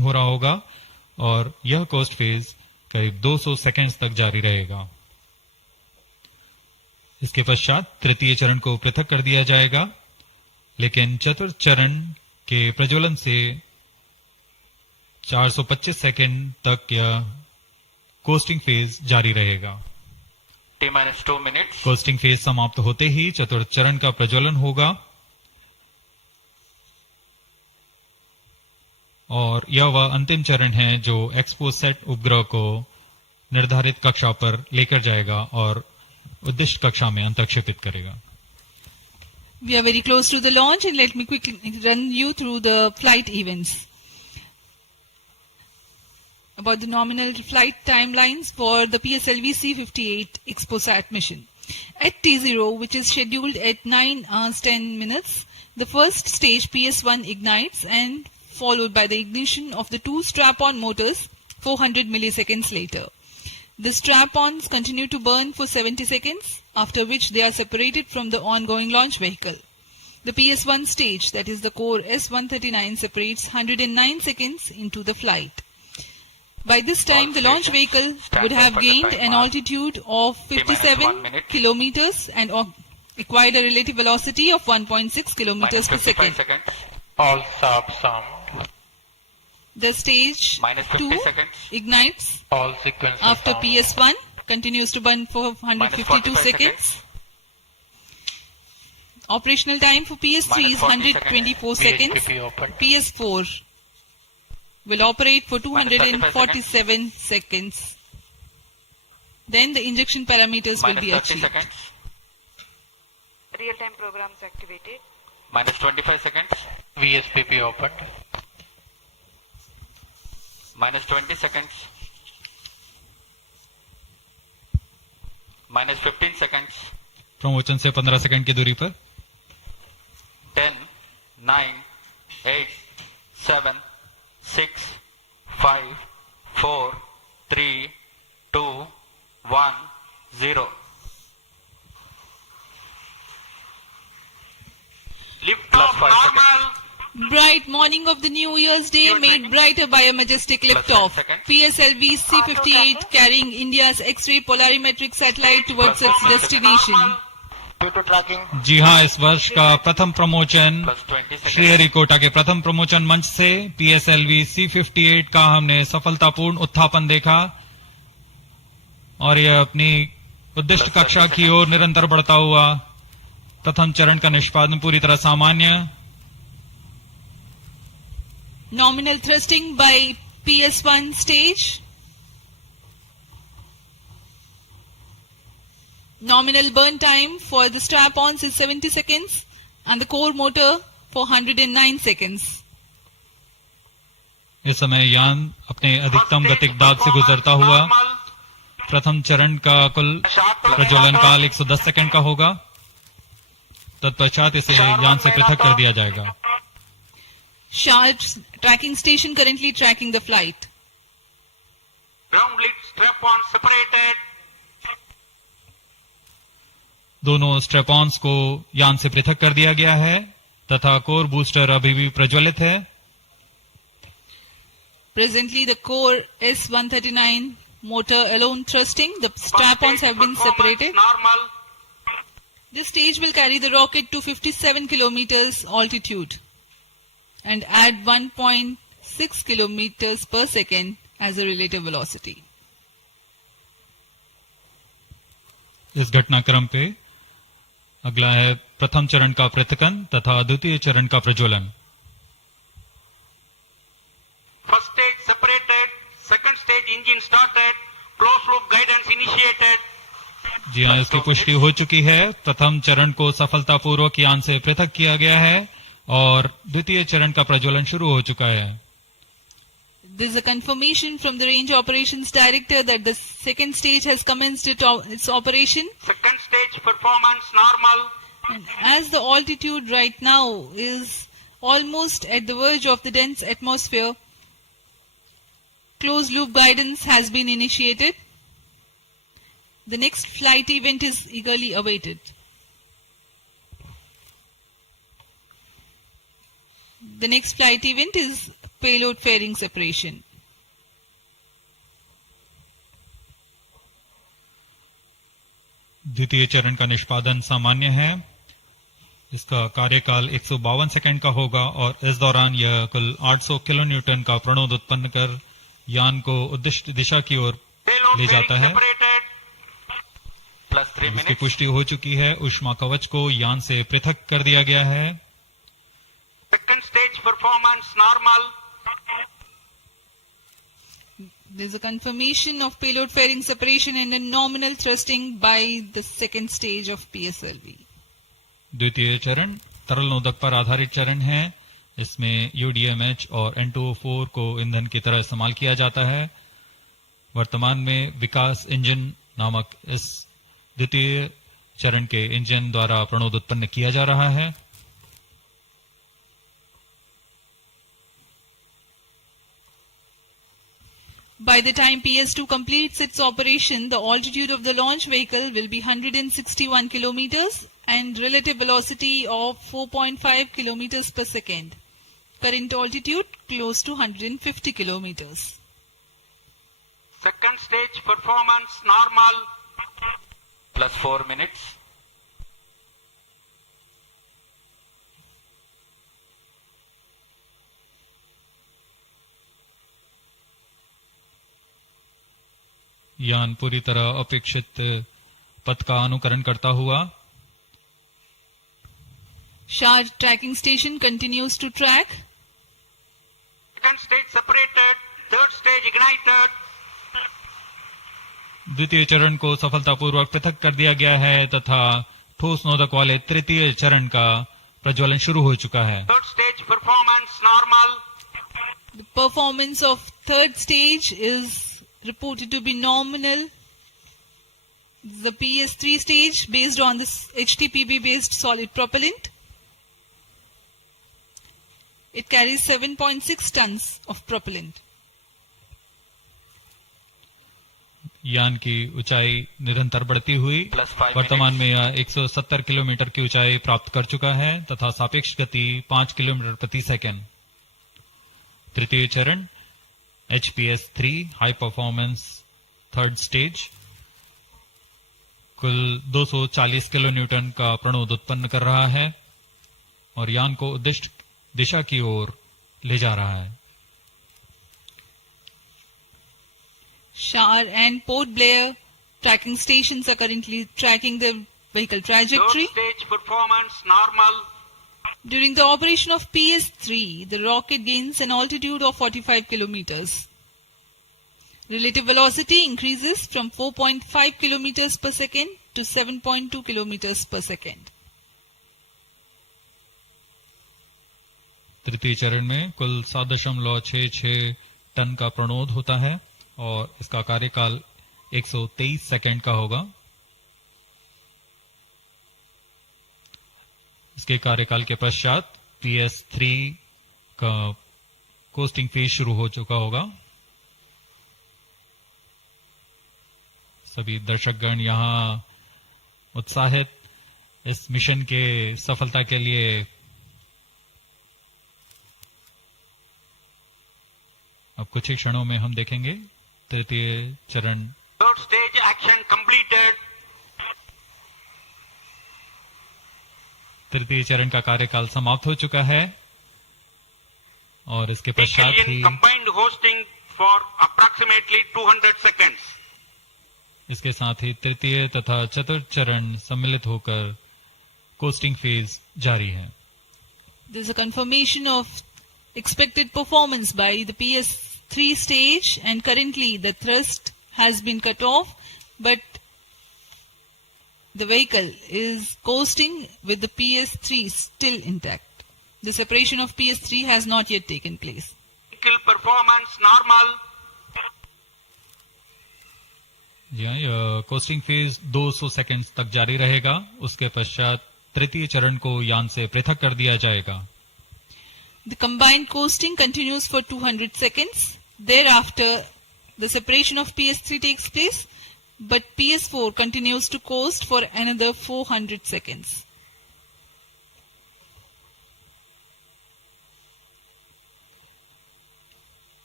हो रहा होगा और यह कोस्ट फेज करीब 200 सेकेंड्स तक जारी रहेगा। इसके पश्चात तृतीय चरण को पृथक कर दिया जाएगा, लेकिन चतुर्थ चरण के प्रज्वलन से 425 सेकेंड तक यह कोस्टिंग फेज जारी रहेगा। T-2 minutes। कोस्टिंग फेज समाप्त होते ही चतुर्थ चरण का प्रज्वलन होगा और यह वह अंतिम चरण है जो एक्सपोसैट उपग्रह को निर्धारित कक्षा पर लेकर जाएगा और उद्दिष्ट कक्षा में अंतर्क्षेपित करेगा। We are very close to the launch and let me quickly run you through the flight events. About the nominal flight timelines for the PSLV-C58 XPoSat mission. At T0, which is scheduled at 9 hours 10 minutes, the first stage PS1 ignites and followed by the ignition of the two strap-on motors 400 milliseconds later. The strap-ons continue to burn for 70 seconds, after which they are separated from the ongoing launch vehicle. The PS1 stage, that is the core S139, separates 109 seconds into the flight. By this time, the launch vehicle would have gained an altitude of 57 kilometers and acquired a relative velocity of 1.6 kilometers per second. All sound. The stage 2 ignites All sequences after sound. PS1, continues to burn for 152 seconds. Operational time for PS3 is 124 seconds. PHPP open. PS4 will operate for 247 seconds. Then the injection parameters will be 30 achieved. seconds. Real-time programs activated. Minus 25 seconds. VSPP opened. Minus 20 seconds. Minus 15 seconds. Promotion से 15 second की दूरी पर 10, 9, 8, 7, 6, 5, 4, 3, 2, 1, 0. Lift Plus off 5 normal. Bright morning of the New Year's Day made brighter by a majestic liftoff. PSLV-C58 carrying India's X-ray polarimetric satellite towards its destination. Due to tracking. जी हाँ, इस वर्ष का प्रथम promotion Plus 20 seconds. Sriharikota के प्रथम promotion मंच से PSLV-C58 का हमने सफलतापूर्ण उत्थापन देखा और यह अपनी उद्दिष्ट कक्षा की ओर निरंतर बढ़ता हुआ। प्रथम चरण का निष्पादन पूरी तरह सामान्य। Nominal thrusting by PS1 stage. Nominal burn time for the strap-ons is 70 seconds and the core motor for 109 seconds. इस समय यान अपने अधिकतम गतिक दाब से गुजरता हुआ। प्रथम चरण का कुल प्रज्वलन काल 110 सेकंड का होगा। तत्पश्चात इसे यान से पृथक कर दिया जाएगा। Sharp's tracking station currently tracking the flight. Ground lead strap-on separated. दोनों स्ट्रेपॉन्स को यान से पृथक कर दिया गया है तथा कोर बूस्टर अभी भी प्रज्वलित है। Presently, the core S139 motor alone thrusting. The strap-ons have been separated. Normal. This stage will carry the rocket to 57 kilometers altitude and add 1.6 kilometers per second as a relative velocity. इस घटनाक्रम पे अगला है प्रथम चरण का पृथकन तथा द्वितीय चरण का प्रज्वलन। First stage separated. Second stage engine started. Closed loop guidance initiated. जी हाँ, इसकी पुष्टि हो चुकी है। प्रथम चरण को सफलतापूर्वक यान से पृथक किया गया है और द्वितीय चरण का प्रज्वलन शुरू हो चुका है। There is a confirmation from the Range Operations Director that the second stage has commenced its operation. Second stage performance normal. And as the altitude right now is almost at the verge of the dense atmosphere, closed loop guidance has been initiated. The next flight event is eagerly awaited. The next flight event is payload fairing separation. द्वितीय चरण का निष्पादन सामान्य है। इसका कार्यकाल 152 second का होगा और इस दौरान यह कुल 800 किलो न्यूटन का प्रणोद उत्पन्न कर यान को उद्दिष्ट दिशा की ओर ले जाता है। Plus 3 इसकी minutes. पुष्टि हो चुकी है। ऊष्मा कवच को यान से पृथक कर दिया गया है। Second stage performance normal. There's a confirmation of payload fairing separation and a nominal thrusting by the second stage of PSLV. द्वितीय चरण तरल नोदक पर आधारित चरण है। इसमें UDMH और N2O4 को ईंधन की तरह इस्तेमाल किया जाता है। वर्तमान में विकास इंजन नामक इस द्वितीय चरण के इंजन द्वारा प्रणोद उत्पन्न किया जा रहा है। By the time PS2 completes its operation, the altitude of the launch vehicle will be 161 kilometers and relative velocity of 4.5 kilometers per second. Current altitude close to 150 kilometers. Second stage performance normal. Plus 4 minutes. यान पूरी तरह अपेक्षित पथ का अनुकरण करता हुआ Shah tracking station continues to track. Second stage separated. Third stage ignited. द्वितीय चरण को सफलतापूर्वक पृथक कर दिया गया है तथा ठोस नोदक वाले तृतीय चरण का प्रज्वलन शुरू हो चुका है। Third stage performance normal. The performance of third stage is reported to be nominal. The PS3 stage based on this HTPB based solid propellant. It carries 7.6 tons of propellant. यान की ऊंचाई निरंतर बढ़ती हुई Plus 5 वर्तमान minutes. में यह 170 kilometre की ऊंचाई प्राप्त कर चुका है तथा सापेक्ष गति 5 किलोमीटर प्रति सेकंड। तृतीय चरण HPS3 high performance third stage कुल 240 किलो न्यूटन का प्रणोद उत्पन्न कर रहा है और यान को उद्दिष्ट दिशा की ओर ले जा रहा है। Shar and Port Blair tracking stations are currently tracking the vehicle Third trajectory. stage performance normal. During the operation of PS3, the rocket gains an altitude of 45 kilometers. Relative velocity increases from 4.5 kilometers per second to 7.2 kilometers per second. तृतीय चरण में कुल 7.66 ton का प्रणोद होता है और इसका कार्यकाल 123 सेकंड का होगा। इसके कार्यकाल के पश्चात PS3 का कोस्टिंग फेज शुरू हो चुका होगा। सभी दर्शकगण यहां उत्साहित इस मिशन के सफलता के लिए अब कुछ ही क्षणों में हम देखेंगे तृतीय चरण। Third stage action completed. तृतीय चरण का कार्यकाल समाप्त हो चुका है और इसके पश्चात ही Decalion combined hosting for approximately 200 seconds. इसके साथ ही तृतीय तथा चतुर्थ चरण सम्मिलित होकर कोस्टिंग फेज जारी है। There is a confirmation of expected performance by the PS3 stage, and currently the thrust has been cut off, but the vehicle is coasting with the PS3 still intact. The separation of PS3 has not yet taken place. Vehicle performance normal. जी हाँ, यह costing phase 200 seconds तक जारी रहेगा। उसके पश्चात तृतीय चरण को यान से पृथक कर दिया जाएगा। The combined coasting continues for 200 seconds. Thereafter, the separation of PS3 takes place, but PS4 continues to coast for another 400 seconds.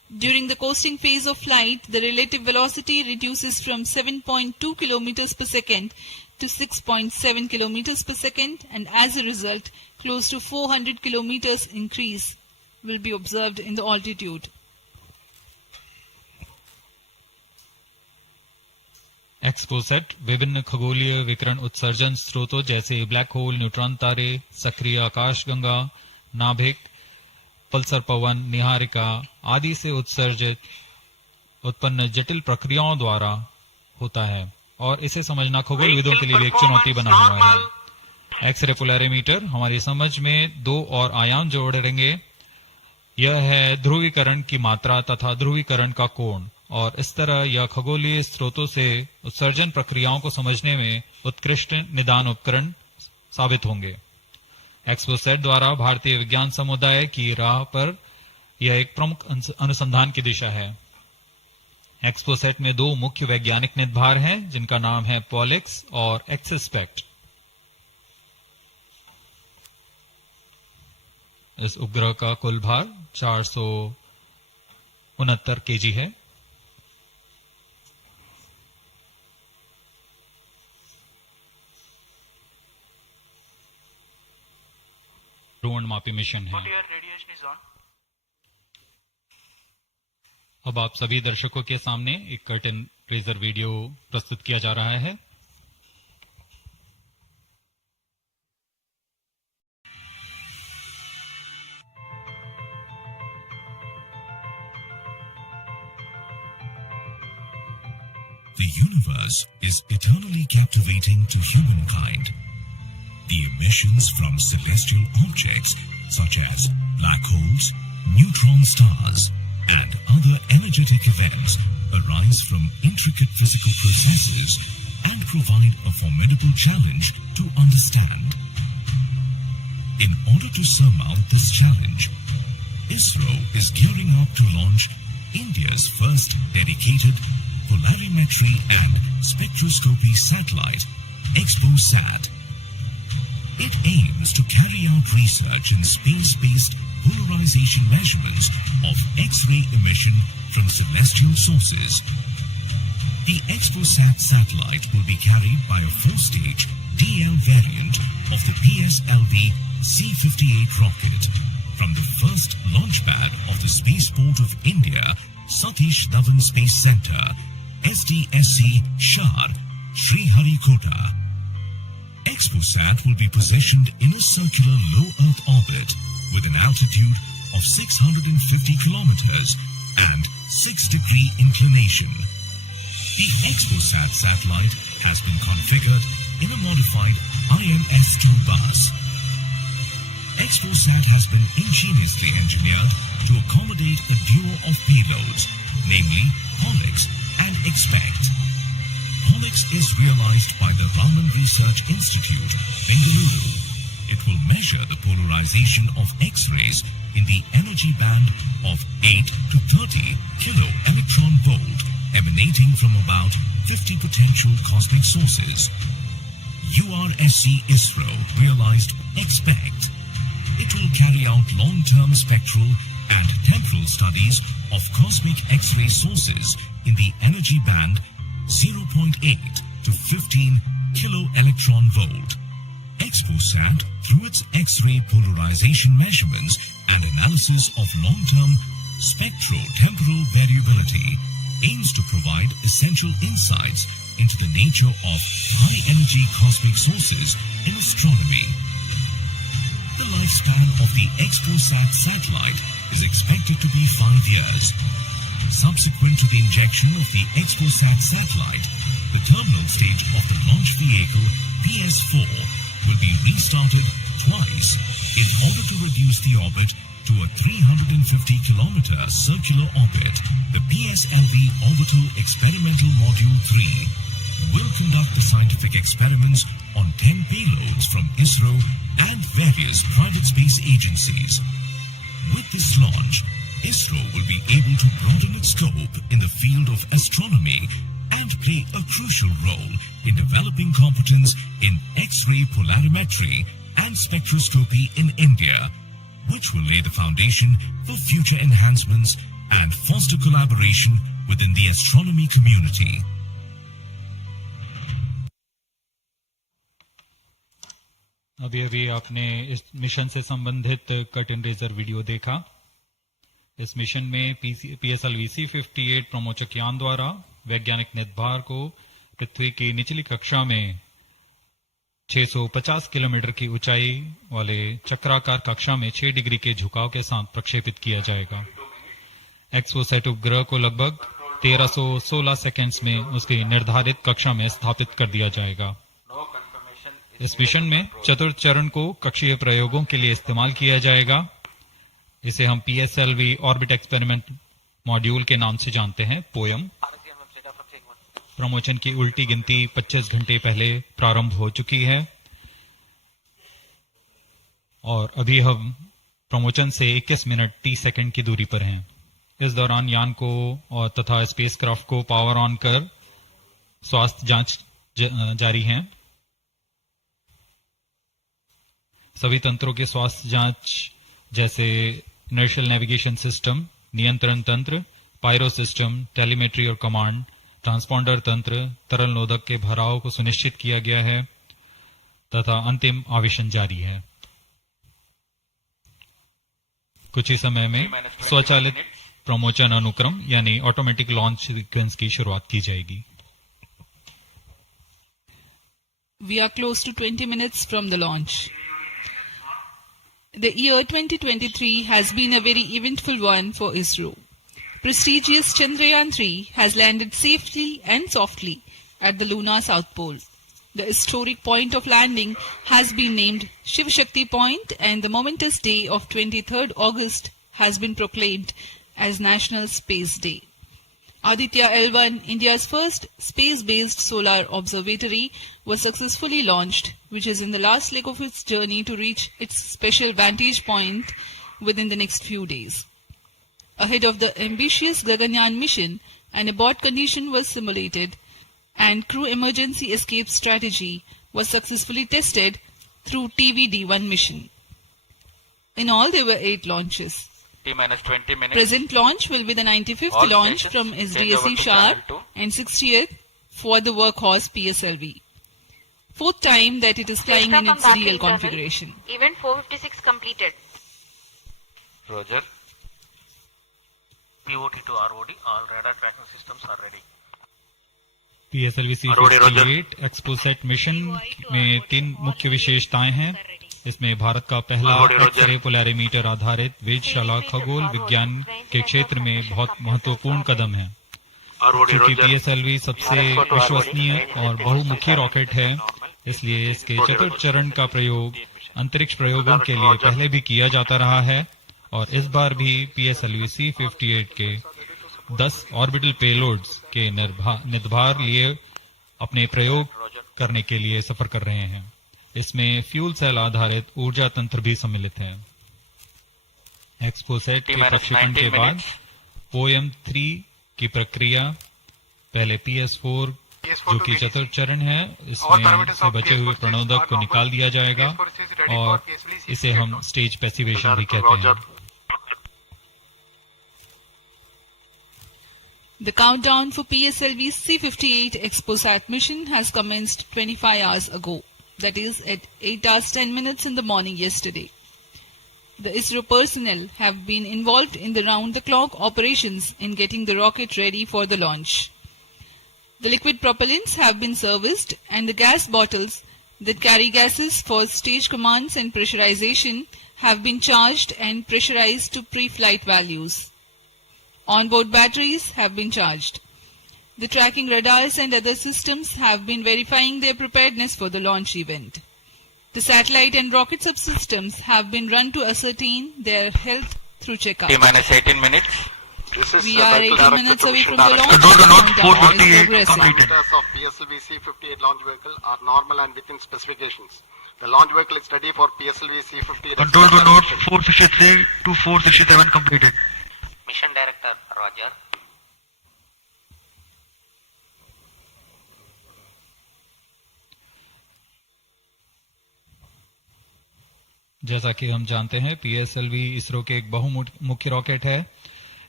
During the coasting phase of flight, the relative velocity reduces from 7.2 kilometers per second to 6.7 kilometers per second, and as a result, close to 400 kilometers increase will be observed in the altitude. XPoSat विभिन्न खगोलीय विकिरण उत्सर्जन स्रोतों जैसे black hole, neutron तारे, सक्रिय आकाशगंगा, नाभिक, पल्सर पवन, निहारिका आदि से उत्सर्जित उत्पन्न जटिल प्रक्रियाओं द्वारा होता है और इसे समझना खगोलविदों के लिए भी एक चुनौती बना हुआ है। एक्सरे पोलैरिमीटर हमारी समझ में दो और आयाम जोड़ेंगे। यह है ध्रुवीकरण की मात्रा तथा ध्रुवीकरण का कोण, और इस तरह यह खगोलीय स्रोतों से उत्सर्जन प्रक्रियाओं को समझने में उत्कृष्ट निदान उपकरण साबित होंगे। एक्सपोसेट द्वारा भारतीय विज्ञान समुदाय की राह पर यह एक प्रमुख अनुसंधान की दिशा है। एक्सपोसेट में दो मुख्य वैज्ञानिक निदभार हैं जिनका नाम है पॉलिक्स और एक्सस्पेक्ट। इस उपग्रह का कुल भार 469 केजी है। ध्रुवणमापी मिशन है। अब आप सभी दर्शकों के सामने एक कर्टन रेजर वीडियो प्रस्तुत किया जा रहा है। The universe is eternally captivating to humankind. The emissions from celestial objects such as black holes, neutron stars, and other energetic events arise from intricate physical processes and provide a formidable challenge to understand. In order to surmount this challenge, ISRO is gearing up to launch India's first dedicated polarimetry and spectroscopy satellite, XPoSat. It aims to carry out research in space-based polarization measurements of X-ray emission from celestial sources. The XPoSat satellite will be carried by a 4-stage DL variant of the PSLV-C58 rocket from the first launch pad of the Spaceport of India, Satish Dhawan Space Centre, SDSC Shar, Sriharikota. XPoSat will be positioned in a circular low Earth orbit with an altitude of 650 kilometers and 6-degree inclination. The XPoSat satellite has been configured in a modified IMS-2 bus. XPoSat has been ingeniously engineered to accommodate a duo of payloads, namely Pollux and Expect. Pollux is realized by the Raman Research Institute, Bengaluru. It will measure the polarization of X-rays in the energy band of 8 to 30 kilo electron volt emanating from about 50 potential cosmic sources. URSC ISRO realized Expect. It will carry out long-term spectral and temporal studies of cosmic X-ray sources in the energy band 0.8 to 15 kilo electron volt. XPoSat, through its X-ray polarization measurements and analysis of long-term spectro-temporal variability, aims to provide essential insights into the nature of high-energy cosmic sources in astronomy. The lifespan of the XPoSat satellite is expected to be 5 years. Subsequent to the injection of the XPoSat satellite, the terminal stage of the launch vehicle PS4 will be restarted twice in order to reduce the orbit to a 350-kilometer circular orbit. The PSLV Orbital Experimental Module 3 will conduct the scientific experiments on 10 payloads from ISRO and various private space agencies. With this launch, ISRO will be able to broaden its scope in the field of astronomy and play a crucial role in developing competence in X-ray polarimetry and spectroscopy in India, which will lay the foundation for future enhancements and foster collaboration within the astronomy community. अभी अभी आपने इस mission से संबंधित cut and razor video देखा। इस mission में PSLV-C58 प्रमोचक यान द्वारा वैज्ञानिक निदभार को पृथ्वी की निचली कक्षा में 650 किलोमीटर की ऊंचाई वाले चक्राकार कक्षा में 6 डिग्री के झुकाव के साथ प्रक्षेपित किया जाएगा। एक्सपोसैट उपग्रह को लगभग 1316 सेकेंड्स में उसकी निर्धारित कक्षा में स्थापित कर दिया जाएगा। इस मिशन में चतुर्थ चरण को कक्षीय प्रयोगों के लिए इस्तेमाल किया जाएगा। इसे हम PSLV ऑर्बिट एक्सपेरिमेंट मॉड्यूल के नाम से जानते हैं, पोयम। प्रमोचन की उल्टी गिनती 25 घंटे पहले प्रारंभ हो चुकी है और अभी हम प्रमोचन से 21 मिनट 30 सेकंड की दूरी पर हैं। इस दौरान यान को और तथा स्पेसक्राफ्ट को पावर ऑन कर स्वास्थ्य जांच जारी है। सभी तंत्रों के स्वास्थ्य जांच जैसे इनर्शियल नेविगेशन सिस्टम, नियंत्रण तंत्र, पायरो सिस्टम, टेलीमेट्री और कमांड, ट्रांसपॉन्डर तंत्र, तरल नोदक के भराव को सुनिश्चित किया गया है तथा अंतिम आवेशन जारी है। कुछ ही समय में स्वचालित प्रमोचन अनुक्रम यानी ऑटोमेटिक लॉन्च सीक्वेंस की शुरुआत की जाएगी। We are close to 20 minutes from the launch. The year 2023 has been a very eventful one for ISRO. Prestigious Chandrayaan-3 has landed safely and softly at the lunar south pole. The historic point of landing has been named Shiv Shakti Point, and the momentous day of 23rd August has been proclaimed as National Space Day. Aditya L1, India's first space-based solar observatory, was successfully launched, which is in the last leg of its journey to reach its special vantage point within the next few days. Ahead of the ambitious Gaganyaan mission, an abort condition was simulated and crew emergency escape strategy was successfully tested through TVD-1 mission. In all, there were 8 launches. T-minus 20 minutes. Present launch will be the 95th All launch stations from change SDSC over to Sharp channel 2. and 60th for the workhorse PSLV. 4th time that it is flying in its real configuration. Event 456 completed. Roger. POT to ROD, all radar tracking systems are ready. PSLV-C58 XPoSat mission में 3 मुख्य विशेषताएं हैं। इसमें भारत का पहला x ray polarimeter आधारित वेधशाला खगोल विज्ञान के क्षेत्र में बहुत महत्वपूर्ण कदम है। क्योंकि PSLV सबसे विश्वसनीय और बहुमुखी रॉकेट है, इसलिए इसके चतुर्थ चरण का प्रयोग अंतरिक्ष प्रयोगों के लिए पहले भी किया जाता रहा है और इस बार भी PSLV-C58 के 10 ऑर्बिटल पेलोड्स के निदभार लिए अपने प्रयोग करने के लिए सफर कर रहे हैं। इसमें फ्यूल सेल आधारित ऊर्जा तंत्र भी सम्मिलित है। एक्सपोसैट के प्रक्षेपण के बाद पोयम 3 की प्रक्रिया पहले PS4 जो कि चतुर्थ चरण है, इसमें से बचे हुए प्रणोदक को निकाल दिया जाएगा और इसे हम स्टेज पैसिवेशन भी कहते हैं। The countdown for PSLV-C58 XPoSat mission has commenced 25 hours ago. That is at 8 hours 10 minutes in the morning yesterday. The ISRO personnel have been involved in the round-the-clock operations in getting the rocket ready for the launch. The liquid propellants have been serviced and the gas bottles that carry gases for stage commands and pressurization have been charged and pressurized to pre-flight values. Onboard batteries have been charged. The tracking radars and other systems have been verifying their preparedness for the launch event. The satellite and rocket subsystems have been run to ascertain their health through checkup. T-minus 18 minutes. We are 18 minutes away from the launch. Countdown is progressing. Parameters of PSLV-C58 launch vehicle are normal and within specifications. The launch vehicle is ready for PSLV-C58. Control to note 463 to 467 completed. Mission Director, Roger. जैसा कि हम जानते हैं PSLV ISRO के एक बहुमुखी rocket है।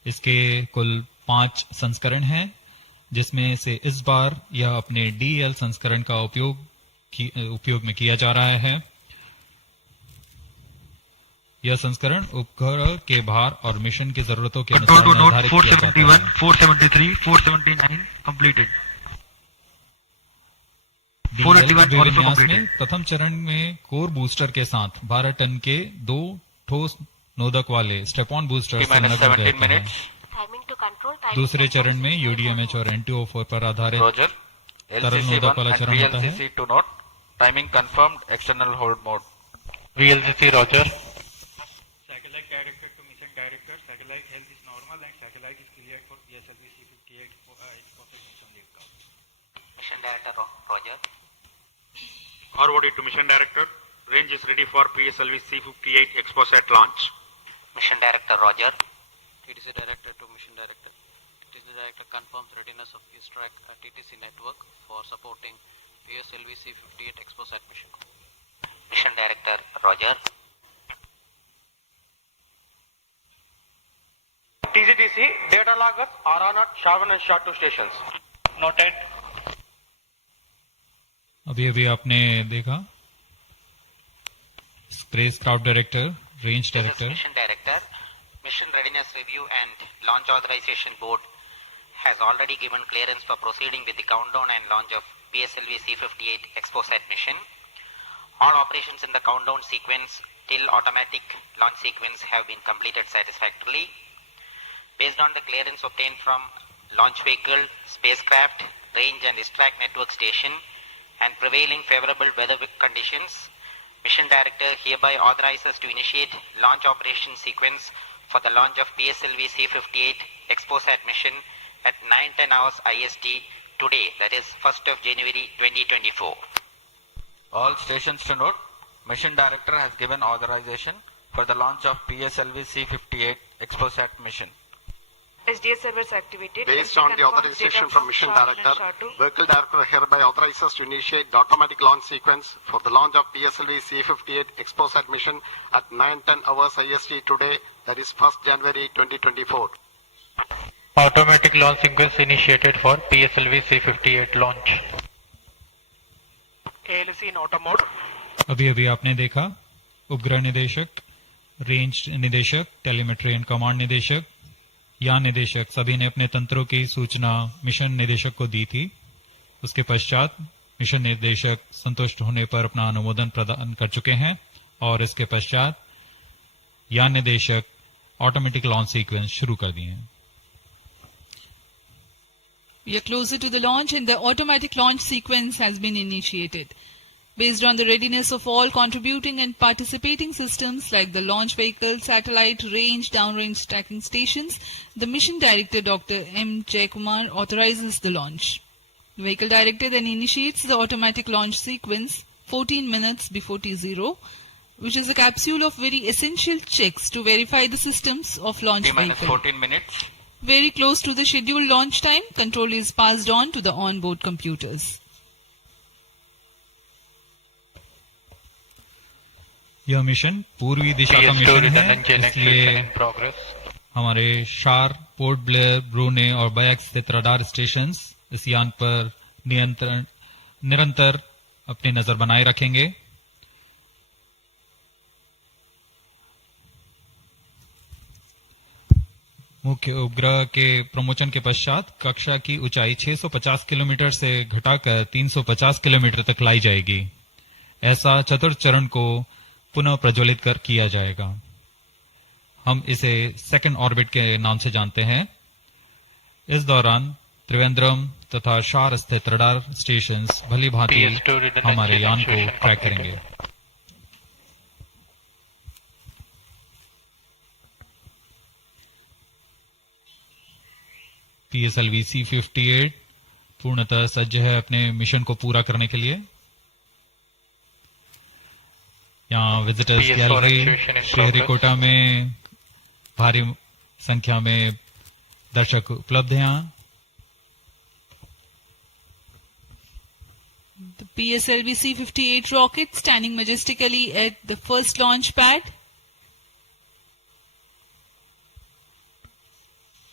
इसके कुल 5 संस्करण हैं, जिसमें से इस बार यह अपने DL संस्करण का उपयोग में किया जा रहा है। यह संस्करण उपग्रह के भार और मिशन की जरूरतों के अनुसार Control to note निर्धारित किया जाता 471, है। 473, 479 completed. DL 481 also अभिविन्यास में completed. प्रथम चरण में कोर बूस्टर के साथ 12 टन के 2 ठोस नोदक वाले स्टेप ऑन बूस्टर संलग्न रहते हैं। Timing to control. Timing दूसरे control चरण में system UDMH और NTO4 पर आधारित Roger. तरल नोदक LCC1 वाला and चरण होता है। VLCC to note. Timing confirmed. External hold mode. VLCC Roger. Satellite director to mission director. Satellite health is normal and satellite is cleared for PSLV-C58 mission liftoff. Mission director Roger. Forwarded to mission director. Range is ready for PSLV-C58 XPoSat launch. Mission director Roger. TTC director to mission director. TTC director confirms readiness of ISRO TTC network for supporting PSLV-C58 XPoSat mission. Mission director Roger. TCTC data loggers are on at SHA-1 and SHA-2 stations. Noted. अभी आपने देखा space craft director, range This is director. mission director. Mission readiness review and launch authorization board has already given clearance for proceeding with the countdown and launch of PSLV-C58 XPoSat mission. All operations in the countdown sequence till automatic launch sequence have been completed satisfactorily. Based on the clearance obtained from launch vehicle, spacecraft, range and ISRO network station and prevailing favorable weather conditions, Mission Director hereby authorizes to initiate launch operation sequence for the launch of PSLV-C58 XPoSat mission at 9:10 hours IST today, that is 1st of January 2024. All stations to note. Mission Director has given authorization for the launch of PSLV-C58 XPoSat mission. SDS servers activated. Based on the authorization from Mission Director, Vehicle Director hereby authorizes to initiate the automatic launch sequence for the launch of PSLV-C58 XPoSat mission at 9:10 hours IST today, that is 1st January 2024. Automatic launch sequence initiated for PSLV-C58 launch. ALC in auto mode. अभी आपने देखा उपग्रह निदेशक, range निदेशक, telemetry and command निदेशक, यान निदेशक सभी ने अपने तंत्रों की सूचना मिशन निदेशक को दी थी। उसके पश्चात मिशन निदेशक संतुष्ट होने पर अपना अनुमोदन प्रदान कर चुके हैं और इसके पश्चात यान निदेशक ऑटोमेटिक लॉन्च सीक्वेंस शुरू कर दिए हैं। We are closer to the launch and the automatic launch sequence has been initiated. Based on the readiness of all contributing and participating systems like the launch vehicle, satellite, range, downrange tracking stations, the mission director Dr. M. Jaikumar authorizes the launch. The vehicle director then initiates the automatic launch sequence 14 minutes before T0, which is a capsule of very essential checks to verify the systems of launch T-minus vehicle. 14 minutes. Very close to the scheduled launch time, control is passed on to the onboard computers. यह mission पूर्वी दिशा का mission है, इसलिए in progress. हमारे शार, port Blair, ब्रूने और back स्थित radar stations इस यान पर निरंतर अपनी नजर बनाए रखेंगे। मुख्य उपग्रह के प्रमोशन के पश्चात कक्षा की ऊंचाई 650 किलोमीटर से घटाकर 350 किलोमीटर तक लाई जाएगी। ऐसा चतुर्थ चरण को पुनः प्रज्वलित कर किया जाएगा। हम इसे सेकंड ऑर्बिट के नाम से जानते हैं। इस दौरान त्रिवेंद्रम तथा शार स्थित रडार स्टेशंस भली भांति हमारे यान को ट्रैक करेंगे। PSLV-C58 पूर्णतः सज्ज है अपने मिशन को पूरा करने के लिए। यहाँ विजिटर्स गैलरी श्रीहरिकोटा में भारी संख्या में दर्शक उपलब्ध हैं। यहाँ The PSLV-C58 rocket standing majestically at the first launch pad.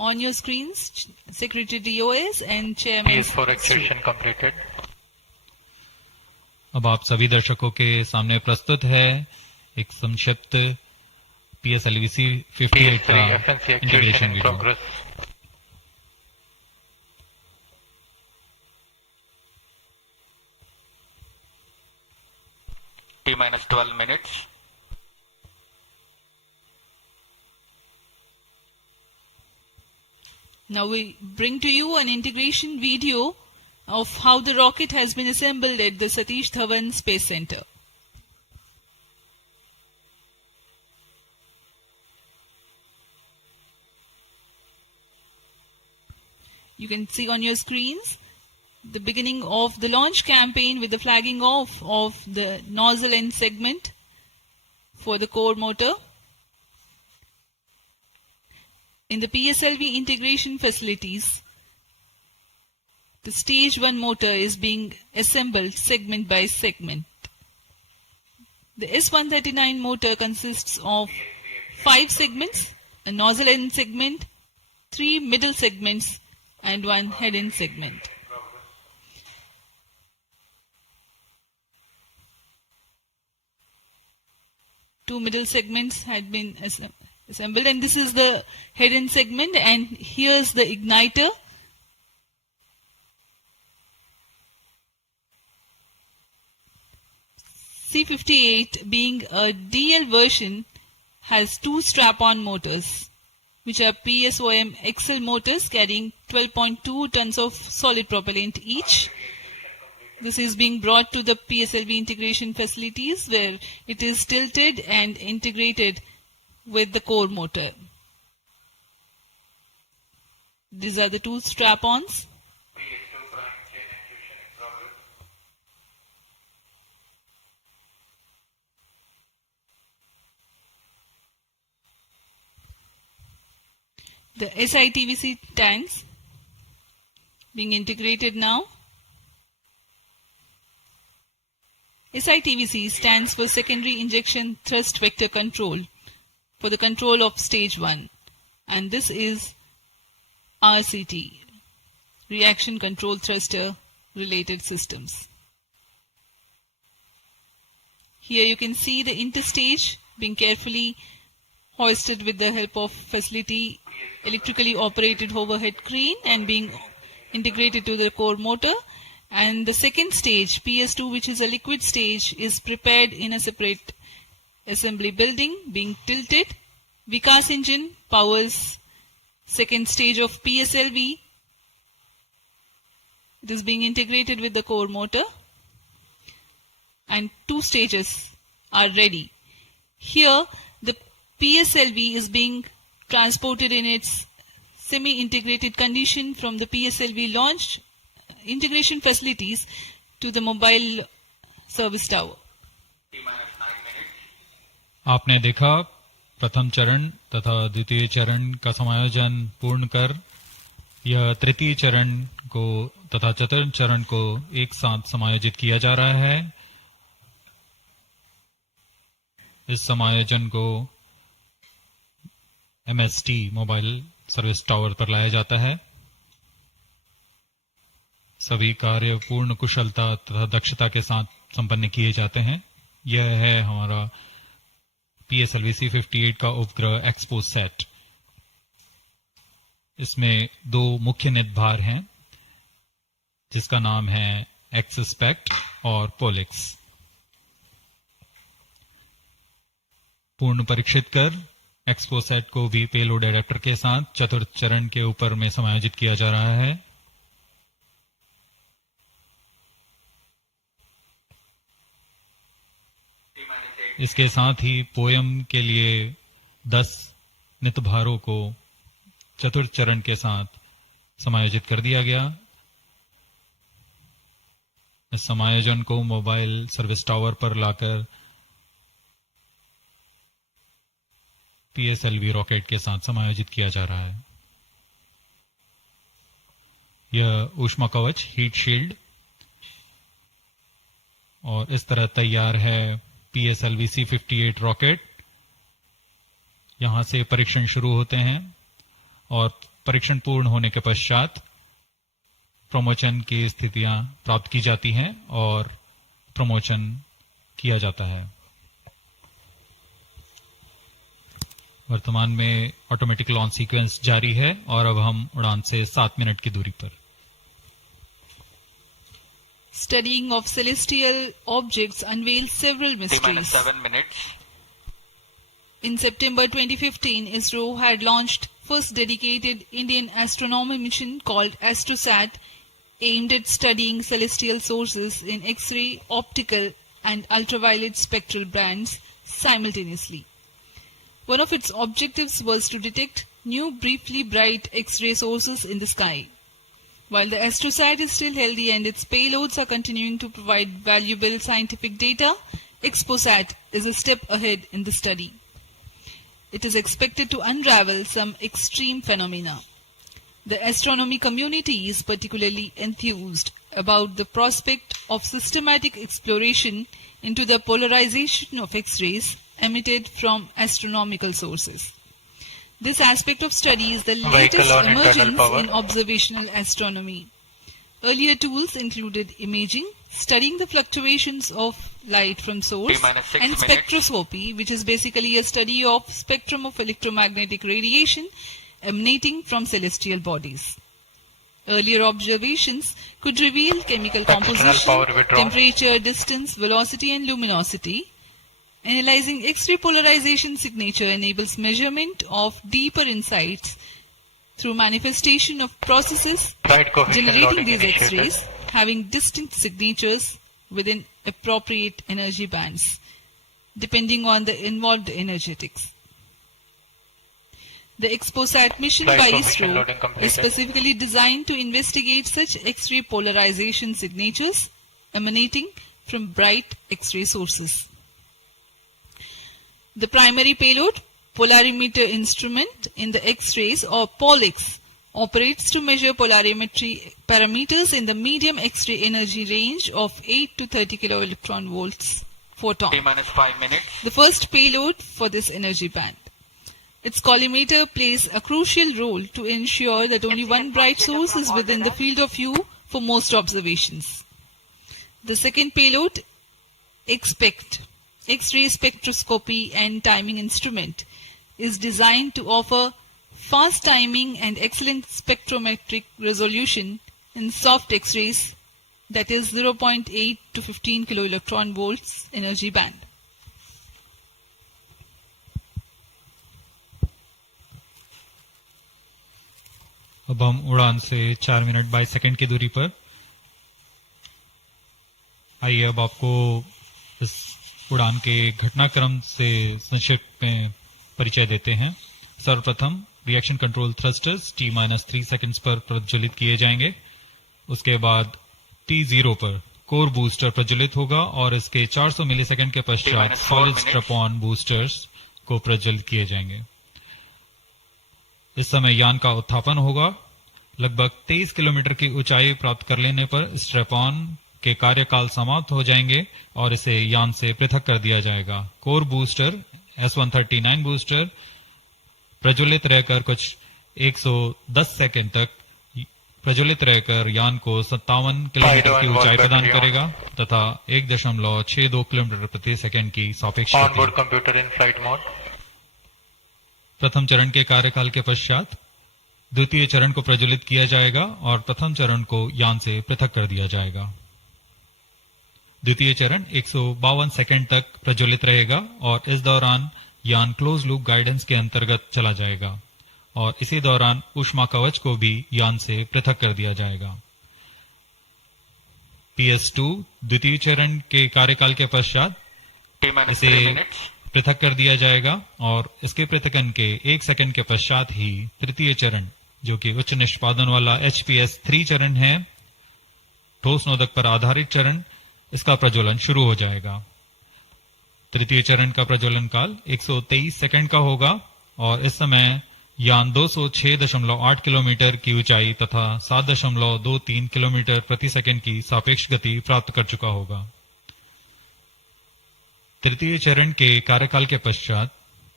On your screens, Secretary DOS and Chairman. PS4 session completed. अब आप सभी दर्शकों के सामने प्रस्तुत है एक संक्षिप्त PSLV-C 58 का integration video. T-12 minutes. Now we bring to you an integration video of how the rocket has been assembled at the Satish Dhawan Space Centre. You can see on your screens the beginning of the launch campaign with the flagging off of the nozzle end segment for the core motor. In the PSLV integration facilities, the stage 1 motor is being assembled segment by segment. The S139 motor consists of 5 segments, a nozzle end segment, 3 middle segments and 1 head end segment. Two middle segments had been assembled, and this is the head end segment, and here's the igniter. C58, being a DL version, has 2 strap-on motors, which are PSOM XL motors carrying 12.2 tons of solid propellant each. This is being brought to the PSLV integration facilities where it is tilted and integrated with the core motor. These are the 2 strap-ons. The SITVC tanks being integrated now. SITVC stands for Secondary Injection Thrust Vector Control for the control of stage 1, and this is RCT, Reaction Control Thruster Related Systems. Here you can see the interstage being carefully hoisted with the help of facility electrically operated overhead crane and being integrated to the core motor. And the second stage, PS2, which is a liquid stage, is prepared in a separate assembly building, being tilted. Vikas engine powers second stage of PSLV. It is being integrated with the core motor, and 2 stages are ready. Here, the PSLV is being transported in its semi-integrated condition from the PSLV launch integration facilities to the mobile service tower. आपने देखा प्रथम चरण तथा द्वितीय चरण का समायोजन पूर्ण कर यह तृतीय चरण को तथा चतुर्थ चरण को एक साथ समायोजित किया जा रहा है। इस समायोजन को MST मोबाइल सर्विस टावर पर लाया जाता है। सभी कार्य पूर्ण कुशलता तथा दक्षता के साथ संपन्न किए जाते हैं। यह है हमारा PSLV-C58 का उपग्रह XPoSat। इसमें 2 मुख्य निदभार हैं जिसका नाम है XSPECT और POLIX। पूर्ण परीक्षित कर XPoSat को भी पेलोड एडेप्टर के साथ चतुर्थ चरण के ऊपर में समायोजित किया जा रहा है। इसके साथ ही पोयम के लिए 10 नितभारों को चतुर्थ चरण के साथ समायोजित कर दिया गया। इस समायोजन को मोबाइल सर्विस टावर पर लाकर PSLV रॉकेट के साथ समायोजित किया जा रहा है। यह ऊष्मा कवच हीट शील्ड और इस तरह तैयार है PSLV-C58 रॉकेट। यहां से परीक्षण शुरू होते हैं और परीक्षण पूर्ण होने के पश्चात प्रमोशन की स्थितियां प्राप्त की जाती हैं और प्रमोशन किया जाता है। वर्तमान में ऑटोमेटिक लॉन्च सीक्वेंस जारी है और अब हम उड़ान से 7 मिनट की दूरी पर। Studying of celestial objects unveils several mysteries. 7 minutes. In September 2015, ISRO had launched first dedicated Indian astronomy mission called AstroSat, aimed at studying celestial sources in X-ray, optical and ultraviolet spectral bands simultaneously. One of its objectives was to detect new briefly bright X-ray sources in the sky. While the AstroSat is still healthy and its payloads are continuing to provide valuable scientific data, XPoSat is a step ahead in the study. It is expected to unravel some extreme phenomena. The astronomy community is particularly enthused about the prospect of systematic exploration into the polarization of X-rays emitted from astronomical sources. This aspect of study is the latest emergence in observational astronomy. Earlier tools included imaging, studying the fluctuations of light from source, and spectroscopy, which is basically a study of spectrum of electromagnetic radiation emanating from celestial bodies. Earlier observations could reveal chemical composition, temperature, distance, velocity, and luminosity. Analyzing X-ray polarization signature enables measurement of deeper insights through manifestation of processes generating these X-rays having distinct signatures within appropriate energy bands, depending on the involved energetics. The XPoSat mission by ISRO is specifically designed to investigate such X-ray polarization signatures emanating from bright X-ray sources. The primary payload, polarimeter instrument in the X-rays or POLIX, operates to measure polarimetry parameters in the medium X-ray energy range of 8 to 30 kiloelectron volts photon. T-5 minutes. The first payload for this energy band. Its collimator plays a crucial role to ensure that only one bright source is within the field of view for most observations. The second payload, XPECT, X-ray spectroscopy and timing instrument, is designed to offer fast timing and excellent spectrometric resolution in soft X-rays, that is 0.8 to 15 kiloelectron volts energy band. अब हम उड़ान से 4 minute 22 second की दूरी पर। आइए अब आपको इस उड़ान के घटनाक्रम से संक्षिप्त में परिचय देते हैं। सर्वप्रथम reaction control thrusters T-3 seconds पर प्रज्वलित किए जाएंगे। उसके बाद T0 पर कोर बूस्टर प्रज्वलित होगा और इसके 400 मिलीसेकंड के पश्चात सॉलिड स्ट्रैप-ऑन बूस्टर्स को प्रज्वलित किए जाएंगे। इस समय यान का उत्थापन होगा। लगभग 23 किलोमीटर की ऊंचाई प्राप्त कर लेने पर स्ट्रैप-ऑन के कार्यकाल समाप्त हो जाएंगे और इसे यान से पृथक कर दिया जाएगा। कोर बूस्टर S139 बूस्टर प्रज्वलित रहकर कुछ 110 सेकंड तक प्रज्वलित रहकर यान को 57 किलोमीटर की ऊंचाई प्रदान करेगा तथा 1.62 किलोमीटर प्रति सेकंड की सापेक्ष प्रथम चरण के कार्यकाल के पश्चात द्वितीय चरण को प्रज्वलित किया जाएगा और प्रथम चरण को यान से पृथक कर दिया जाएगा। द्वितीय चरण 152 सेकंड तक प्रज्वलित रहेगा और इस दौरान यान क्लोज लूप गाइडेंस के अंतर्गत चला जाएगा और इसी दौरान ऊष्मा कवच को भी यान से पृथक कर दिया जाएगा। PS2 द्वितीय चरण के कार्यकाल के पश्चात इसे पृथक कर दिया जाएगा और इसके पृथकन के 1 सेकंड के पश्चात ही तृतीय चरण, जो कि उच्च निष्पादन वाला HPS3 चरण है, ठोस नोदक पर आधारित चरण, इसका प्रज्वलन शुरू हो जाएगा। तृतीय चरण का प्रज्वलन काल 123 सेकंड का होगा और इस समय यान 206.8 किलोमीटर की ऊंचाई तथा 7.23 किलोमीटर प्रति सेकंड की सापेक्ष गति प्राप्त कर चुका होगा। तृतीय चरण के कार्यकाल के पश्चात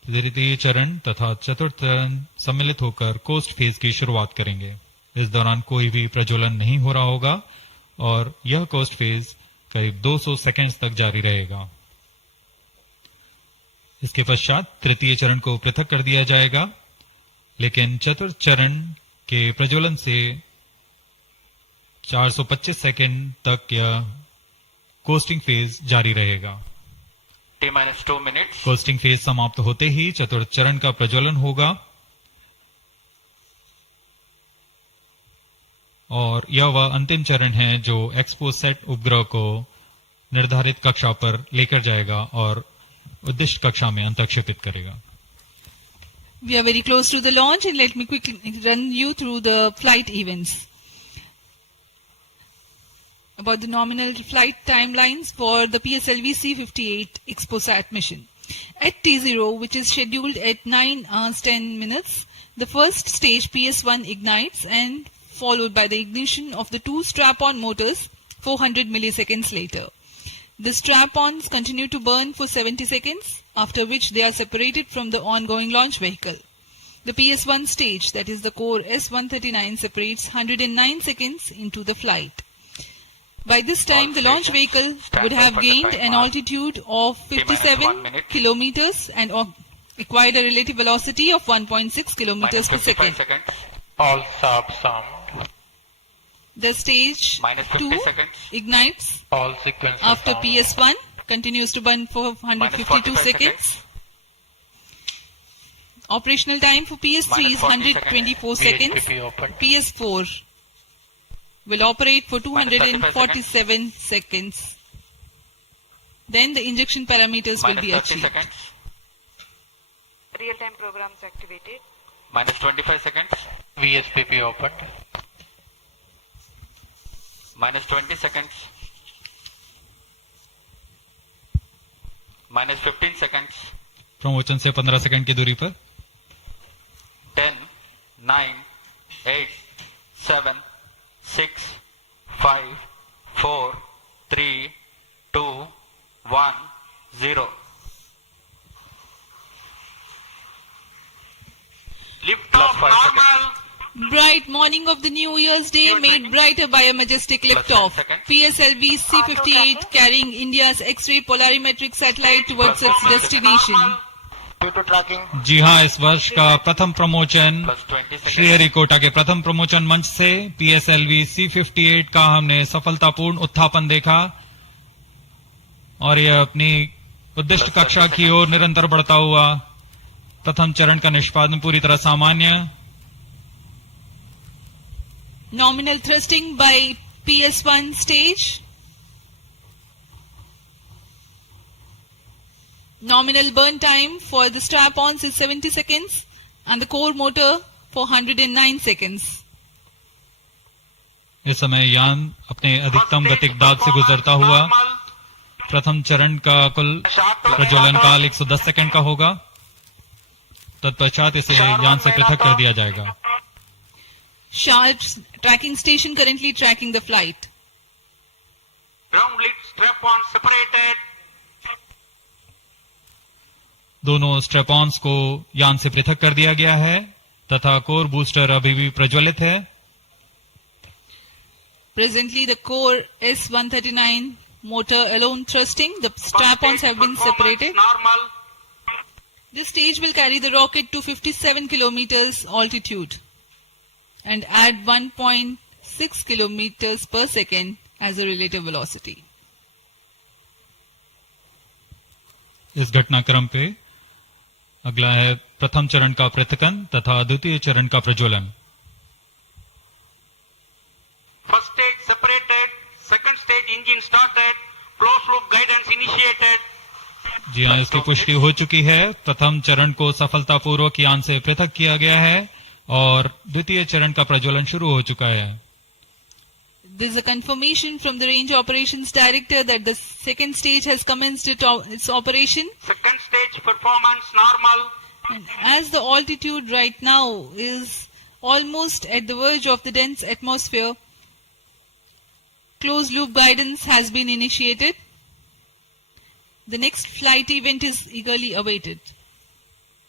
तृतीय चरण तथा चतुर्थ चरण सम्मिलित होकर कोस्ट फेज की शुरुआत करेंगे। इस दौरान कोई भी प्रज्वलन नहीं हो रहा होगा और यह कोस्ट फेज करीब 200 सेकेंड्स तक जारी रहेगा। इसके पश्चात तृतीय चरण को पृथक कर दिया जाएगा, लेकिन चतुर्थ चरण के प्रज्वलन से 425 सेकेंड तक यह कोस्टिंग फेज जारी रहेगा। T-2 minutes. कोस्टिंग फेज समाप्त होते ही चतुर्थ चरण का प्रज्वलन होगा और यह वह अंतिम चरण है जो एक्सपोसैट उपग्रह को निर्धारित कक्षा पर लेकर जाएगा और उद्दिष्ट कक्षा में अंतक्षेपित करेगा। We are very close to the launch and let me quickly run you through the flight events. About the nominal flight timelines for the PSLV-C58 XPoSat mission. At T0, which is scheduled at 9 hours 10 minutes, the first stage PS1 ignites and followed by the ignition of the two strap-on motors 400 milliseconds later. The strap-ons continue to burn for 70 seconds, after which they are separated from the ongoing launch vehicle. The PS1 stage, that is the core S139, separates 109 seconds into the flight. By this time, the launch vehicle would have gained an altitude of 57 kilometers and acquired a relative velocity of 1.6 kilometers per second. All sub sound. The stage 2 ignites All sequence after sound. PS1, continues to burn for 152 seconds. Operational time for PS3 is 124 seconds. PHPP open. PS4 will operate for 247 seconds. Then the injection parameters will be -30 achieved. seconds. Real-time programs activated. -25 seconds. VSPP opened. -20 seconds. -15 seconds. Promotion से 15 second की दूरी पर 10, 9, 8, 7, 6, 5, 4, 3, 2, 1, 0. Lift Plus off 5 normal. Bright morning of the New Year's Day made brighter by a majestic liftoff. PSLV-C58 carrying India's X-ray polarimetric satellite towards its destination. Due to tracking. जी हाँ, इस वर्ष का प्रथम promotion +20 seconds. Sriharikota के प्रथम promotion मंच से PSLV-C58 का हमने सफलतापूर्ण उत्थापन देखा और यह अपनी उद्दिष्ट कक्षा की ओर निरंतर बढ़ता हुआ। प्रथम चरण का निष्पादन पूरी तरह सामान्य। Nominal thrusting by PS1 stage. Nominal burn time for the strap-ons is 70 seconds and the core motor for 109 seconds. इस समय यान अपने अधिकतम गतिक दाब से गुजरता हुआ। प्रथम चरण का कुल प्रज्वलन काल 110 सेकंड का होगा। तत्पश्चात इसे यान से पृथक कर दिया जाएगा। Sharp tracking station currently tracking the flight. Ground lid strap-on separated. दोनों स्ट्रेपॉन्स को यान से पृथक कर दिया गया है तथा कोर बूस्टर अभी भी प्रज्वलित है। Presently the core S139 motor alone thrusting. The strap-ons have been separated. Normal. This stage will carry the rocket to 57 kilometers altitude and add 1.6 kilometers per second as a relative velocity. इस घटनाक्रम पे अगला है प्रथम चरण का पृथकन तथा द्वितीय चरण का प्रज्वलन। First stage separated. Second stage engine started. Closed loop guidance initiated. जी हाँ, इसकी पुष्टि हो चुकी है। प्रथम चरण को सफलतापूर्वक यान से पृथक किया गया है और द्वितीय चरण का प्रज्वलन शुरू हो चुका है। There is a confirmation from the Range Operations Director that the second stage has commenced its operation. Second stage performance normal. And as the altitude right now is almost at the verge of the dense atmosphere, closed loop guidance has been initiated. The next flight event is eagerly awaited.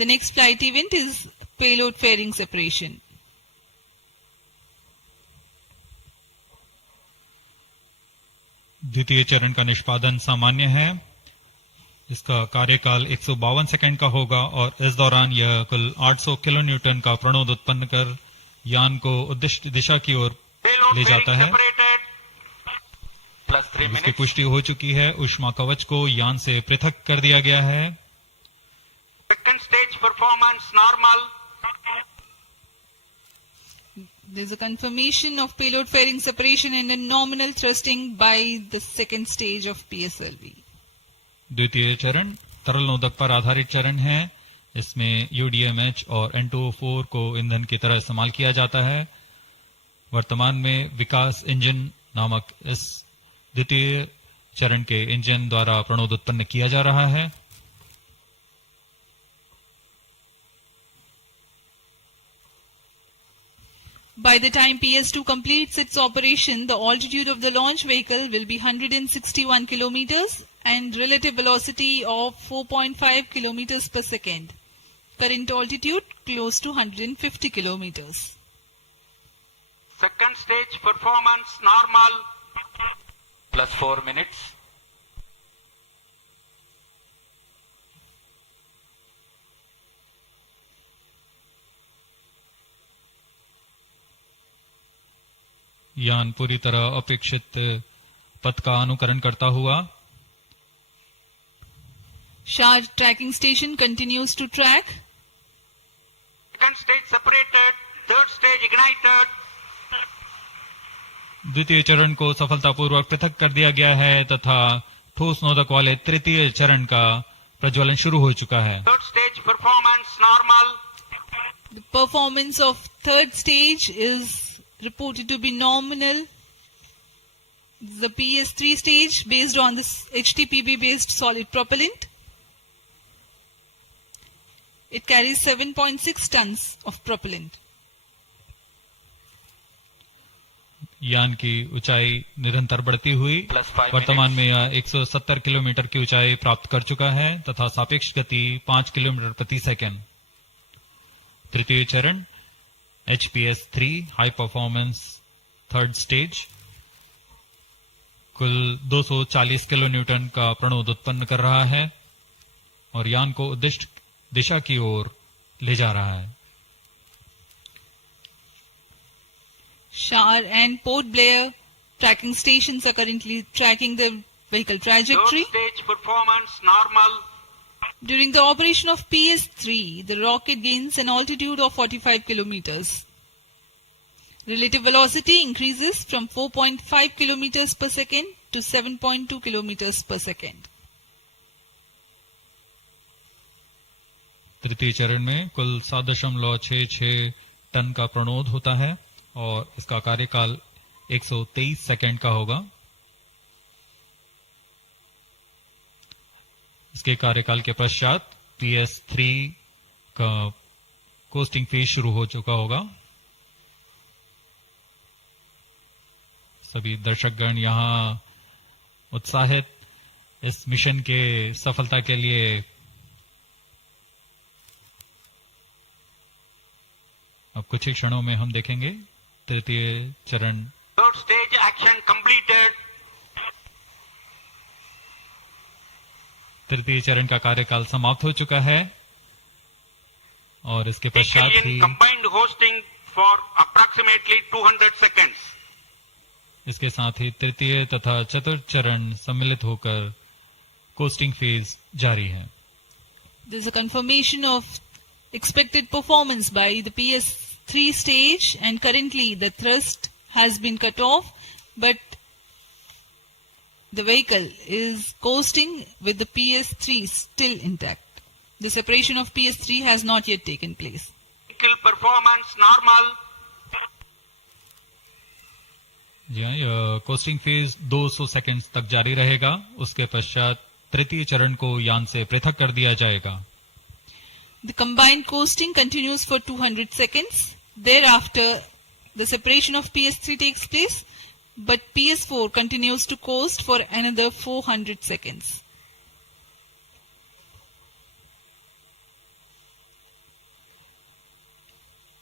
The next flight event is payload fairing separation. द्वितीय चरण का निष्पादन सामान्य है। इसका कार्यकाल 152 second का होगा और इस दौरान यह कुल 800 किलो न्यूटन का प्रणोद उत्पन्न कर यान को उद्दिष्ट दिशा की ओर ले जाता है। इसकी पुष्टि हो चुकी है। ऊष्मा कवच को यान से पृथक कर दिया गया है। Second stage performance normal. There is a confirmation of payload fairing separation and a nominal thrusting by the second stage of PSLV. द्वितीय चरण तरल नोदक पर आधारित चरण है। इसमें UDMH और N2O4 को ईंधन की तरह इस्तेमाल किया जाता है। वर्तमान में विकास इंजन नामक इस द्वितीय चरण के इंजन द्वारा प्रणोद उत्पन्न किया जा रहा है। By the time PS2 completes its operation, the altitude of the launch vehicle will be 161 kilometers and relative velocity of 4.5 kilometers per second. Current altitude close to 150 kilometers. Second stage performance normal. Plus 4 minutes. यान पूरी तरह अपेक्षित पथ का अनुकरण करता हुआ Shah tracking station continues to track. Second stage separated. Third stage ignited. द्वितीय चरण को सफलतापूर्वक पृथक कर दिया गया है तथा ठोस नोदक वाले तृतीय चरण का प्रज्वलन शुरू हो चुका है। Third stage performance normal. The performance of third stage is reported to be nominal. The PS3 stage based on this HTPB based solid propellant. It carries 7.6 tons of propellant. यान की ऊंचाई निरंतर बढ़ती हुई वर्तमान में यह 170 किलोमीटर की ऊंचाई प्राप्त कर चुका है तथा सापेक्ष गति 5 किलोमीटर प्रति सेकंड। तृतीय चरण HPS3 high performance third stage कुल 240 किलो न्यूटन का प्रणोद उत्पन्न कर रहा है और यान को उद्दिष्ट दिशा की ओर ले जा रहा है। Shah and Port Blair tracking stations are currently tracking the vehicle trajectory. Third stage performance normal. During the operation of PS3, the rocket gains an altitude of 45 kilometers. Relative velocity increases from 4.5 kilometers per second to 7.2 kilometers per second. तृतीय चरण में कुल 7.66 ton का प्रणोद होता है और इसका कार्यकाल 123 सेकंड का होगा। इसके कार्यकाल के पश्चात PS3 का कोस्टिंग फेज शुरू हो चुका होगा। सभी दर्शकगण यहां उत्साहित इस मिशन के सफलता के लिए अब कुछ ही क्षणों में हम देखेंगे तृतीय चरण। Third stage action completed. तृतीय चरण का कार्यकाल समाप्त हो चुका है और इसके पश्चात ही combined hosting for approximately 200 seconds. इसके साथ ही तृतीय तथा चतुर्थ चरण सम्मिलित होकर कोस्टिंग फेज जारी है। There is a confirmation of expected performance by the PS3 stage and currently the thrust has been cut off but the vehicle is coasting with the PS3 still intact. The separation of PS3 has not yet taken place. Vehicle performance normal. जी हाँ, यह costing phase 200 seconds तक जारी रहेगा। उसके पश्चात तृतीय चरण को यान से पृथक कर दिया जाएगा। The combined coasting continues for 200 seconds. Thereafter, the separation of PS3 takes place, but PS4 continues to coast for another 400 seconds.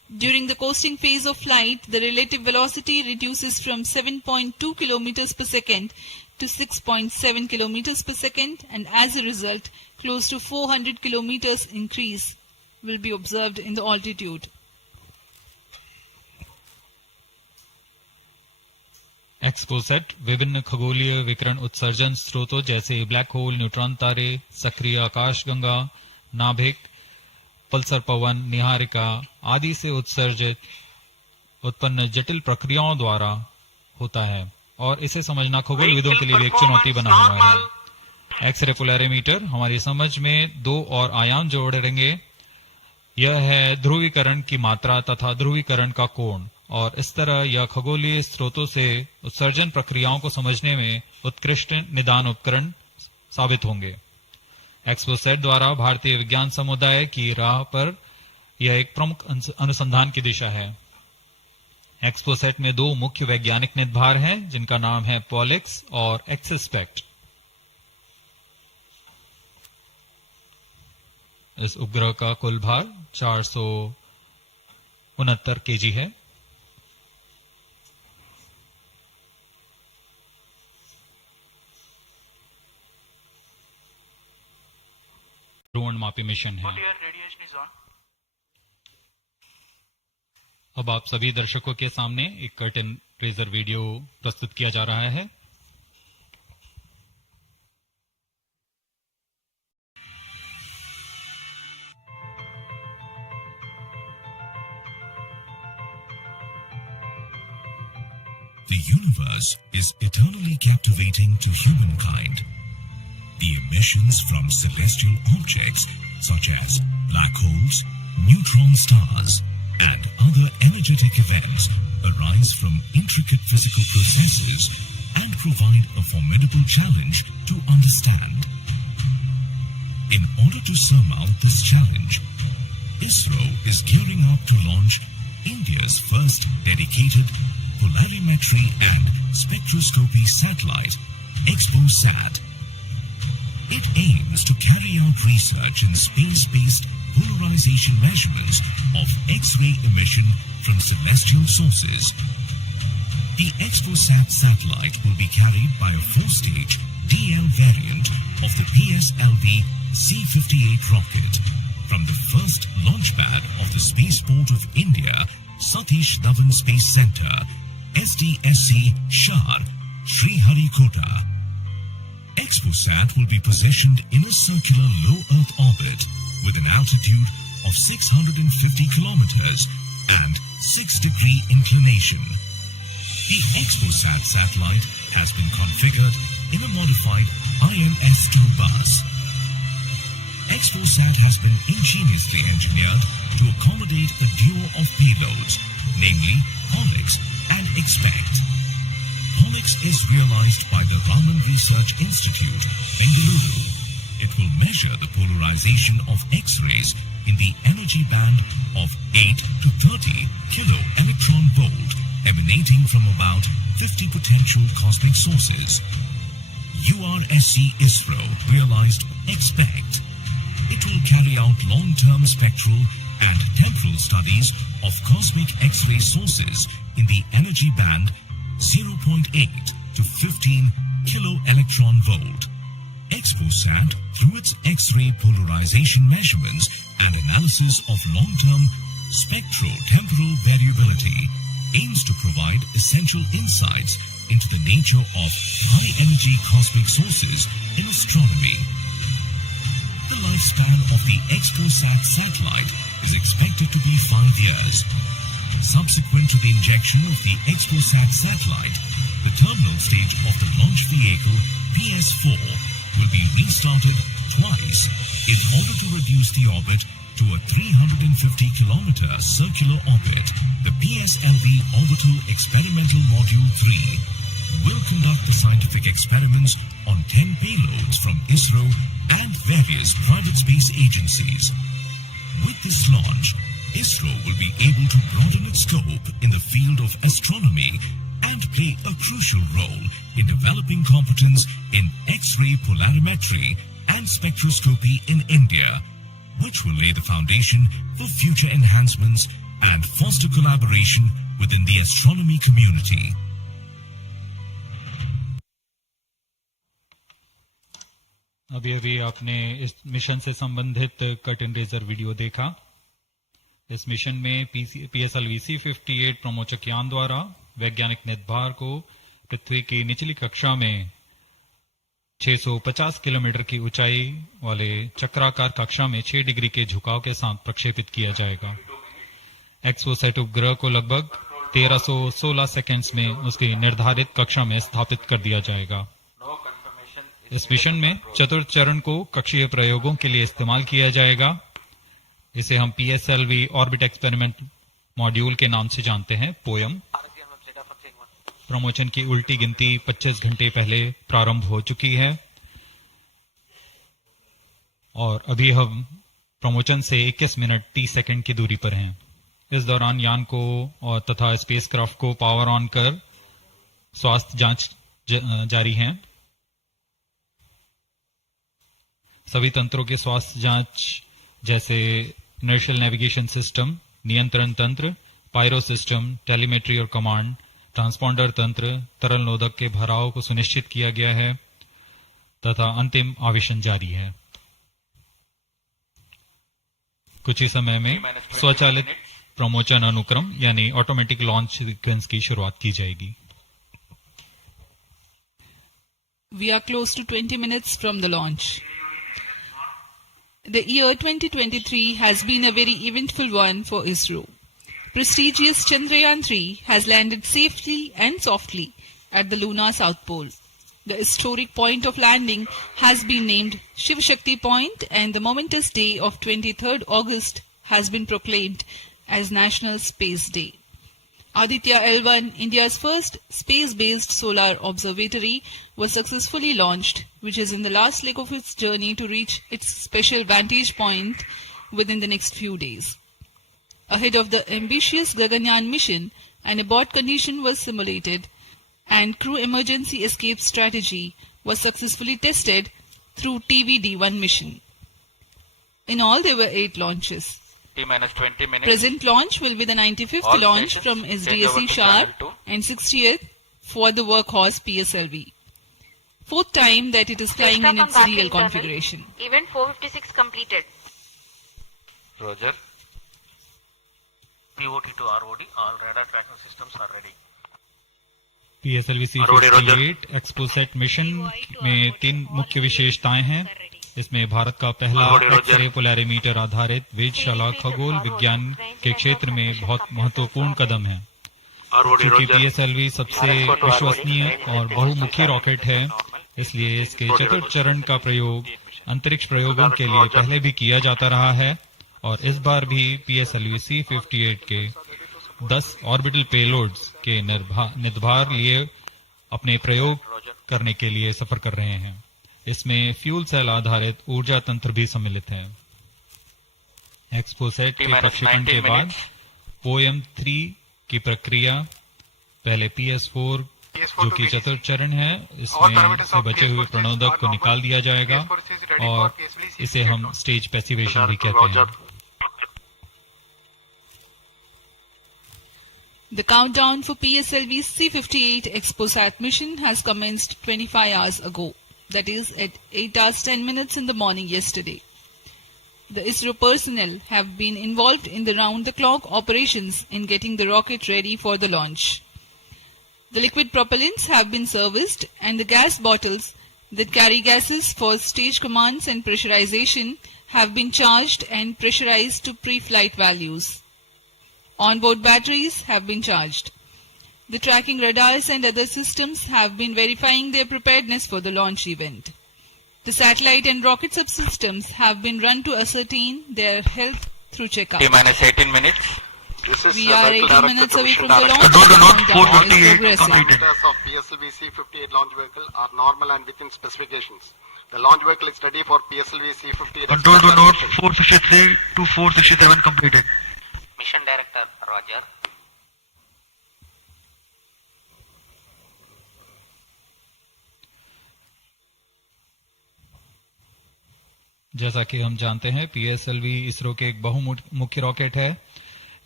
During the coasting phase of flight, the relative velocity reduces from 7.2 km per second to 6.7 km per second, and as a result, close to 400 km increase will be observed in the altitude. XPoSat विभिन्न खगोलीय विकिरण उत्सर्जन स्रोतों जैसे black hole, neutron तारे, सक्रिय आकाशगंगा, नाभिक, पल्सर पवन, निहारिका आदि से उत्सर्जित उत्पन्न जटिल प्रक्रियाओं द्वारा होता है और इसे समझना खगोलविदों के लिए भी एक चुनौती बना हुआ है। एक्सरे पोलैरिमीटर हमारी समझ में दो और आयाम जोड़ेंगे। यह है ध्रुवीकरण की मात्रा तथा ध्रुवीकरण का कोण, और इस तरह यह खगोलीय स्रोतों से उत्सर्जन प्रक्रियाओं को समझने में उत्कृष्ट निदान उपकरण साबित होंगे। एक्सपोसेट द्वारा भारतीय विज्ञान समुदाय की राह पर यह एक प्रमुख अनुसंधान की दिशा है। एक्सपोसेट में दो मुख्य वैज्ञानिक निदभार हैं जिनका नाम है पॉलिक्स और एक्सस्पेक्ट। इस उपग्रह का कुल भार 469 केजी है। ध्रुवणमापी मिशन है। अब आप सभी दर्शकों के सामने एक कर्टन रेजर वीडियो प्रस्तुत किया जा रहा है। The universe is eternally captivating to humankind. The emissions from celestial objects such as black holes, neutron stars, and other energetic events arise from intricate physical processes and provide a formidable challenge to understand. In order to surmount this challenge, ISRO is gearing up to launch India's first dedicated polarimetry and spectroscopy satellite, XPoSat. It aims to carry out research in space-based polarization measurements of X-ray emission from celestial sources. The XPoSat satellite will be carried by a 4-stage DL variant of the PSLV-C58 rocket from the first launchpad of the Spaceport of India, Satish Dhawan Space Centre, SDSC Shar, Sriharikota. XPoSat will be positioned in a circular low Earth orbit with an altitude of 650 kilometers and 6-degree inclination. The XPoSat satellite has been configured in a modified IMS-2 bus. XPoSat has been ingeniously engineered to accommodate a duo of payloads, namely POLIX and EXPECT. POLIX is realized by the Raman Research Institute, Bengaluru. It will measure the polarization of X-rays in the energy band of 8 to 30 kilo-electron volt emanating from about 50 potential cosmic sources. URSC ISRO realized EXPECT. It will carry out long-term spectral and temporal studies of cosmic X-ray sources in the energy band 0.8 to 15 kilo-electron volt. XPoSat, through its X-ray polarization measurements and analysis of long-term spectro-temporal variability, aims to provide essential insights into the nature of high-energy cosmic sources in astronomy. The lifespan of the XPoSat satellite is expected to be 5 years. Subsequent to the injection of the XPoSat satellite, the terminal stage of the launch vehicle PS4 will be restarted twice in order to reduce the orbit to a 350-kilometer circular orbit. The PSLV Orbital Experimental Module 3 will conduct the scientific experiments on 10 payloads from ISRO and various private space agencies. With this launch, ISRO will be able to broaden its scope in the field of astronomy and play a crucial role in developing competence in X-ray polarimetry and spectroscopy in India, which will lay the foundation for future enhancements and foster collaboration within the astronomy community. अभी अभी आपने इस mission से संबंधित cut and razor video देखा। इस mission में PSLV-C58 प्रमोचक यान द्वारा वैज्ञानिक निर्धार को पृथ्वी की निचली कक्षा में 650 किलोमीटर की ऊंचाई वाले चक्राकार कक्षा में 6 डिग्री के झुकाव के साथ प्रक्षेपित किया जाएगा। एक्सपोसैट उपग्रह को लगभग 1316 सेकेंड्स में उसकी निर्धारित कक्षा में स्थापित कर दिया जाएगा। इस मिशन में चतुर्थ चरण को कक्षीय प्रयोगों के लिए इस्तेमाल किया जाएगा। इसे हम PSLV ऑर्बिट एक्सपेरिमेंट मॉड्यूल के नाम से जानते हैं, पोयम। प्रमोचन की उल्टी गिनती 25 घंटे पहले प्रारंभ हो चुकी है और अभी हम प्रमोचन से 21 मिनट 30 सेकंड की दूरी पर हैं। इस दौरान यान को और तथा स्पेसक्राफ्ट को पावर ऑन कर स्वास्थ्य जांच जारी है। सभी तंत्रों के स्वास्थ्य जांच जैसे इनर्शियल नेविगेशन सिस्टम, नियंत्रण तंत्र, पायरो सिस्टम, टेलीमेट्री और कमांड, ट्रांसपॉन्डर तंत्र, तरल नोदक के भराव को सुनिश्चित किया गया है तथा अंतिम आवेशन जारी है। कुछ ही समय में स्वचालित प्रमोचन अनुक्रम यानी ऑटोमेटिक लॉन्च सीक्वेंस की शुरुआत की जाएगी। We are close to 20 minutes from the launch. The year 2023 has been a very eventful one for ISRO. Prestigious Chandrayaan-3 has landed safely and softly at the lunar south pole. The historic point of landing has been named Shiv Shakti Point, and the momentous day of 23rd August has been proclaimed as National Space Day. Aditya L1, India's first space-based solar observatory, was successfully launched, which is in the last leg of its journey to reach its special vantage point within the next few days. Ahead of the ambitious Gaganyaan mission, an abort condition was simulated and crew emergency escape strategy was successfully tested through TVD-1 mission. In all, there were 8 launches. T-minus 20 minutes. Present launch will be the 95th All launch stations from change SDSE over to Sharp channel and 60th for the workhorse PSLV. 4th time that it is flying in its real configuration. Event 456 completed. Roger. POT to ROD, all radar tracking systems are ready. PSLV-C58 XPoSat mission में 3 मुख्य विशेषताएं हैं। इसमें भारत का पहला x ray polarimeter आधारित वेधशाला खगोल विज्ञान के क्षेत्र में बहुत महत्वपूर्ण कदम है। क्योंकि PSLV सबसे विश्वसनीय और बहुमुखी रॉकेट है, इसलिए इसके चतुर्थ चरण का प्रयोग अंतरिक्ष प्रयोगों के लिए पहले भी किया जाता रहा है और इस बार भी PSLV-C58 के 10 ऑर्बिटल पेलोड्स के निर्धार लिए अपने प्रयोग करने के लिए सफर कर रहे हैं। इसमें फ्यूल सेल आधारित ऊर्जा तंत्र भी सम्मिलित है। एक्सपोसैट के प्रक्षेपण के बाद पोएम 3 की प्रक्रिया पहले PS4 जो कि चतुर्थ चरण है, इसमें से बचे हुए प्रणोदक को निकाल दिया जाएगा और इसे हम स्टेज पैसिवेशन भी कहते हैं। The countdown for PSLV-C58 XPoSat mission has commenced 25 hours ago. That is at 8 hours 10 minutes in the morning yesterday. The ISRO personnel have been involved in the round-the-clock operations in getting the rocket ready for the launch. The liquid propellants have been serviced and the gas bottles that carry gases for stage commands and pressurization have been charged and pressurized to pre-flight values. Onboard batteries have been charged. The tracking radars and other systems have been verifying their preparedness for the launch event. The satellite and rocket subsystems have been run to ascertain their health through checkup. T-minus 18 minutes. We are 18 minutes away from the launch. Control to North Countdown is 458 progressing. completed. Parameters of PSLV-C58 launch vehicle are normal and within specifications. The launch vehicle is ready for PSLV-C58. Control to North 463 to 467 completed. Mission Director, Roger. जैसा कि हम जानते हैं, PSLV ISRO के एक बहुमुखी rocket है।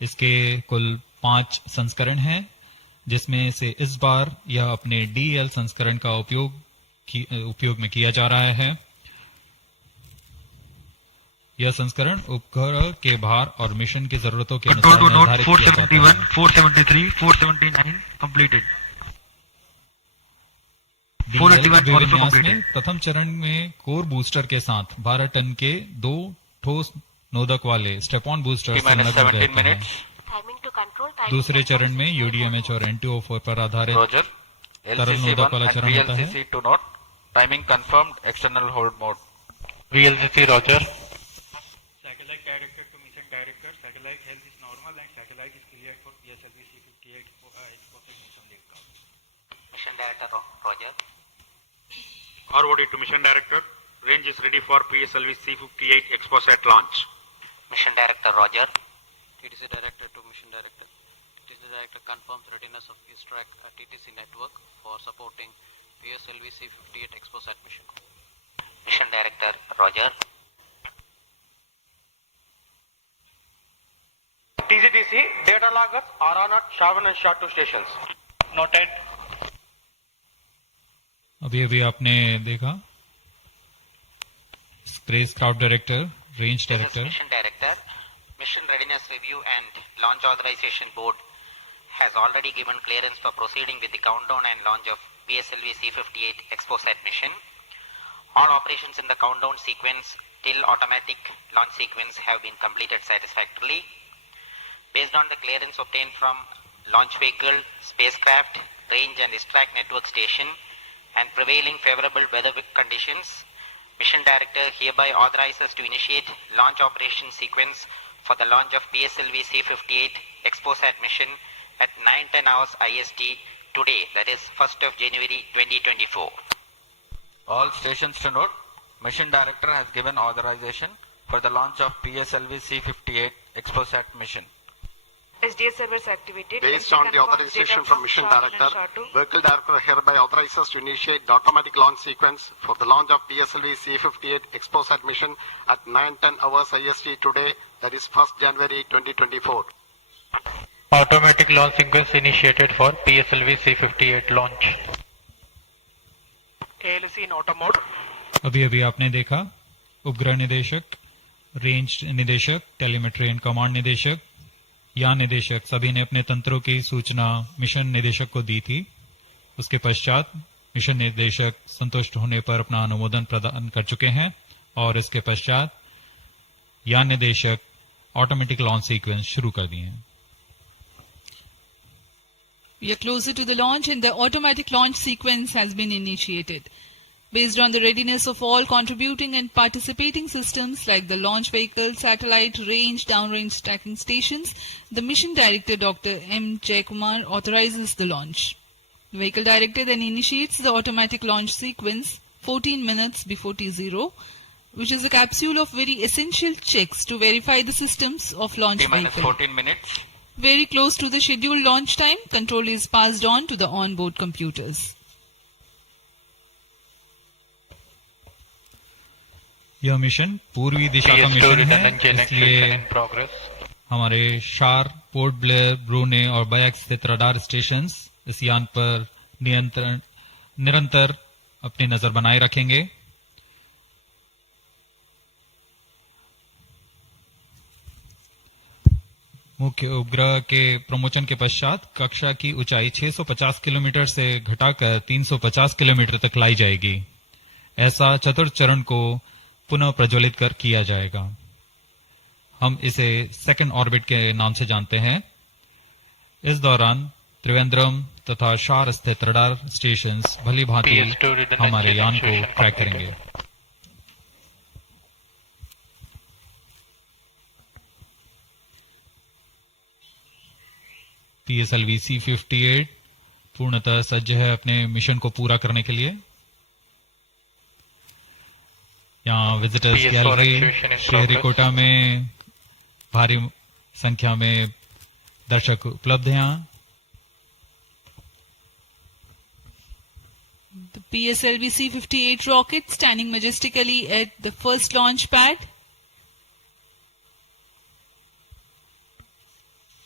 इसके कुल 5 संस्करण हैं, जिसमें से इस बार यह अपने DL संस्करण का उपयोग में किया जा रहा है। यह संस्करण उपग्रह के भार और मिशन की जरूरतों के अनुसार Control to note निर्धारित किया जाता 471, है। 473, 479 completed. DL 481 also अभिविन्यास में completed. प्रथम चरण में कोर बूस्टर के साथ 12 टन के 2 ठोस नोदक वाले स्टेप ऑन बूस्टर संलग्न 17 रहते हैं। minutes. Timing to control. दूसरे चरण में UDMH और NTO4 पर आधारित Roger. तरल नोदक LCC1 वाला and चरण होता है। VLCC to note. Timing confirmed. External hold mode. VLCC Roger. Satellite director to mission director. Satellite health is normal and satellite is cleared for PSLV-C58 XPoSat mission liftoff. Mission Director Roger. Forwarded to Mission Director. Range is ready for PSLV-C58 XPoSat launch. Mission Director Roger. TTC Director to Mission Director. TTC Director confirms readiness of track TTC network for supporting PSLV-C58 XPoSat mission. Mission Director Roger. TCTC data loggers are on at Shavan and SHA-2 stations. Noted. अभी आपने देखा space craft director, range This is director. Mission Director. Mission Readiness Review and Launch Authorization Board has already given clearance for proceeding with the countdown and launch of PSLV-C58 XPoSat mission. All operations in the countdown sequence till automatic launch sequence have been completed satisfactorily. Based on the clearance obtained from launch vehicle, spacecraft, range and ISRO network station and prevailing favorable weather conditions, Mission Director hereby authorizes to initiate launch operation sequence for the launch of PSLV-C58 XPoSat mission at 9:10 hours IST today, that is 1st of January 2024. All stations to note, Mission Director has given authorization for the launch of PSLV-C58 XPoSat mission. SDS servers activated. Based on the authorization from Mission Director, Vehicle Director hereby authorizes to initiate the automatic launch sequence for the launch of PSLV-C58 XPoSat mission at 9:10 hours IST today, that is 1st January 2024. Automatic launch sequence initiated for PSLV-C58 launch. ALC in auto mode. अभी आपने देखा उपग्रह निदेशक, range निदेशक, telemetry and command निदेशक, यान निदेशक सभी ने अपने तंत्रों की सूचना मिशन निदेशक को दी थी। उसके पश्चात मिशन निदेशक संतुष्ट होने पर अपना अनुमोदन प्रदान कर चुके हैं और इसके पश्चात यान निदेशक ऑटोमेटिक लॉन्च सीक्वेंस शुरू कर दिए हैं। We are closer to the launch and the automatic launch sequence has been initiated. Based on the readiness of all contributing and participating systems like the launch vehicle, satellite, range, downrange tracking stations, the Mission Director Dr. M. Jaikumar authorizes the launch. The Vehicle Director then initiates the automatic launch sequence 14 minutes before T0, which is a capsule of very essential checks to verify the systems of launch T-minus vehicle. 14 minutes. Very close to the scheduled launch time, control is passed on to the onboard computers. यह mission पूर्वी दिशा का mission है, इसलिए हमारे शार, port Blair, ब्रूने और bike स्थित radar stations इस यान पर निरंतर अपनी नजर बनाए रखेंगे। मुख्य उपग्रह के प्रमोशन के पश्चात कक्षा की ऊंचाई 650 किलोमीटर से घटाकर 350 किलोमीटर तक लाई जाएगी। ऐसा चतुर्थ चरण को पुनः प्रज्वलित कर किया जाएगा। हम इसे सेकंड ऑर्बिट के नाम से जानते हैं। इस दौरान त्रिवेंद्रम तथा शार स्थित रडार स्टेशंस भली भांति हमारे यान को ट्रैक करेंगे। PSLV-C58 पूर्णतः सज्ज है अपने मिशन को पूरा करने के लिए। यहाँ विजिटर्स गैलरी श्रीहरिकोटा में भारी संख्या में दर्शक उपलब्ध हैं। यहाँ The PSLV-C58 rocket standing majestically at the first launch pad.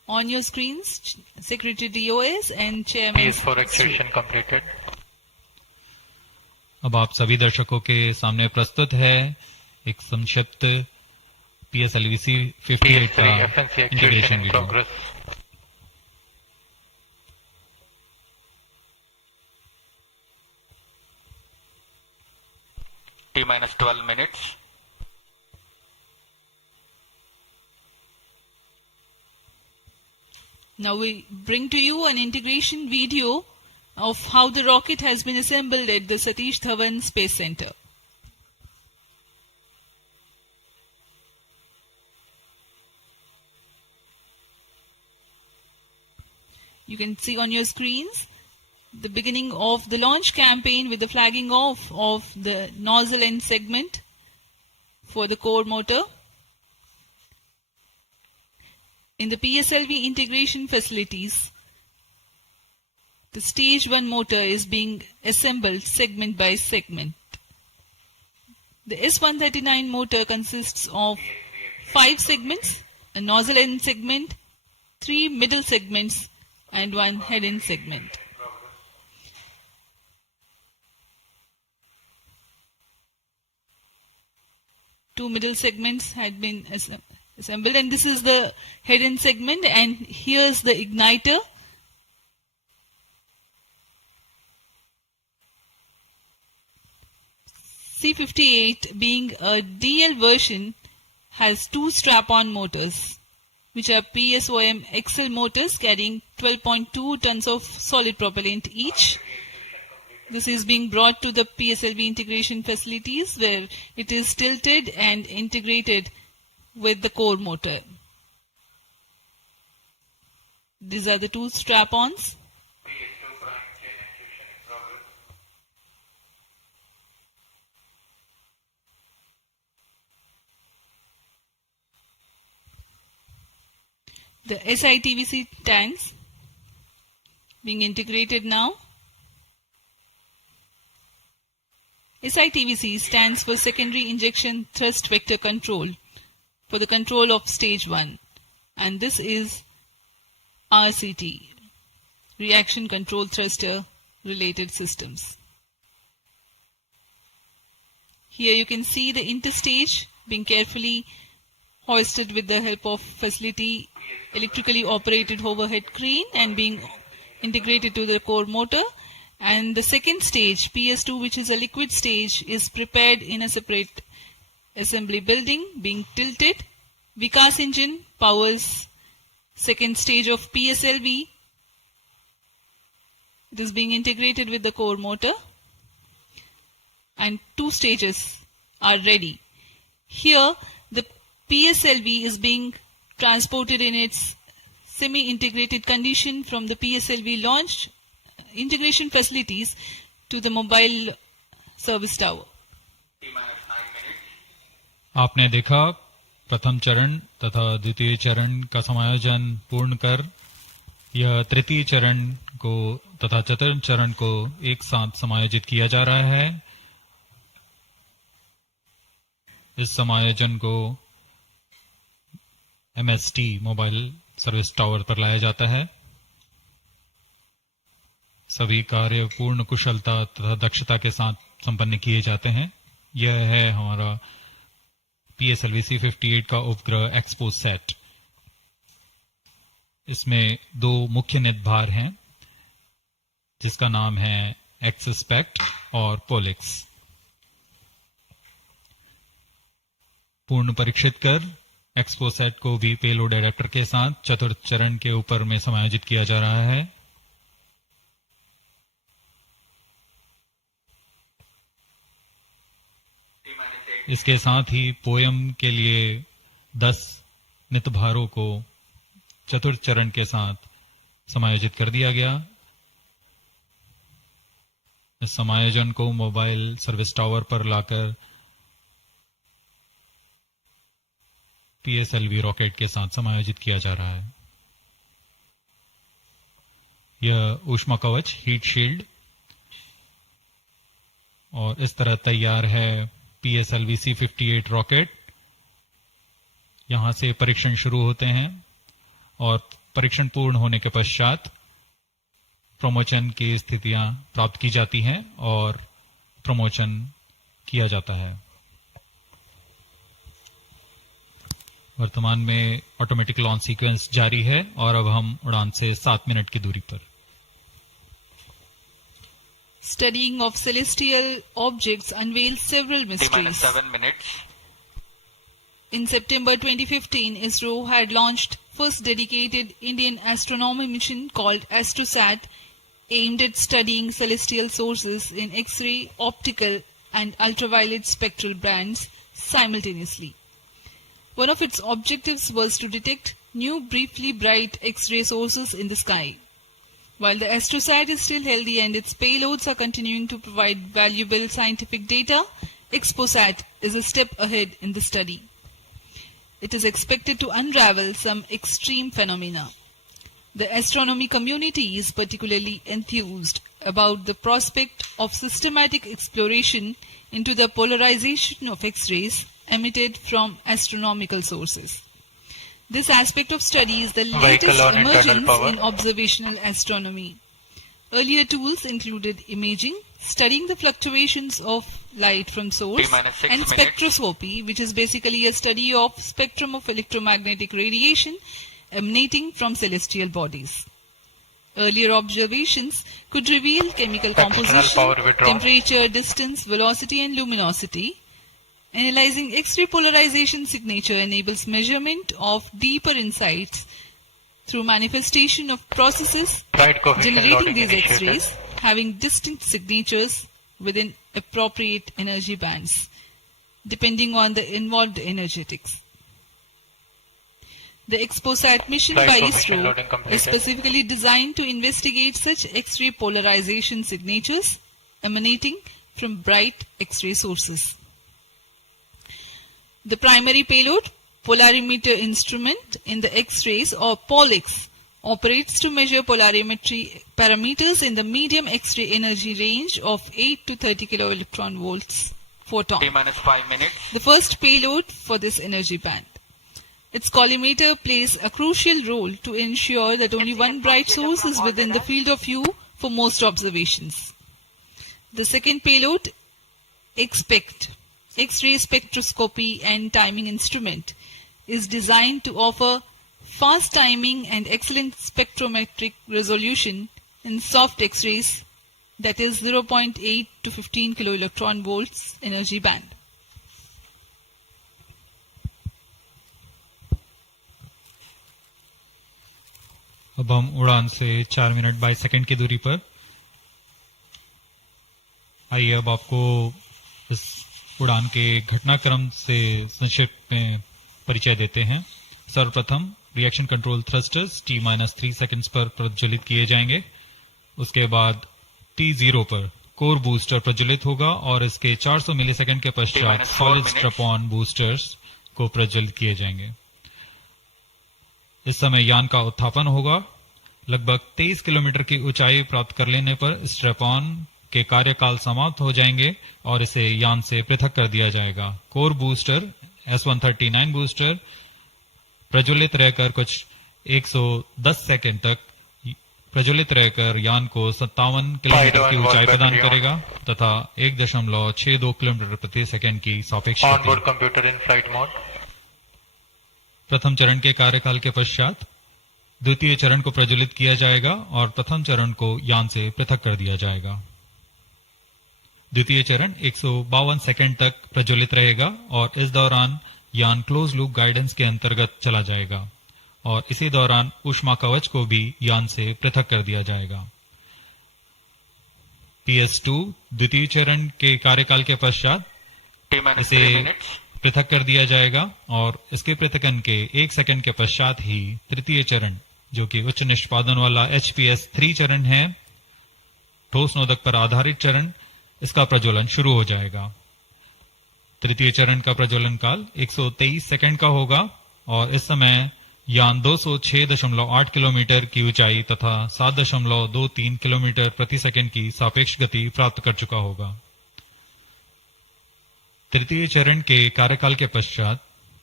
On your screens, Secretary DOS and Chairman. PS4 activation completed. अब आप सभी दर्शकों के सामने प्रस्तुत है एक संक्षिप्त PSLV-C 58 का FNC integration activation in video. progress. T minus 12 minutes. Now we bring to you an integration video of how the rocket has been assembled at the Satish Dhawan Space Centre. You can see on your screens the beginning of the launch campaign with the flagging off of the nozzle end segment for the core motor. In the PSLV integration facilities, the stage 1 motor is being assembled segment by segment. The S139 motor consists of 5 segments, a nozzle end segment, 3 middle segments and 1 head end segment. Two middle segments had been assembled, and this is the head end segment, and here's the igniter. C58, being a DL version, has 2 strap-on motors, which are PSOM XL motors carrying 12.2 tons of solid propellant each. This is being brought to the PSLV integration facilities where it is tilted and integrated with the core motor. These are the 2 strap-ons. The SITVC tanks being integrated now. SITVC stands for Secondary Injection Thrust Vector Control for the control of stage 1, and this is RCT, Reaction Control Thruster related systems. Here you can see the interstage being carefully hoisted with the help of facility electrically operated overhead crane and being integrated to the core motor. And the second stage, PS2, which is a liquid stage, is prepared in a separate assembly building, being tilted. Vikas engine powers second stage of PSLV. It is being integrated with the core motor, and 2 stages are ready. Here, the PSLV is being transported in its semi-integrated condition from the PSLV launch integration facilities to the mobile service tower. आपने देखा प्रथम चरण तथा द्वितीय चरण का समायोजन पूर्ण कर यह तृतीय चरण को तथा चतुर्थ चरण को एक साथ समायोजित किया जा रहा है। इस समायोजन को MST मोबाइल सर्विस टावर पर लाया जाता है। सभी कार्य पूर्ण कुशलता तथा दक्षता के साथ संपन्न किए जाते हैं। यह है हमारा PSLV-C58 का उपग्रह XPoSat। इसमें 2 मुख्य निदभार हैं जिसका नाम है XSPECT और POLIX। पूर्ण परीक्षित कर XPoSat को भी पेलोड एडेप्टर के साथ चतुर्थ चरण के ऊपर में समायोजित किया जा रहा है। इसके साथ ही पोयम के लिए 10 नितभारों को चतुर्थ चरण के साथ समायोजित कर दिया गया। इस समायोजन को मोबाइल सर्विस टावर पर लाकर PSLV रॉकेट के साथ समायोजित किया जा रहा है। यह ऊष्मा कवच हीट शील्ड और इस तरह तैयार है PSLV-C58 रॉकेट। यहां से परीक्षण शुरू होते हैं और परीक्षण पूर्ण होने के पश्चात प्रमोशन की स्थितियां प्राप्त की जाती हैं और प्रमोशन किया जाता है। वर्तमान में ऑटोमेटिक लॉन्च सीक्वेंस जारी है और अब हम उड़ान से 7 मिनट की दूरी पर। Studying of celestial objects unveils several mysteries. 7 minutes. In September 2015, ISRO had launched first dedicated Indian astronomy mission called AstroSat, aimed at studying celestial sources in X-ray, optical and ultraviolet spectral bands simultaneously. One of its objectives was to detect new briefly bright X-ray sources in the sky. While the AstroSat is still healthy and its payloads are continuing to provide valuable scientific data, XPoSat is a step ahead in the study. It is expected to unravel some extreme phenomena. The astronomy community is particularly enthused about the prospect of systematic exploration into the polarization of X-rays emitted from astronomical sources. This aspect of study is the latest emergence in observational astronomy. Earlier tools included imaging, studying the fluctuations of light from source, and spectroscopy, which is basically a study of spectrum of electromagnetic radiation emanating from celestial bodies. Earlier observations could reveal chemical composition, temperature, distance, velocity and luminosity. Analyzing X-ray polarization signature enables measurement of deeper insights through manifestation of processes generating these X-rays having distinct signatures within appropriate energy bands, depending on the involved energetics. The XPoSat mission by ISRO is specifically designed to investigate such X-ray polarization signatures emanating from bright X-ray sources. The primary payload, polarimeter instrument in the X-rays or POLIX, operates to measure polarimetry parameters in the medium X-ray energy range of 8 to 30 kiloelectron volts photon. T-5 minutes. The first payload for this energy band. Its collimator plays a crucial role to ensure that only one bright source is within the field of view for most observations. The second payload, XPECT, X-ray spectroscopy and timing instrument, is designed to offer fast timing and excellent spectrometric resolution in soft X-rays, that is 0.8 to 15 kiloelectron volts energy band. अब हम उड़ान से 4 minute 22 second की दूरी पर। आइए अब आपको इस उड़ान के घटनाक्रम से संक्षिप्त में परिचय देते हैं। सर्वप्रथम reaction control thrusters T-3 seconds पर प्रज्वलित किए जाएंगे। उसके बाद T0 पर कोर बूस्टर प्रज्वलित होगा और इसके 400 मिलीसेकंड के पश्चात सॉलिड स्ट्रैप-ऑन बूस्टर्स को प्रज्वलित किए जाएंगे। इस समय यान का उत्थापन होगा। लगभग 23 किलोमीटर की ऊंचाई प्राप्त कर लेने पर स्ट्रैप-ऑन के कार्यकाल समाप्त हो जाएंगे और इसे यान से पृथक कर दिया जाएगा। कोर बूस्टर S139 बूस्टर प्रज्वलित रहकर कुछ 110 सेकंड तक प्रज्वलित रहकर यान को 57 किलोमीटर की ऊंचाई प्रदान करेगा तथा 1.62 किलोमीटर प्रति सेकंड की सापेक्ष गति। प्रथम चरण के कार्यकाल के पश्चात द्वितीय चरण को प्रज्वलित किया जाएगा और प्रथम चरण को यान से पृथक कर दिया जाएगा। द्वितीय चरण 152 सेकंड तक प्रज्वलित रहेगा और इस दौरान यान क्लोज लूप गाइडेंस के अंतर्गत चला जाएगा और इसी दौरान ऊष्मा कवच को भी यान से पृथक कर दिया जाएगा। PS2 द्वितीय चरण के कार्यकाल के पश्चात इसे पृथक कर दिया जाएगा और इसके पृथकन के 1 सेकंड के पश्चात ही तृतीय चरण, जो कि उच्च निष्पादन वाला HPS3 चरण है, ठोस नोदक पर आधारित चरण, इसका प्रज्वलन शुरू हो जाएगा। तृतीय चरण का प्रज्वलन काल 123 सेकंड का होगा और इस समय यान 206.8 किलोमीटर की ऊंचाई तथा 7.23 किलोमीटर प्रति सेकंड की सापेक्ष गति प्राप्त कर चुका होगा। तृतीय चरण के कार्यकाल के पश्चात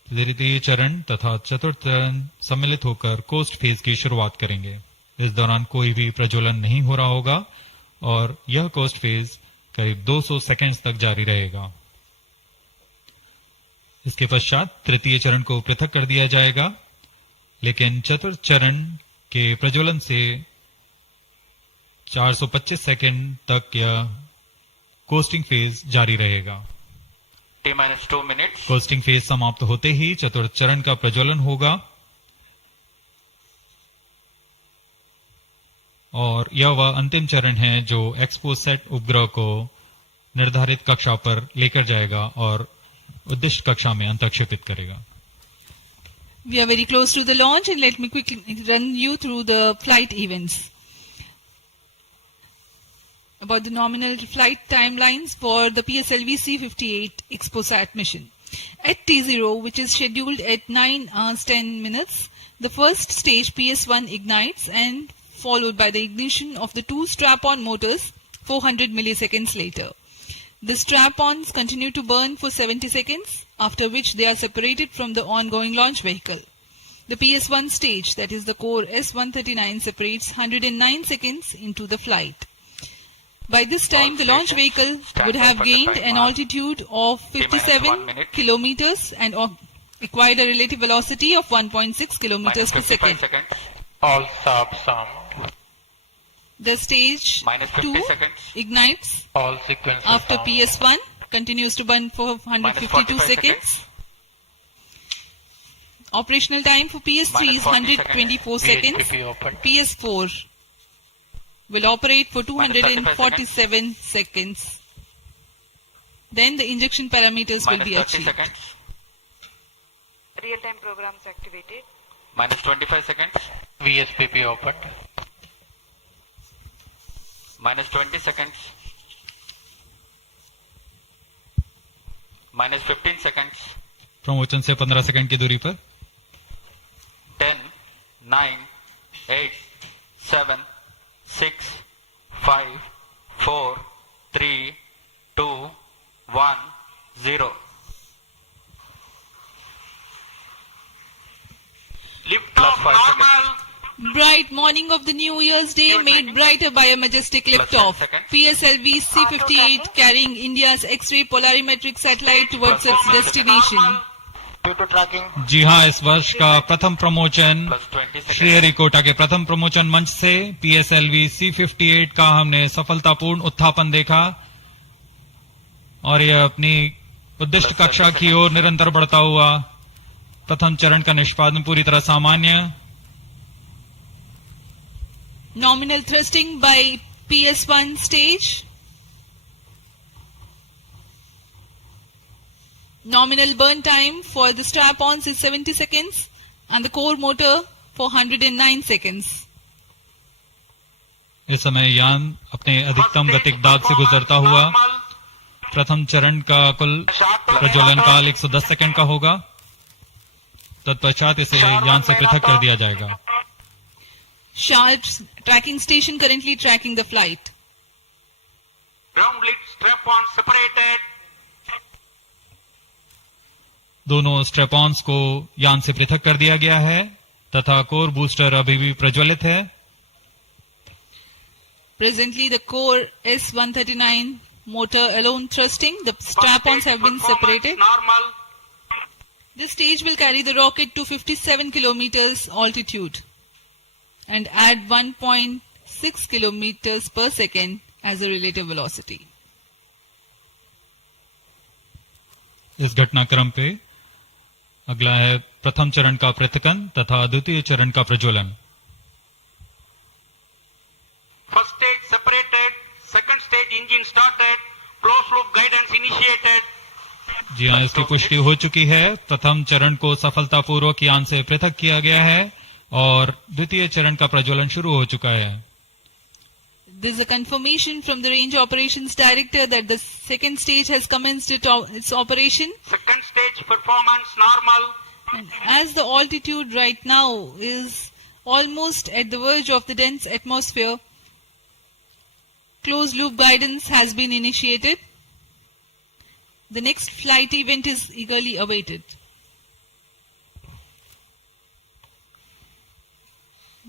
तृतीय चरण तथा चतुर्थ चरण सम्मिलित होकर कोस्ट फेज की शुरुआत करेंगे। इस दौरान कोई भी प्रज्वलन नहीं हो रहा होगा और यह कोस्ट फेज करीब 200 सेकेंड्स तक जारी रहेगा। इसके पश्चात तृतीय चरण को पृथक कर दिया जाएगा, लेकिन चतुर्थ चरण के प्रज्वलन से 425 सेकेंड तक यह कोस्टिंग फेज जारी रहेगा। T-2 minutes. कोस्टिंग फेज समाप्त होते ही चतुर्थ चरण का प्रज्वलन होगा और यह वह अंतिम चरण है जो एक्सपोसैट उपग्रह को निर्धारित कक्षा पर लेकर जाएगा और उद्दिष्ट कक्षा में अंतक्षेपित करेगा। We are very close to the launch and let me quickly run you through the flight events. About the nominal flight timelines for the PSLV-C58 XPoSat mission. At T0, which is scheduled at 9 hours 10 minutes, the first stage PS1 ignites and followed by the ignition of the two strap-on motors 400 milliseconds later. The strap-ons continue to burn for 70 seconds, after which they are separated from the ongoing launch vehicle. The PS1 stage, that is the core S139, separates 109 seconds into the flight. By this time, the launch vehicle would have gained an altitude of 57 kilometers and acquired a relative velocity of 1.6 kilometers per second. All subs armed. The stage 2 ignites All sequences after armed. PS1, continues to burn for 152 seconds. Operational time for PS3 is 124 seconds. VHPP open. PS4 will operate for 247 seconds. Then the injection parameters will be 30 achieved. seconds. Real-time programs activated. Minus 25 seconds. VSPP opened. Minus 20 seconds. Minus 15 seconds. Promotion से 15 second की दूरी पर 10, 9, 8, 7, 6, 5, 4, 3, 2, 1, 0. Lift off 5 normal. Bright morning of the New Year's Day made brighter by a majestic liftoff. PSLV-C58 carrying India's X-ray polarimetric satellite towards its destination. जी हाँ, इस वर्ष का प्रथम promotion Sriharikota के प्रथम प्रमोशन मंच से PSLV-C58 का हमने सफलतापूर्ण उत्थापन देखा और यह अपनी उद्दिष्ट कक्षा की ओर निरंतर बढ़ता हुआ। प्रथम चरण का निष्पादन पूरी तरह सामान्य। Nominal thrusting by PS1 stage. Nominal burn time for the strap-ons is 70 seconds and the core motor for 109 seconds. इस समय यान अपने अधिकतम गतिक दाब से गुजरता हुआ। प्रथम चरण का कुल प्रज्वलन काल 110 सेकंड का होगा। तत्पश्चात इसे यान से पृथक कर दिया जाएगा। Sharp's tracking station currently tracking the flight. Ground lead strap-on separated. दोनों स्ट्रेपॉन्स को यान से पृथक कर दिया गया है तथा कोर बूस्टर अभी भी प्रज्वलित है। Presently, the core S139 motor alone thrusting. The strap-ons have been separated. Normal. This stage will carry the rocket to 57 kilometers altitude and add 1.6 kilometers per second as a relative velocity. इस घटनाक्रम पे अगला है प्रथम चरण का पृथकन तथा द्वितीय चरण का प्रज्वलन। First stage separated. Second stage engine started. Closed loop guidance initiated. जी हाँ, इसकी पुष्टि हो चुकी है। प्रथम चरण को सफलतापूर्वक यान से पृथक किया गया है और द्वितीय चरण का प्रज्वलन शुरू हो चुका है। There is a confirmation from the Range Operations Director that the second stage has commenced its operation. Second stage performance normal. And as the altitude right now is almost at the verge of the dense atmosphere, closed loop guidance has been initiated. The next flight event is eagerly awaited.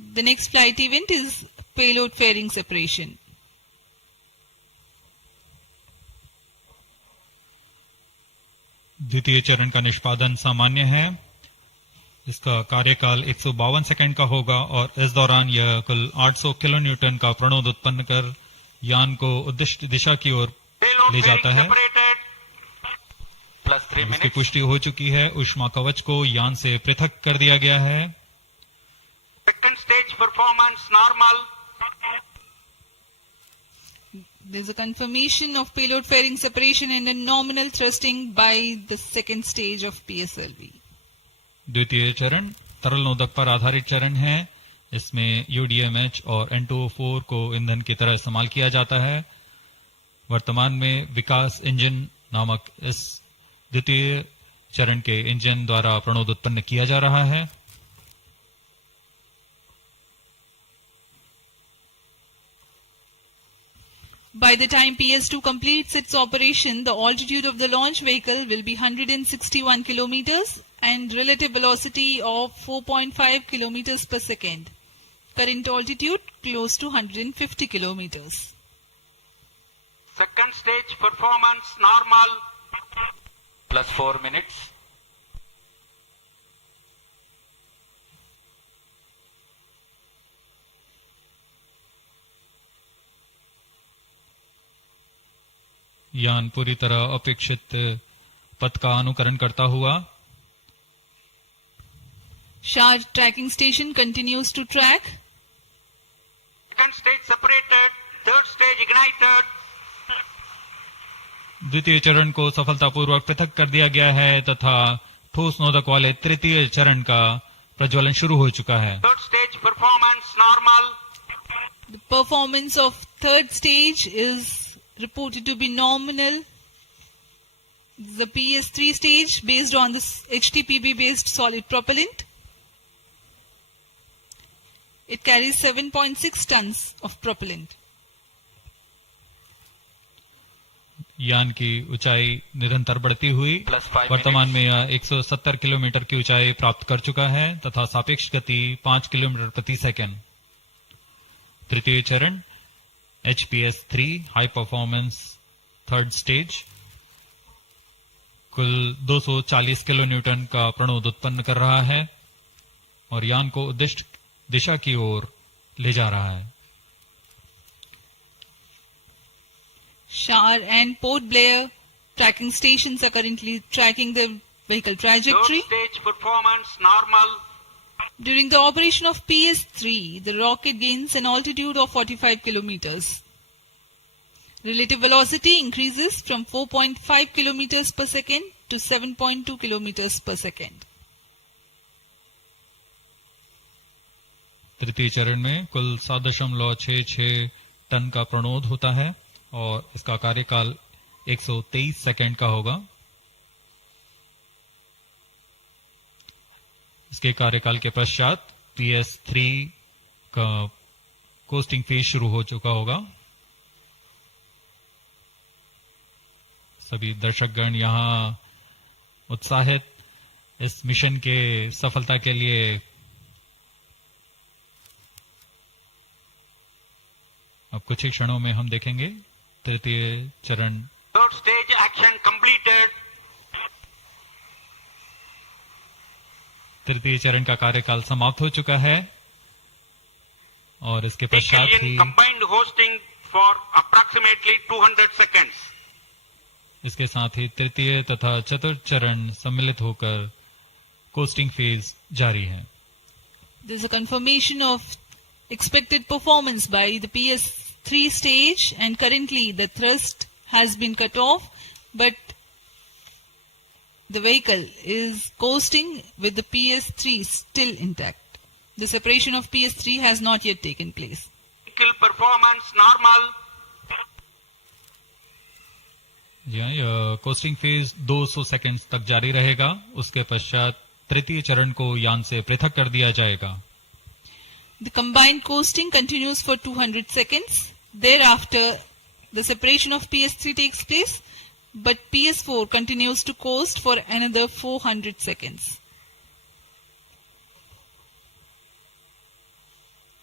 The next flight event is payload fairing separation. द्वितीय चरण का निष्पादन सामान्य है। इसका कार्यकाल 152 second का होगा और इस दौरान यह कुल 800 किलो न्यूटन का प्रणोद उत्पन्न कर यान को उद्दिष्ट दिशा की ओर ले जाता है। इसकी पुष्टि हो चुकी है। ऊष्मा कवच को यान से पृथक कर दिया गया है। Second stage performance normal. There is a confirmation of payload fairing separation and a nominal thrusting by the second stage of PSLV. द्वितीय चरण तरल नोदक पर आधारित चरण है। इसमें UDMH और N2O4 को ईंधन की तरह इस्तेमाल किया जाता है। वर्तमान में विकास इंजन नामक इस द्वितीय चरण के इंजन द्वारा प्रणोद उत्पन्न किया जा रहा है। By the time PS2 completes its operation, the altitude of the launch vehicle will be 161 kilometers and relative velocity of 4.5 kilometers per second. Current altitude close to 150 kilometers. Second stage performance normal. Plus 4 minutes. यान पूरी तरह अपेक्षित पथ का अनुकरण करता हुआ Shah tracking station continues to track. Second stage separated. Third stage ignited. द्वितीय चरण को सफलतापूर्वक पृथक कर दिया गया है तथा ठोस नोदक वाले तृतीय चरण का प्रज्वलन शुरू हो चुका है। Third stage performance normal. The performance of third stage is reported to be nominal. The PS3 stage based on this HTPB based solid propellant. It carries 7.6 tons of propellant. यान की ऊंचाई निरंतर बढ़ती हुई वर्तमान में यह 170 किलोमीटर की ऊंचाई प्राप्त कर चुका है तथा सापेक्ष गति 5 किलोमीटर प्रति सेकंड। तृतीय चरण HPS3 high performance third stage कुल 240 किलो न्यूटन का प्रणोद उत्पन्न कर रहा है और यान को उद्दिष्ट दिशा की ओर ले जा रहा है। Shah and Port Blair tracking stations are currently tracking the vehicle trajectory. Third stage performance normal. During the operation of PS3, the rocket gains an altitude of 45 kilometers. Relative velocity increases from 4.5 kilometers per second to 7.2 kilometers per second. तृतीय चरण में कुल 7.66 ton का प्रणोद होता है और इसका कार्यकाल 123 सेकंड का होगा। इसके कार्यकाल के पश्चात PS3 का कोस्टिंग फेज शुरू हो चुका होगा। सभी दर्शकगण यहां उत्साहित इस मिशन के सफलता के लिए अब कुछ ही क्षणों में हम देखेंगे तृतीय चरण। Third stage action completed. तृतीय चरण का कार्यकाल समाप्त हो चुका है और इसके पश्चात ही combined hosting for approximately 200 seconds. इसके साथ ही तृतीय तथा चतुर्थ चरण सम्मिलित होकर कोस्टिंग फेज जारी है। There is a confirmation of expected performance by the PS3 stage and currently the thrust has been cut off but the vehicle is coasting with the PS3 still intact. The separation of PS3 has not yet taken place. Vehicle performance normal. यह costing phase 200 seconds तक जारी रहेगा। उसके पश्चात तृतीय चरण को यान से पृथक कर दिया जाएगा। The combined coasting continues for 200 seconds. Thereafter, the separation of PS3 takes place, but PS4 continues to coast for another 400 seconds.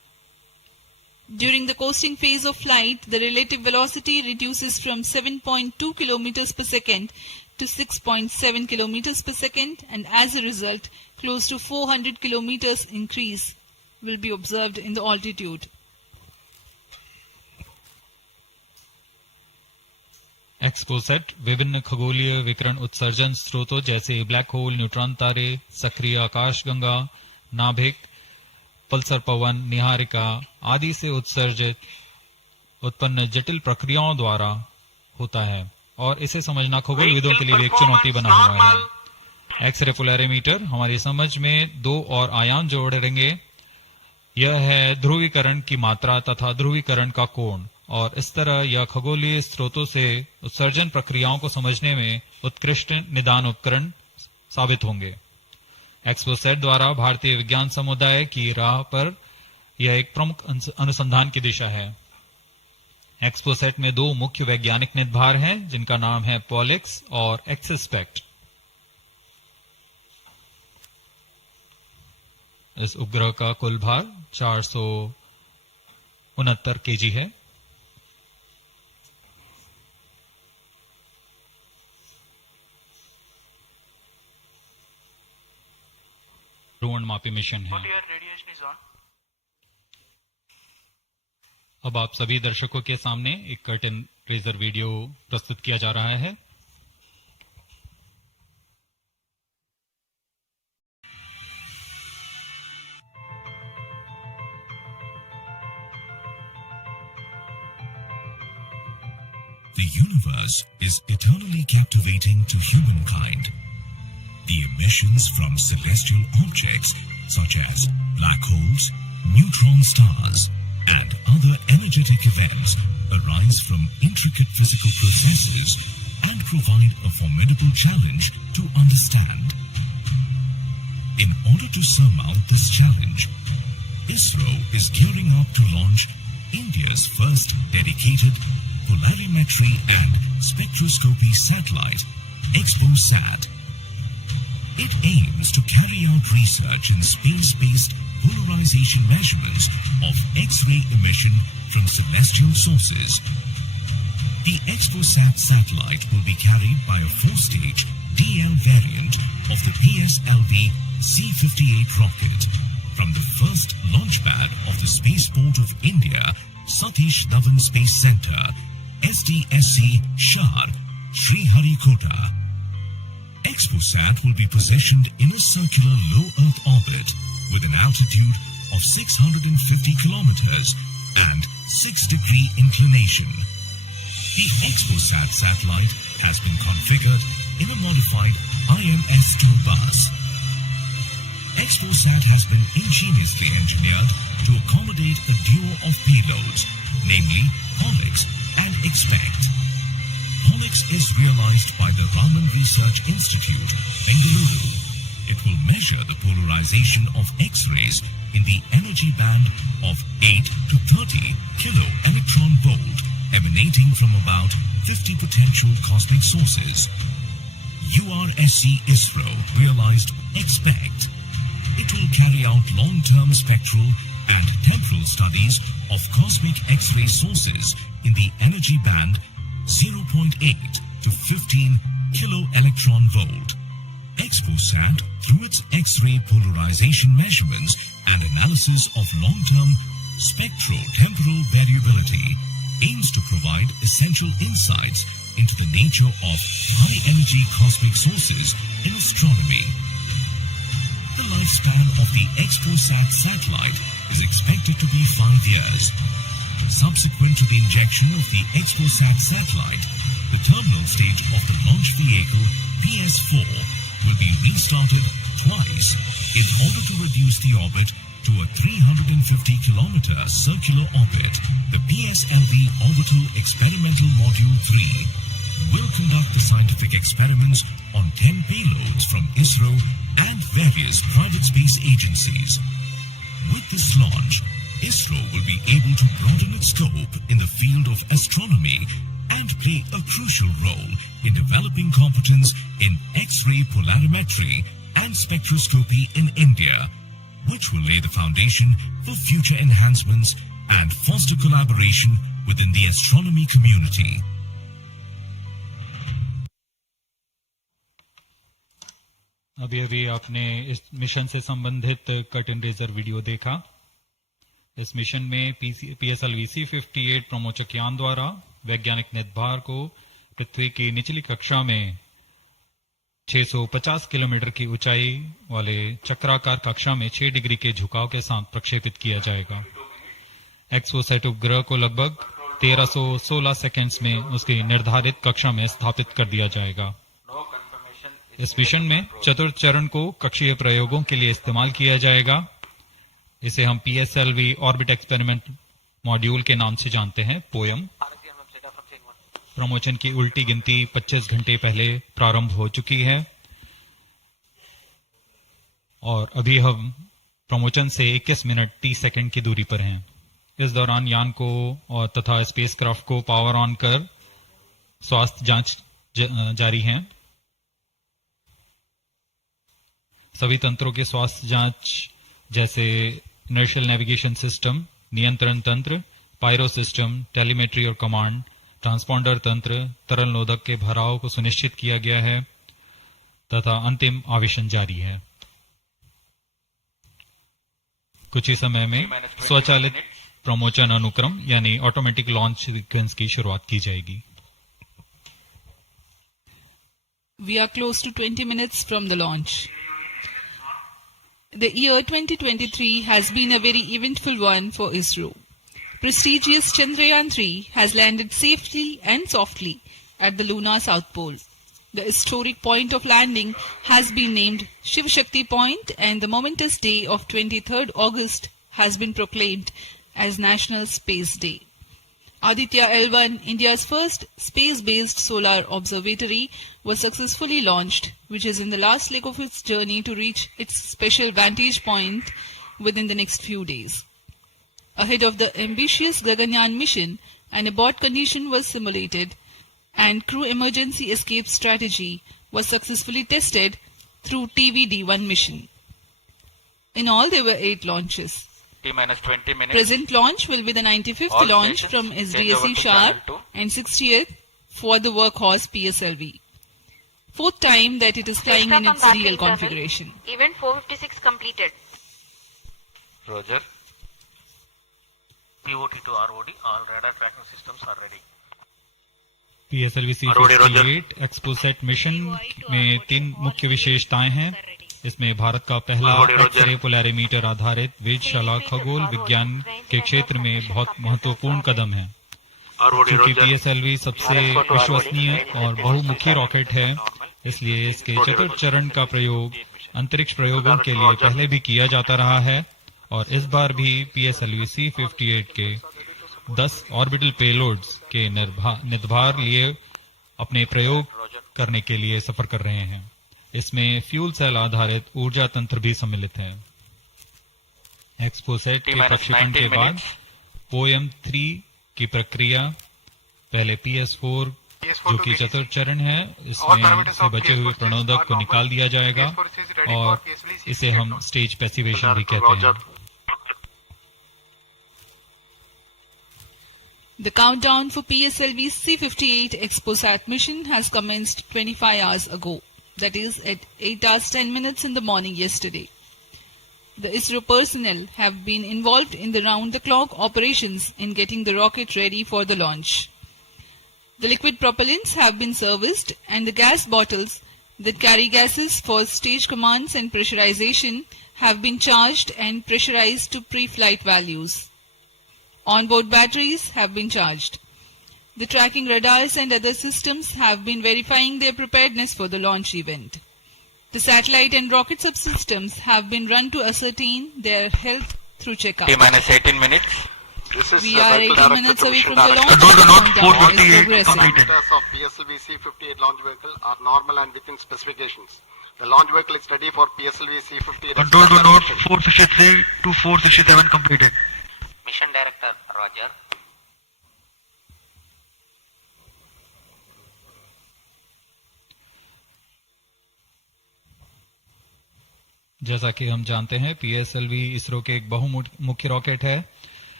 During the coasting phase of flight, the relative velocity reduces from 7.2 km per second to 6.7 km per second, and as a result, close to 400 km increase will be observed in the altitude. XPoSat विभिन्न खगोलीय विकिरण उत्सर्जन स्रोतों जैसे black hole, neutron तारे, सक्रिय आकाशगंगा, नाभिक, पल्सर पवन, निहारिका आदि से उत्सर्जित उत्पन्न जटिल प्रक्रियाओं द्वारा होता है और इसे समझना खगोलविदों के लिए भी एक चुनौती बना हुआ है। एक्सरे पोलैरिमीटर हमारी समझ में दो और आयाम जोड़ेंगे। यह है ध्रुवीकरण की मात्रा तथा ध्रुवीकरण का कोण, और इस तरह यह खगोलीय स्रोतों से उत्सर्जन प्रक्रियाओं को समझने में उत्कृष्ट निदान उपकरण साबित होंगे। एक्सपोसेट द्वारा भारतीय विज्ञान समुदाय की राह पर यह एक प्रमुख अनुसंधान की दिशा है। एक्सपोसेट में दो मुख्य वैज्ञानिक निदभार हैं जिनका नाम है पॉलिक्स और एक्सस्पेक्ट। इस उपग्रह का कुल भार 469 केजी है। ध्रुवणमापी मिशन है। अब आप सभी दर्शकों के सामने एक कर्टेन रेजर वीडियो प्रस्तुत किया जा रहा है। The universe is eternally captivating to humankind. The emissions from celestial objects such as black holes, neutron stars, and other energetic events arise from intricate physical processes and provide a formidable challenge to understand. In order to surmount this challenge, ISRO is gearing up to launch India's first dedicated polarimetry and spectroscopy satellite, XPoSat. It aims to carry out research in space-based polarization measurements of X-ray emission from celestial sources. The XPoSat satellite will be carried by a 4-stage DL variant of the PSLV-C58 rocket from the first launch pad of the Spaceport of India, Satish Dhawan Space Centre, SDSC Shar, Sriharikota. XPoSat will be positioned in a circular low Earth orbit with an altitude of 650 kilometers and 6-degree inclination. The XPoSat satellite has been configured in a modified IMS-2 bus. XPoSat has been ingeniously engineered to accommodate a duo of payloads, namely POLIX and EXPECT. POLIX is realized by the Raman Research Institute, Bengaluru. It will measure the polarization of X-rays in the energy band of 8 to 30 kilo electron volt emanating from about 50 potential cosmic sources. URSC ISRO realized EXPECT. It will carry out long-term spectral and temporal studies of cosmic X-ray sources in the energy band 0.8 to 15 kilo electron volt. XPoSat, through its X-ray polarization measurements and analysis of long-term spectro-temporal variability, aims to provide essential insights into the nature of high-energy cosmic sources in astronomy. The lifespan of the XPoSat satellite is expected to be 5 years. Subsequent to the injection of the XPoSat satellite, the terminal stage of the launch vehicle PS4 will be restarted twice in order to reduce the orbit to a 350-kilometer circular orbit. The PSLV Orbital Experimental Module 3 will conduct the scientific experiments on 10 payloads from ISRO and various private space agencies. With this launch, ISRO will be able to broaden its scope in the field of astronomy and play a crucial role in developing competence in X-ray polarimetry and spectroscopy in India, which will lay the foundation for future enhancements and foster collaboration within the astronomy community. अभी आपने इस mission से संबंधित cut and razor video देखा। इस mission में PSLV-C58 प्रमोचक यान द्वारा वैज्ञानिक निर्धार को पृथ्वी की निचली कक्षा में 650 किलोमीटर की ऊंचाई वाले चक्राकार कक्षा में 6 डिग्री के झुकाव के साथ प्रक्षेपित किया जाएगा। एक्सपोसैट उपग्रह को लगभग 1316 सेकंड्स में उसकी निर्धारित कक्षा में स्थापित कर दिया जाएगा। इस मिशन में चतुर्थ चरण को कक्षीय प्रयोगों के लिए इस्तेमाल किया जाएगा। इसे हम PSLV ऑर्बिट एक्सपेरिमेंट मॉड्यूल के नाम से जानते हैं, पोयम। प्रमोशन की उल्टी गिनती 25 घंटे पहले प्रारंभ हो चुकी है और अभी हम प्रमोशन से 21 मिनट 30 सेकंड की दूरी पर हैं। इस दौरान यान को और तथा स्पेसक्राफ्ट को पावर ऑन कर स्वास्थ्य जांच जारी है। सभी तंत्रों के स्वास्थ्य जांच जैसे इनर्शियल नेविगेशन सिस्टम, नियंत्रण तंत्र, पायरो सिस्टम, टेलीमेट्री और कमांड, ट्रांसपॉन्डर तंत्र, तरल नोदक के भराव को सुनिश्चित किया गया है तथा अंतिम आवेशन जारी है। कुछ ही समय में स्वचालित प्रमोचन अनुक्रम यानी ऑटोमेटिक लॉन्च सीक्वेंस की शुरुआत की जाएगी। We are close to 20 minutes from the launch. The year 2023 has been a very eventful one for ISRO. Prestigious Chandrayaan-3 has landed safely and softly at the lunar south pole. The historic point of landing has been named Shiv Shakti Point, and the momentous day of 23rd August has been proclaimed as National Space Day. Aditya L1, India's first space-based solar observatory, was successfully launched, which is in the last leg of its journey to reach its special vantage point within the next few days. Ahead of the ambitious Gaganyaan mission, an abort condition was simulated and crew emergency escape strategy was successfully tested through TVD-1 mission. In all, there were 8 launches. T-minus 20 minutes. Present launch will be the 95th All launch stations from change SDSC over to Sharp channel 2. and 60th for the workhorse PSLV. 4th time that it is flying in its real configuration. Event 456 completed. Roger. POT to ROD, all radar tracking systems are ready. PSLV-C58 XPoSat mission में 3 मुख्य विशेषताएं हैं। इसमें भारत का पहला x ray polarimeter आधारित वेधशाला खगोल विज्ञान के क्षेत्र में बहुत महत्वपूर्ण कदम है। चूंकि PSLV सबसे विश्वसनीय और बहुमुखी रॉकेट है, इसलिए इसके चतुर्थ चरण का प्रयोग अंतरिक्ष प्रयोगों के लिए पहले भी किया जाता रहा है और इस बार भी PSLV-C58 के 10 ऑर्बिटल पेलोड्स के निर्धार लिए अपने प्रयोग करने के लिए सफर कर रहे हैं। इसमें फ्यूल सेल आधारित ऊर्जा तंत्र भी सम्मिलित है। एक्सपोसैट के प्रक्षेपण के बाद पोएम 3 की प्रक्रिया पहले PS4 जो कि चतुर्थ चरण है, इसमें से बचे हुए प्रणोदक को निकाल दिया जाएगा और इसे हम स्टेज पैसिवेशन भी कहते हैं। The countdown for PSLV-C58 XPoSat mission has commenced 25 hours ago. That is at 8 hours 10 minutes in the morning yesterday. The ISRO personnel have been involved in the round-the-clock operations in getting the rocket ready for the launch. The liquid propellants have been serviced and the gas bottles that carry gases for stage commands and pressurization have been charged and pressurized to pre-flight values. Onboard batteries have been charged. The tracking radars and other systems have been verifying their preparedness for the launch event. The satellite and rocket subsystems have been run to ascertain their health through checkup. T-minus 18 minutes. We are 18 minutes away from the launch. Control to launch Countdown is 458 progressing. Parameters of PSLV-C58 launch vehicle are normal and within specifications. The launch vehicle is ready for PSLV-C58. Control to node 463 to 467 completed. Mission Director, Roger. जैसा कि हम जानते हैं, PSLV ISRO के एक बहुमुखी rocket है।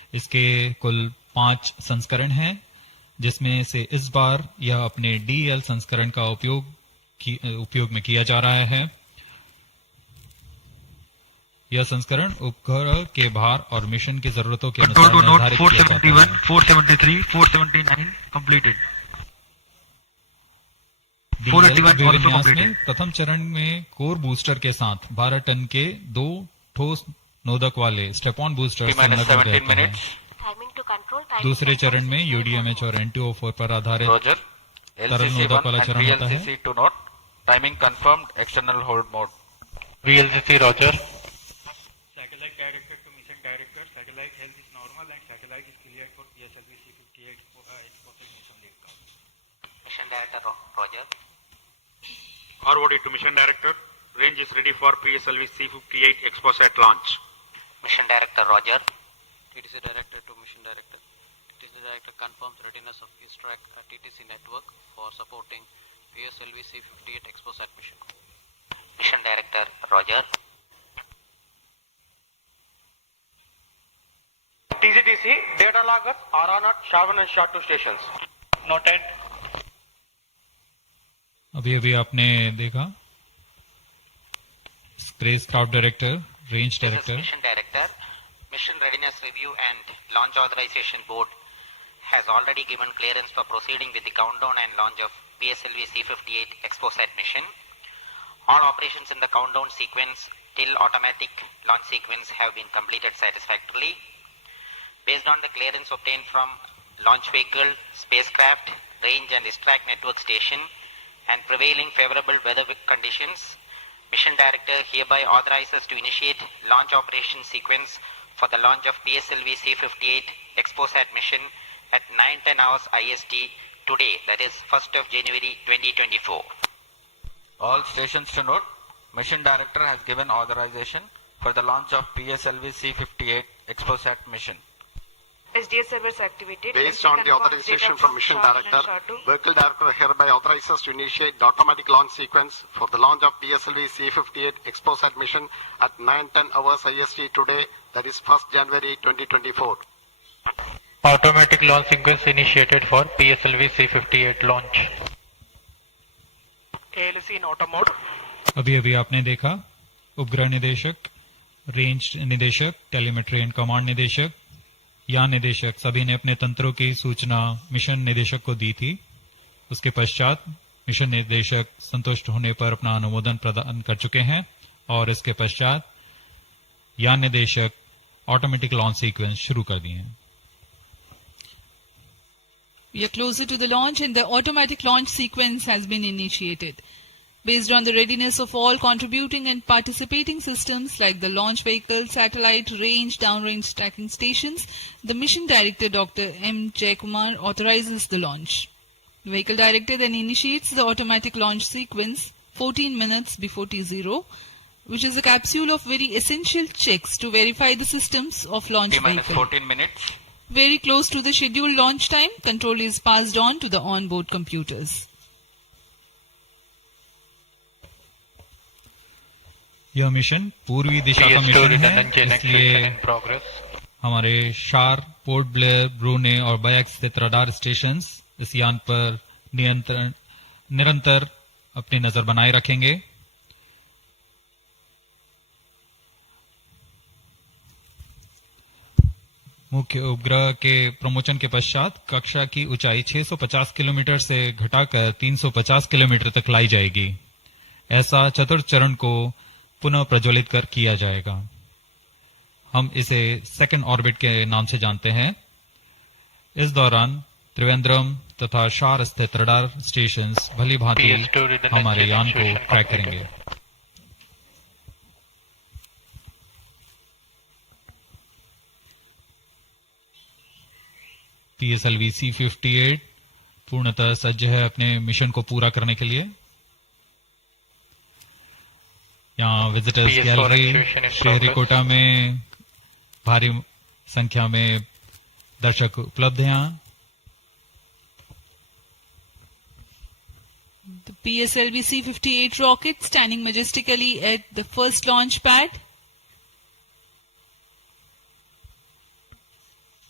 इसके कुल 5 संस्करण हैं, जिसमें से इस बार यह अपने DL संस्करण का उपयोग में किया जा रहा है। यह संस्करण उपग्रह के भार और मिशन की जरूरतों के अनुसार Control to note निर्धारित किया जाता 471, है। 473, 479 completed. DL 481 also अभिविन्यास में completed. प्रथम चरण में कोर बूस्टर के साथ 12 टन के 2 ठोस नोदक वाले स्टेप ऑन बूस्टर संलग्न 17 रहते हैं। minutes. Timing to control. Timing दूसरे to चरण में control. UDMH और NTO4 पर आधारित Roger. तरल LCC नोदक 1 वाला and चरण होता है। VLCC to note. Timing confirmed. External hold mode. VLCC Roger. Satellite director to mission director. Satellite health is normal and satellite is cleared for PSLV-C58 XPoSat mission lead count. Mission Director Roger. Forwarded to Mission Director. Range is ready for PSLV-C58 XPoSat launch. Mission Director Roger. TTC Director to Mission Director. TTC Director confirms readiness of track TTC network for supporting PSLV-C58 XPoSat mission. Mission Director Roger. TCTC data loggers are on at Shavan and SHA-2 stations. Noted. अभी आपने देखा spacecraft director, range This is director, Mission Director. Mission Readiness Review and Launch Authorization Board has already given clearance for proceeding with the countdown and launch of PSLV-C58 XPoSat mission. All operations in the countdown sequence till automatic launch sequence have been completed satisfactorily. Based on the clearance obtained from launch vehicle, spacecraft, range and ISRO network station and prevailing favorable weather conditions, Mission Director hereby authorizes to initiate launch operation sequence for the launch of PSLV-C58 XPoSat mission at 9:10 hours IST today, that is 1st of January 2024. All stations to note. Mission Director has given authorization for the launch of PSLV-C58 XPoSat mission. SDS servers activated. Based MC on the confirms authorization data from Mission SHA-1 and Director, SHA-2. Vehicle Director hereby authorizes to initiate the automatic launch sequence for the launch of PSLV-C58 XPoSat mission at 9:10 hours IST today, that is 1st January 2024. Automatic launch sequence initiated for PSLV-C58 launch. ALC in auto mode. अभी आपने देखा उपग्रह निदेशक, range निदेशक, telemetry and command निदेशक, यान निदेशक सभी ने अपने तंत्रों की सूचना मिशन निदेशक को दी थी। उसके पश्चात मिशन निदेशक संतुष्ट होने पर अपना अनुमोदन प्रदान कर चुके हैं और इसके पश्चात यान निदेशक ऑटोमेटिक लॉन्च सीक्वेंस शुरू कर दिए हैं। We are closer to the launch and the automatic launch sequence has been initiated. Based on the readiness of all contributing and participating systems like the launch vehicle, satellite, range, downrange tracking stations, the Mission Director Dr. M. Jaikumar authorizes the launch. The Vehicle Director then initiates the automatic launch sequence 14 minutes before T0, which is a capsule of very essential checks to verify the systems of launch T-minus vehicle. 14 minutes. Very close to the scheduled launch time, control is passed on to the onboard computers. यह mission पूर्वी दिशा का mission है, इसलिए हमारे शार, port Blair, ब्रूने और bikes स्थित radar stations इस यान पर निरंतर अपनी नजर बनाए रखेंगे। मुख्य उपग्रह के प्रमोचन के पश्चात कक्षा की ऊंचाई 650 किलोमीटर से घटाकर 350 किलोमीटर तक लाई जाएगी। ऐसा चतुर्थ चरण को पुनः प्रज्वलित कर किया जाएगा। हम इसे सेकंड ऑर्बिट के नाम से जानते हैं। इस दौरान त्रिवेंद्रम तथा शार स्थित रडार स्टेशंस भली भांति हमारे यान को ट्रैक करेंगे। PSLV-C58 पूर्णतः सज्ज है अपने मिशन को पूरा करने के लिए। यहाँ विजिटर्स गैलरी श्रीहरिकोटा में भारी संख्या में दर्शक उपलब्ध हैं। यहाँ The PSLV-C58 rocket standing majestically at the first launch pad.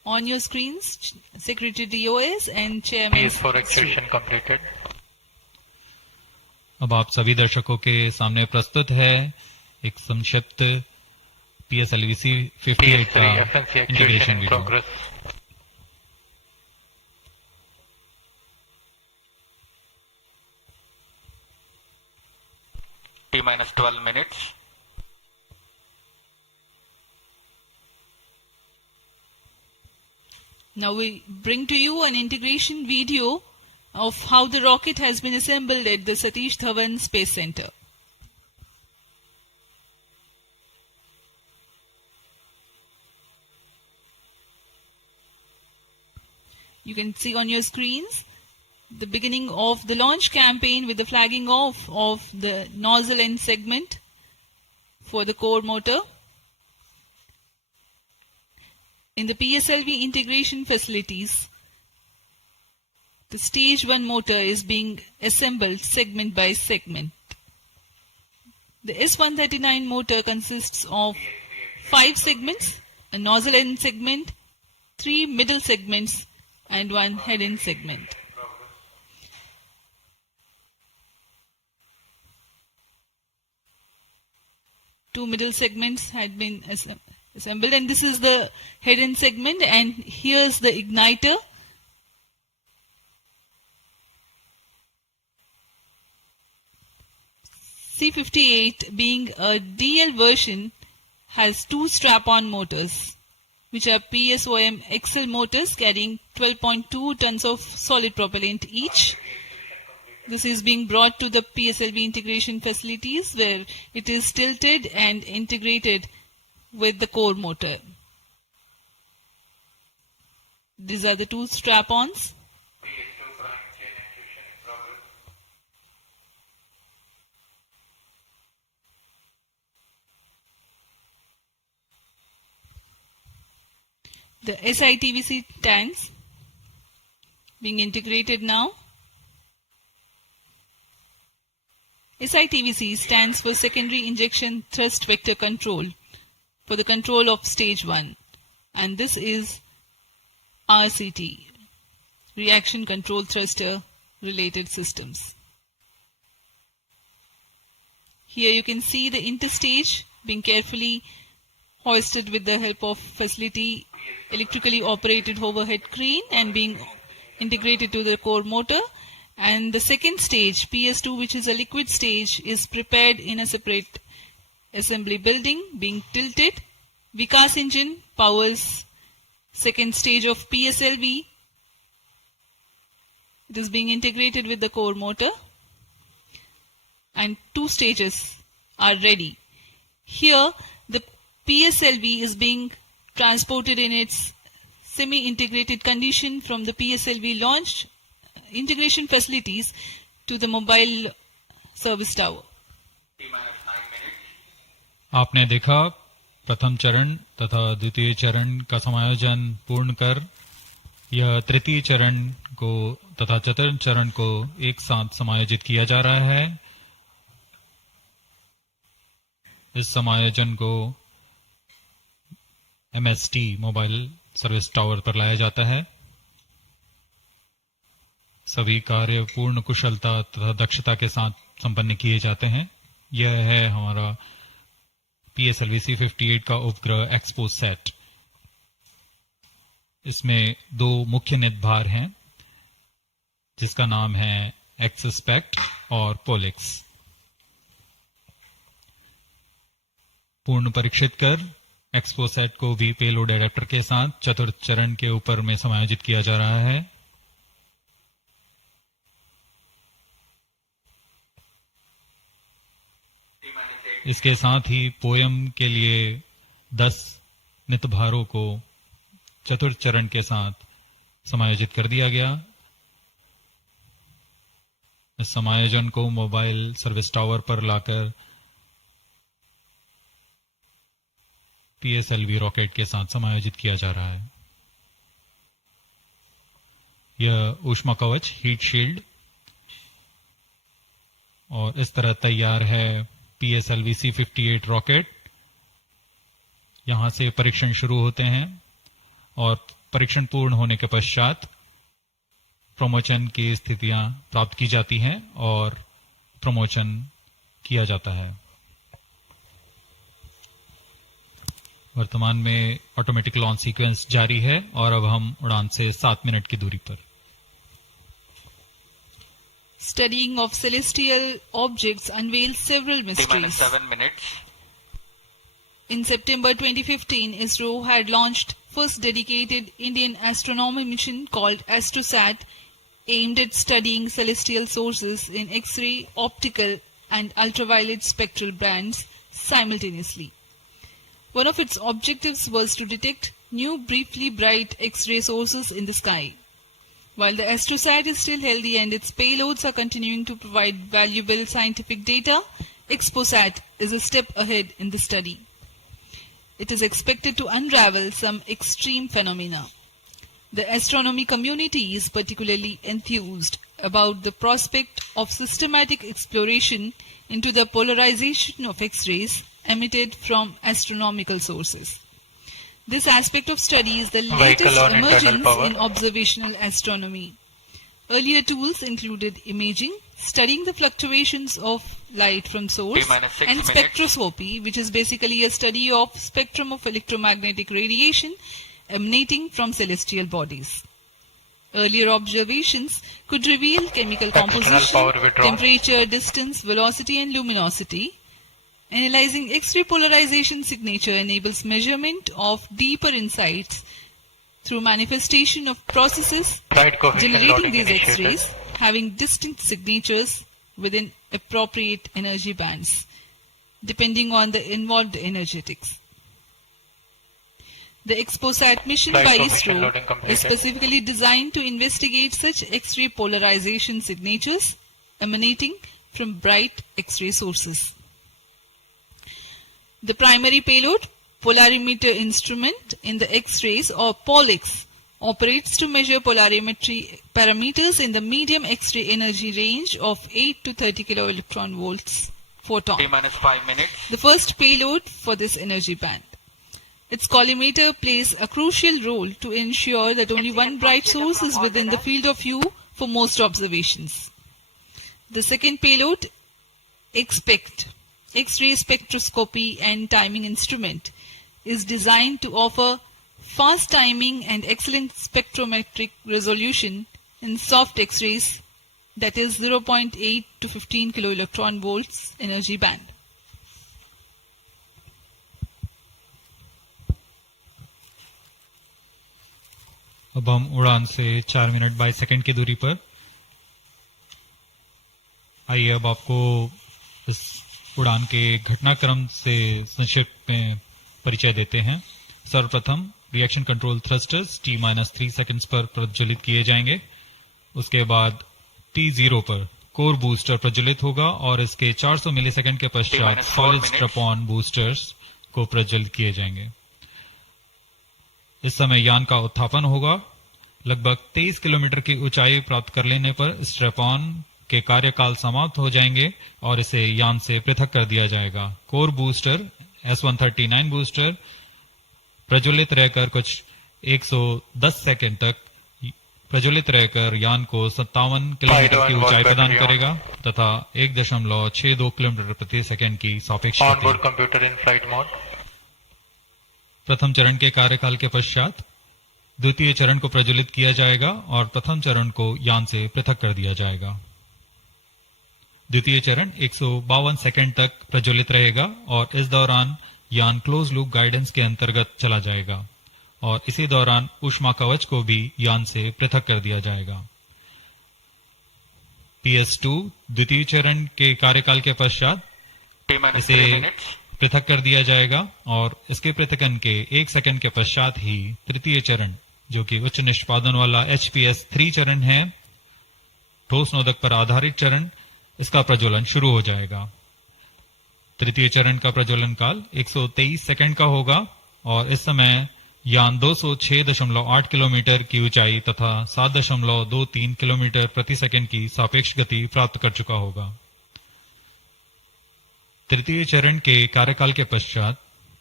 On your screens, Secretary DOS and Chairman. PS4 activation completed. अब आप सभी दर्शकों के सामने प्रस्तुत है एक संक्षिप्त PSLV-C58 का FNC integration activation in video. progress. T minus 12 minutes. Now we bring to you an integration video of how the rocket has been assembled at the Satish Dhawan Space Centre. You can see on your screens the beginning of the launch campaign with the flagging off of the nozzle end segment for the core motor. In the PSLV integration facilities, the stage 1 motor is being assembled segment by segment. The S139 motor consists of 5 segments, a nozzle end segment, 3 middle segments and 1 head end segment. Two middle segments had been assembled, and this is the head end segment, and here's the igniter. C58 being a DL version has 2 strap-on motors, which are PSOM XL motors carrying 12.2 tons of solid propellant each. This is being brought to the PSLV integration facilities where it is tilted and integrated with the core motor. These are the 2 strap-ons. The SITVC tanks being integrated now. SITVC stands for Secondary Injection Thrust Vector Control for the control of stage 1, and this is RCT, Reaction Control Thruster Related Systems. Here you can see the interstage being carefully hoisted with the help of facility electrically operated overhead crane and being integrated to the core motor. And the second stage, PS2, which is a liquid stage, is prepared in a separate assembly building, being tilted. Vikas engine powers second stage of PSLV. It is being integrated with the core motor, and 2 stages are ready. Here, the PSLV is being transported in its semi-integrated condition from the PSLV launch integration facilities to the mobile service tower. आपने देखा प्रथम चरण तथा द्वितीय चरण का समायोजन पूर्ण कर यह तृतीय चरण को तथा चतुर्थ चरण को एक साथ समायोजित किया जा रहा है। इस समायोजन को MST मोबाइल सर्विस टावर पर लाया जाता है। सभी कार्य पूर्ण कुशलता तथा दक्षता के साथ संपन्न किए जाते हैं। यह है हमारा PSLV-C58 का उपग्रह XPoSat। इसमें 2 मुख्य निदभार हैं, जिसका नाम है XSPECT और POLIX। पूर्ण परीक्षित कर XPoSat को भी पेलोड एडेप्टर के साथ चतुर्थ चरण के ऊपर में समायोजित किया जा रहा है। इसके साथ ही पोयम के लिए 10 नितभारों को चतुर्थ चरण के साथ समायोजित कर दिया गया। इस समायोजन को मोबाइल सर्विस टावर पर लाकर PSLV रॉकेट के साथ समायोजित किया जा रहा है। यह ऊष्मा कवच हीट शील्ड और इस तरह तैयार है PSLV-C58 रॉकेट। यहां से परीक्षण शुरू होते हैं। और परीक्षण पूर्ण होने के पश्चात प्रमोशन की स्थितियां प्राप्त की जाती हैं और प्रमोशन किया जाता है। वर्तमान में ऑटोमेटिक लॉन्च सीक्वेंस जारी है और अब हम उड़ान से 7 मिनट की दूरी पर। Studying of celestial objects unveils several mysteries. 7 minutes. In September 2015, ISRO had launched first dedicated Indian astronomy mission called AstroSat, aimed at studying celestial sources in X-ray, optical and ultraviolet spectral bands simultaneously. One of its objectives was to detect new briefly bright X-ray sources in the sky. While the AstroSat is still healthy and its payloads are continuing to provide valuable scientific data, XPoSat is a step ahead in the study. It is expected to unravel some extreme phenomena. The astronomy community is particularly enthused about the prospect of systematic exploration into the polarization of X-rays emitted from astronomical sources. This aspect of study is the latest emergence in observational astronomy. Earlier tools included imaging, studying the fluctuations of light from source, and spectroscopy, which is basically a study of spectrum of electromagnetic radiation emanating from celestial bodies. Earlier observations could reveal chemical composition, temperature, distance, velocity, and luminosity. Analyzing X-ray polarization signature enables measurement of deeper insights through manifestation of processes generating these X-rays having distinct signatures within appropriate energy bands, depending on the involved energetics. The XPoSat mission by ISRO is specifically designed to investigate such X-ray polarization signatures emanating from bright X-ray sources. The primary payload, polarimeter instrument in the X-rays or POLIX, operates to measure polarimetry parameters in the medium X-ray energy range of 8 to 30 kiloelectron volts photon. 5 minutes. The first payload for this energy band. Its collimator plays a crucial role to ensure that only one bright source is within the field of view for most observations. The second payload, XPECT, X-ray spectroscopy and timing instrument, is designed to offer fast timing and excellent spectrometric resolution in soft X-rays, that is 0.8 to 15 kiloelectron volts energy band. अब हम उड़ान से 4 minute 22 second की दूरी पर। आइए अब आपको इस उड़ान के घटनाक्रम से संक्षिप्त में परिचय देते हैं। सर्वप्रथम reaction control thrusters T-3 seconds पर प्रज्वलित किए जाएंगे। उसके बाद T0 पर कोर बूस्टर प्रज्वलित होगा और इसके 400 मिलीसेकंड के पश्चात सॉलिड स्ट्रैप-ऑन बूस्टर्स को प्रज्वलित किए जाएंगे। इस समय यान का उत्थापन होगा। लगभग 23 किलोमीटर की ऊंचाई प्राप्त कर लेने पर स्ट्रैप-ऑन के कार्यकाल समाप्त हो जाएंगे और इसे यान से पृथक कर दिया जाएगा। कोर बूस्टर S139 बूस्टर प्रज्वलित रहकर कुछ 110 सेकंड तक प्रज्वलित रहकर यान को 57 किलोमीटर की ऊंचाई प्रदान करेगा तथा 1.62 किलोमीटर प्रति सेकंड की सापेक्ष गति। प्रथम चरण के कार्यकाल के पश्चात द्वितीय चरण को प्रज्वलित किया जाएगा और प्रथम चरण को यान से पृथक कर दिया जाएगा। द्वितीय चरण 152 सेकंड तक प्रज्वलित रहेगा और इस दौरान यान क्लोज लूप गाइडेंस के अंतर्गत चला जाएगा और इसी दौरान ऊष्मा कवच को भी यान से पृथक कर दिया जाएगा। PS2 द्वितीय चरण के कार्यकाल के पश्चात इसे पृथक कर दिया जाएगा और इसके पृथकन के 1 सेकंड के पश्चात ही तृतीय चरण, जो कि उच्च निष्पादन वाला HPS3 चरण है, ठोस नोदक पर आधारित चरण, इसका प्रज्वलन शुरू हो जाएगा। तृतीय चरण का प्रज्वलन काल 123 सेकंड का होगा और इस समय यान 206.8 किलोमीटर की ऊंचाई तथा 7.23 किलोमीटर प्रति सेकंड की सापेक्ष गति प्राप्त कर चुका होगा। तृतीय चरण के कार्यकाल के पश्चात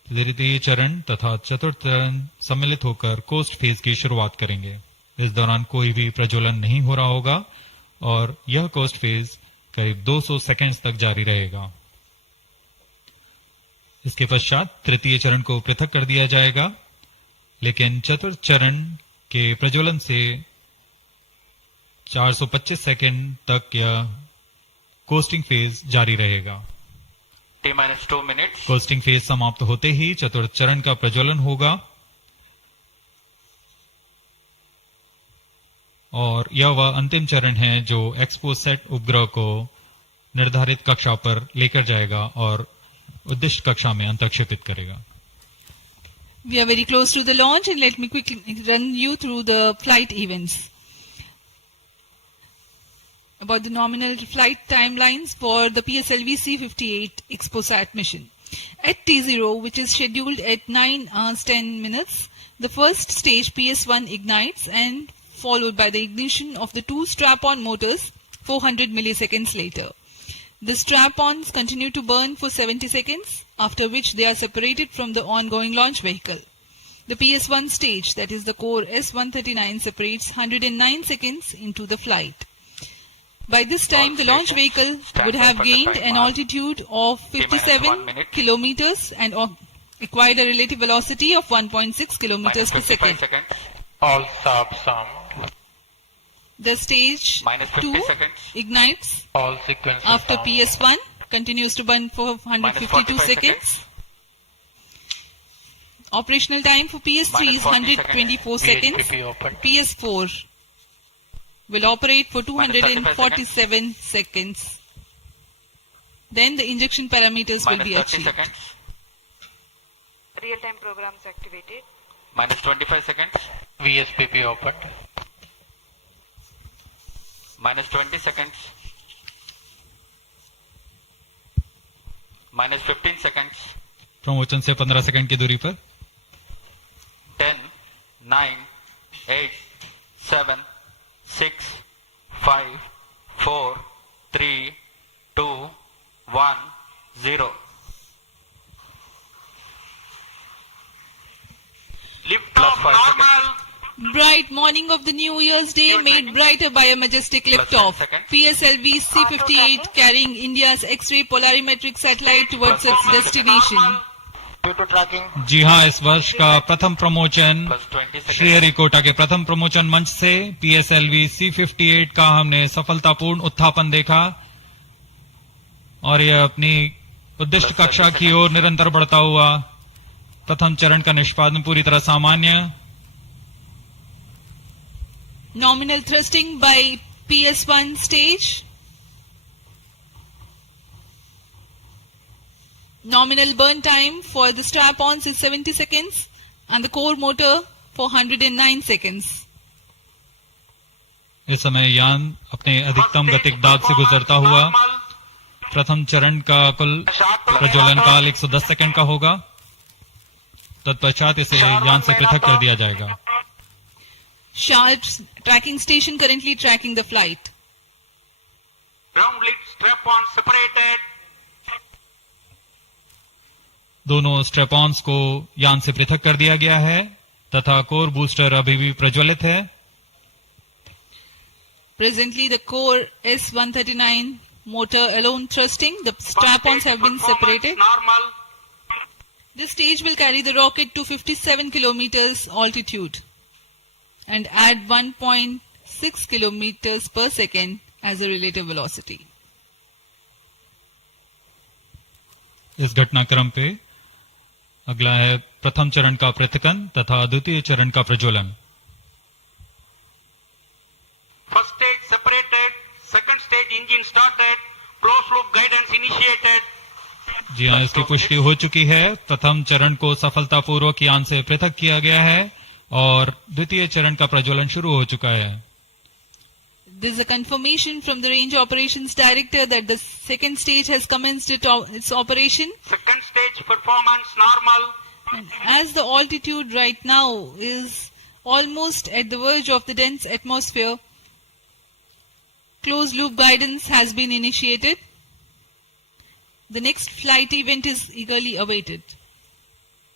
तृतीय चरण तथा चतुर्थ चरण सम्मिलित होकर कोस्ट फेज की शुरुआत करेंगे। इस दौरान कोई भी प्रज्वलन नहीं हो रहा होगा और यह कोस्ट फेज करीब 200 सेकेंड्स तक जारी रहेगा। इसके पश्चात तृतीय चरण को पृथक कर दिया जाएगा, लेकिन चतुर्थ चरण के प्रज्वलन से 425 सेकेंड तक यह कोस्टिंग फेज जारी रहेगा। T-2 minutes. कोस्टिंग फेज समाप्त होते ही चतुर्थ चरण का प्रज्वलन होगा और यह वह अंतिम चरण है जो एक्सपोसैट उपग्रह को निर्धारित कक्षा पर लेकर जाएगा और उद्दिष्ट कक्षा में अंतक्षेपित करेगा। We are very close to the launch and let me quickly run you through the flight events. About the nominal flight timelines for the PSLV-C58 XPoSat mission. At T0, which is scheduled at 9 hours 10 minutes, the first stage PS1 ignites and followed by the ignition of the two strap-on motors 400 milliseconds later. The strap-ons continue to burn for 70 seconds, after which they are separated from the ongoing launch vehicle. The PS1 stage, that is the core S139, separates 109 seconds into the flight. By this time, the launch vehicle would have gained an altitude of 57 kilometers and acquired a relative velocity of 1.6 kilometers per second. All subs armed. The stage 2 ignites All sequences after armed. PS1, continues to burn for 152 seconds. Operational time for PS3 is 124 seconds. VHPP open. PS4 will operate for 247 seconds. Then the injection parameters will be 30 achieved. seconds. Real-time programs activated. Minus 25 seconds. VSPP opened. Minus 20 seconds. Minus 15 seconds. Promotion से 15 second की दूरी पर 10, 9, 8, 7, 6, 5, 4, 3, 2, 1, 0. Lift Plus off 5 normal. Bright morning of the New Year's Day made brighter by a majestic liftoff. PSLV-C58 carrying India's X-ray polarimetric satellite towards its destination. Due to tracking, जी हाँ, इस वर्ष का प्रथम promotion Plus 20 seconds. Sriharikota के प्रथम promotion मंच से PSLV-C58 का हमने सफलतापूर्ण उत्थापन देखा और यह अपनी उद्दिष्ट कक्षा की ओर निरंतर बढ़ता हुआ। प्रथम चरण का निष्पादन पूरी तरह सामान्य। Nominal thrusting by PS1 stage. Nominal burn time for the strap-ons is 70 seconds and the core motor for 109 seconds. इस समय यान अपने अधिकतम गतिक दाब से गुजरता हुआ। प्रथम चरण का कुल प्रज्वलन काल 110 सेकंड का होगा। तत्पश्चात इसे यान से पृथक कर दिया जाएगा। Sharp tracking station currently tracking the flight. Ground lead strap-on separated. दोनों स्ट्रेपॉन्स को यान से पृथक कर दिया गया है तथा कोर बूस्टर अभी भी प्रज्वलित है। Presently, the core S139 motor alone thrusting. The strap-ons have been separated. Normal. This stage will carry the rocket to 57 kilometers altitude and add 1.6 kilometers per second as a relative velocity. इस घटनाक्रम पे अगला है प्रथम चरण का पृथकन तथा द्वितीय चरण का प्रज्वलन। First stage separated. Second stage engine started. Closed loop guidance initiated. जी हाँ, इसकी पुष्टि हो चुकी है। प्रथम चरण को सफलतापूर्वक यान से पृथक किया गया है और द्वितीय चरण का प्रज्वलन शुरू हो चुका है। This is a confirmation from the Range Operations Director that the second stage has commenced its operation. Second stage performance normal. And as the altitude right now is almost at the verge of the dense atmosphere, closed loop guidance has been initiated. The next flight event is eagerly awaited.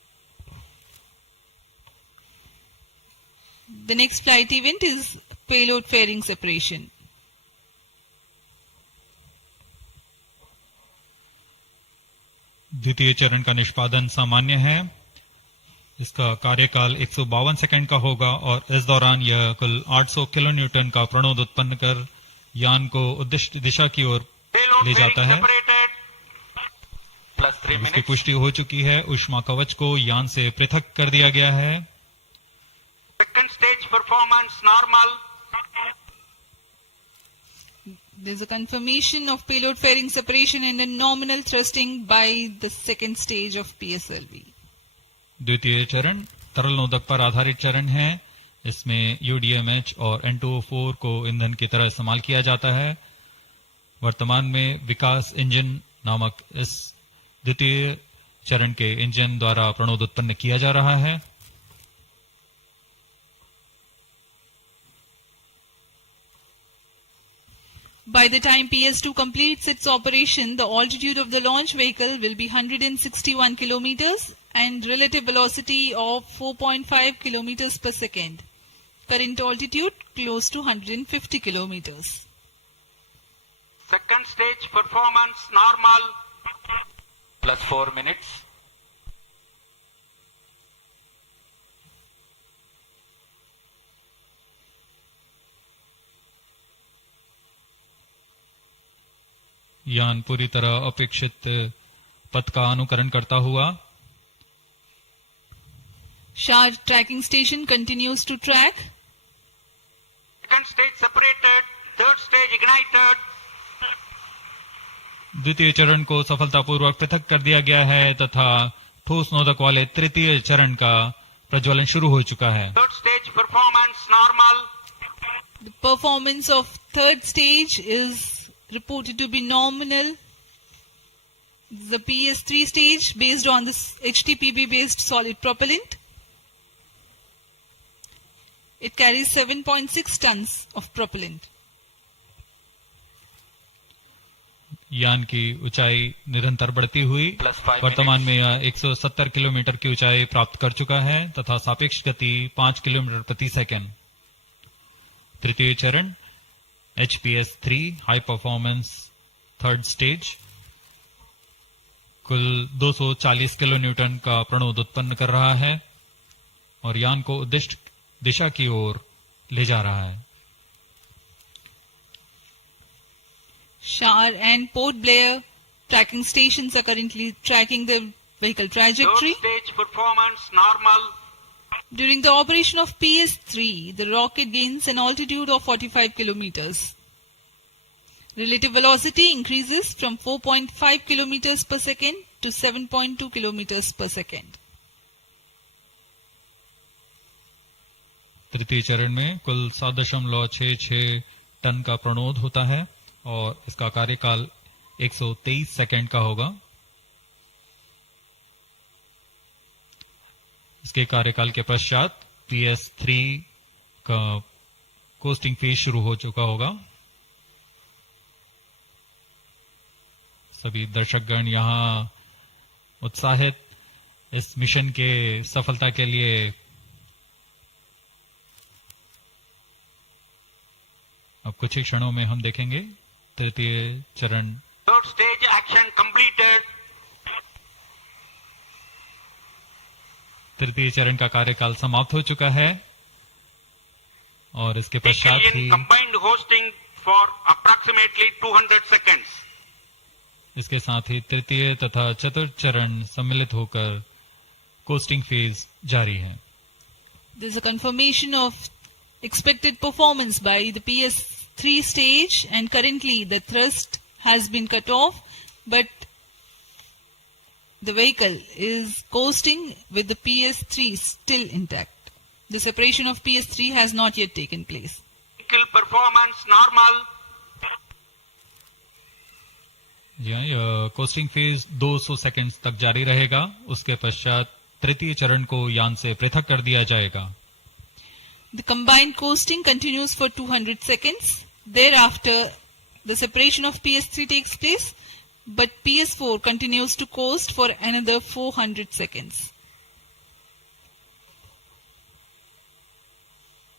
The next flight event is payload fairing separation. द्वितीय चरण का निष्पादन सामान्य है। इसका कार्यकाल 152 second का होगा और इस दौरान यह कुल 800 किलो न्यूटन का प्रणोद उत्पन्न कर यान को उद्दिष्ट दिशा की ओर ले जाता है। इसकी पुष्टि हो चुकी है। ऊष्मा कवच को यान से पृथक कर दिया गया है। Second stage performance normal. There is a confirmation of payload fairing separation and a nominal thrusting by the second stage of PSLV. द्वितीय चरण तरल नोदक पर आधारित चरण है। इसमें UDMH और N2O4 को ईंधन की तरह इस्तेमाल किया जाता है। वर्तमान में विकास इंजन नामक इस द्वितीय चरण के इंजन द्वारा प्रणोद उत्पन्न किया जा रहा है। By the time PS2 completes its operation, the altitude of the launch vehicle will be 161 kilometers and relative velocity of 4.5 kilometers per second. Current altitude close to 150 kilometers. Second stage performance normal. Plus 4 minutes. यान पूरी तरह अपेक्षित पथ का अनुकरण करता हुआ Shah tracking station continues to track. Second stage separated. Third stage ignited. द्वितीय चरण को सफलतापूर्वक पृथक कर दिया गया है तथा ठोस नोदक वाले तृतीय चरण का प्रज्वलन शुरू हो चुका है। Third stage performance normal. The performance of third stage is reported to be nominal. The PS3 stage based on this HTPB based solid propellant. It carries 7.6 tons of propellant. यान की ऊंचाई निरंतर बढ़ती हुई वर्तमान में यह 170 किलोमीटर की ऊंचाई प्राप्त कर चुका है तथा सापेक्ष गति 5 किलोमीटर प्रति सेकंड। तृतीय चरण HPS3 high performance third stage कुल 240 किलो न्यूटन का प्रणोद उत्पन्न कर रहा है और यान को उद्दिष्ट दिशा की ओर ले जा रहा है। Shar and Port Blair tracking stations are currently tracking the vehicle trajectory. Third stage performance normal. During the operation of PS3, the rocket gains an altitude of 45 kilometers. Relative velocity increases from 4.5 kilometers per second to 7.2 kilometers per second. तृतीय चरण में कुल 7.66 ton का प्रणोद होता है और इसका कार्यकाल 123 सेकंड का होगा। इसके कार्यकाल के पश्चात PS3 का कोस्टिंग फेज शुरू हो चुका होगा। सभी दर्शकगण यहाँ उत्साहित इस मिशन के सफलता के लिए अब कुछ ही क्षणों में हम देखेंगे तृतीय चरण। Third stage action completed. तृतीय चरण का कार्यकाल समाप्त हो चुका है और इसके पश्चात ही combined hosting for approximately 200 seconds. इसके साथ ही तृतीय तथा चतुर्थ चरण सम्मिलित होकर कोस्टिंग फेज जारी है। There is a confirmation of expected performance by the PS3 stage and currently the thrust has been cut off but the vehicle is coasting with the PS3 still intact. The separation of PS3 has not yet taken place. Vehicle performance normal. यह costing phase 200 seconds तक जारी रहेगा। उसके पश्चात तृतीय चरण को यान से पृथक कर दिया जाएगा। The combined coasting continues for 200 seconds. Thereafter, the separation of PS3 takes place, but PS4 continues to coast for another 400 seconds.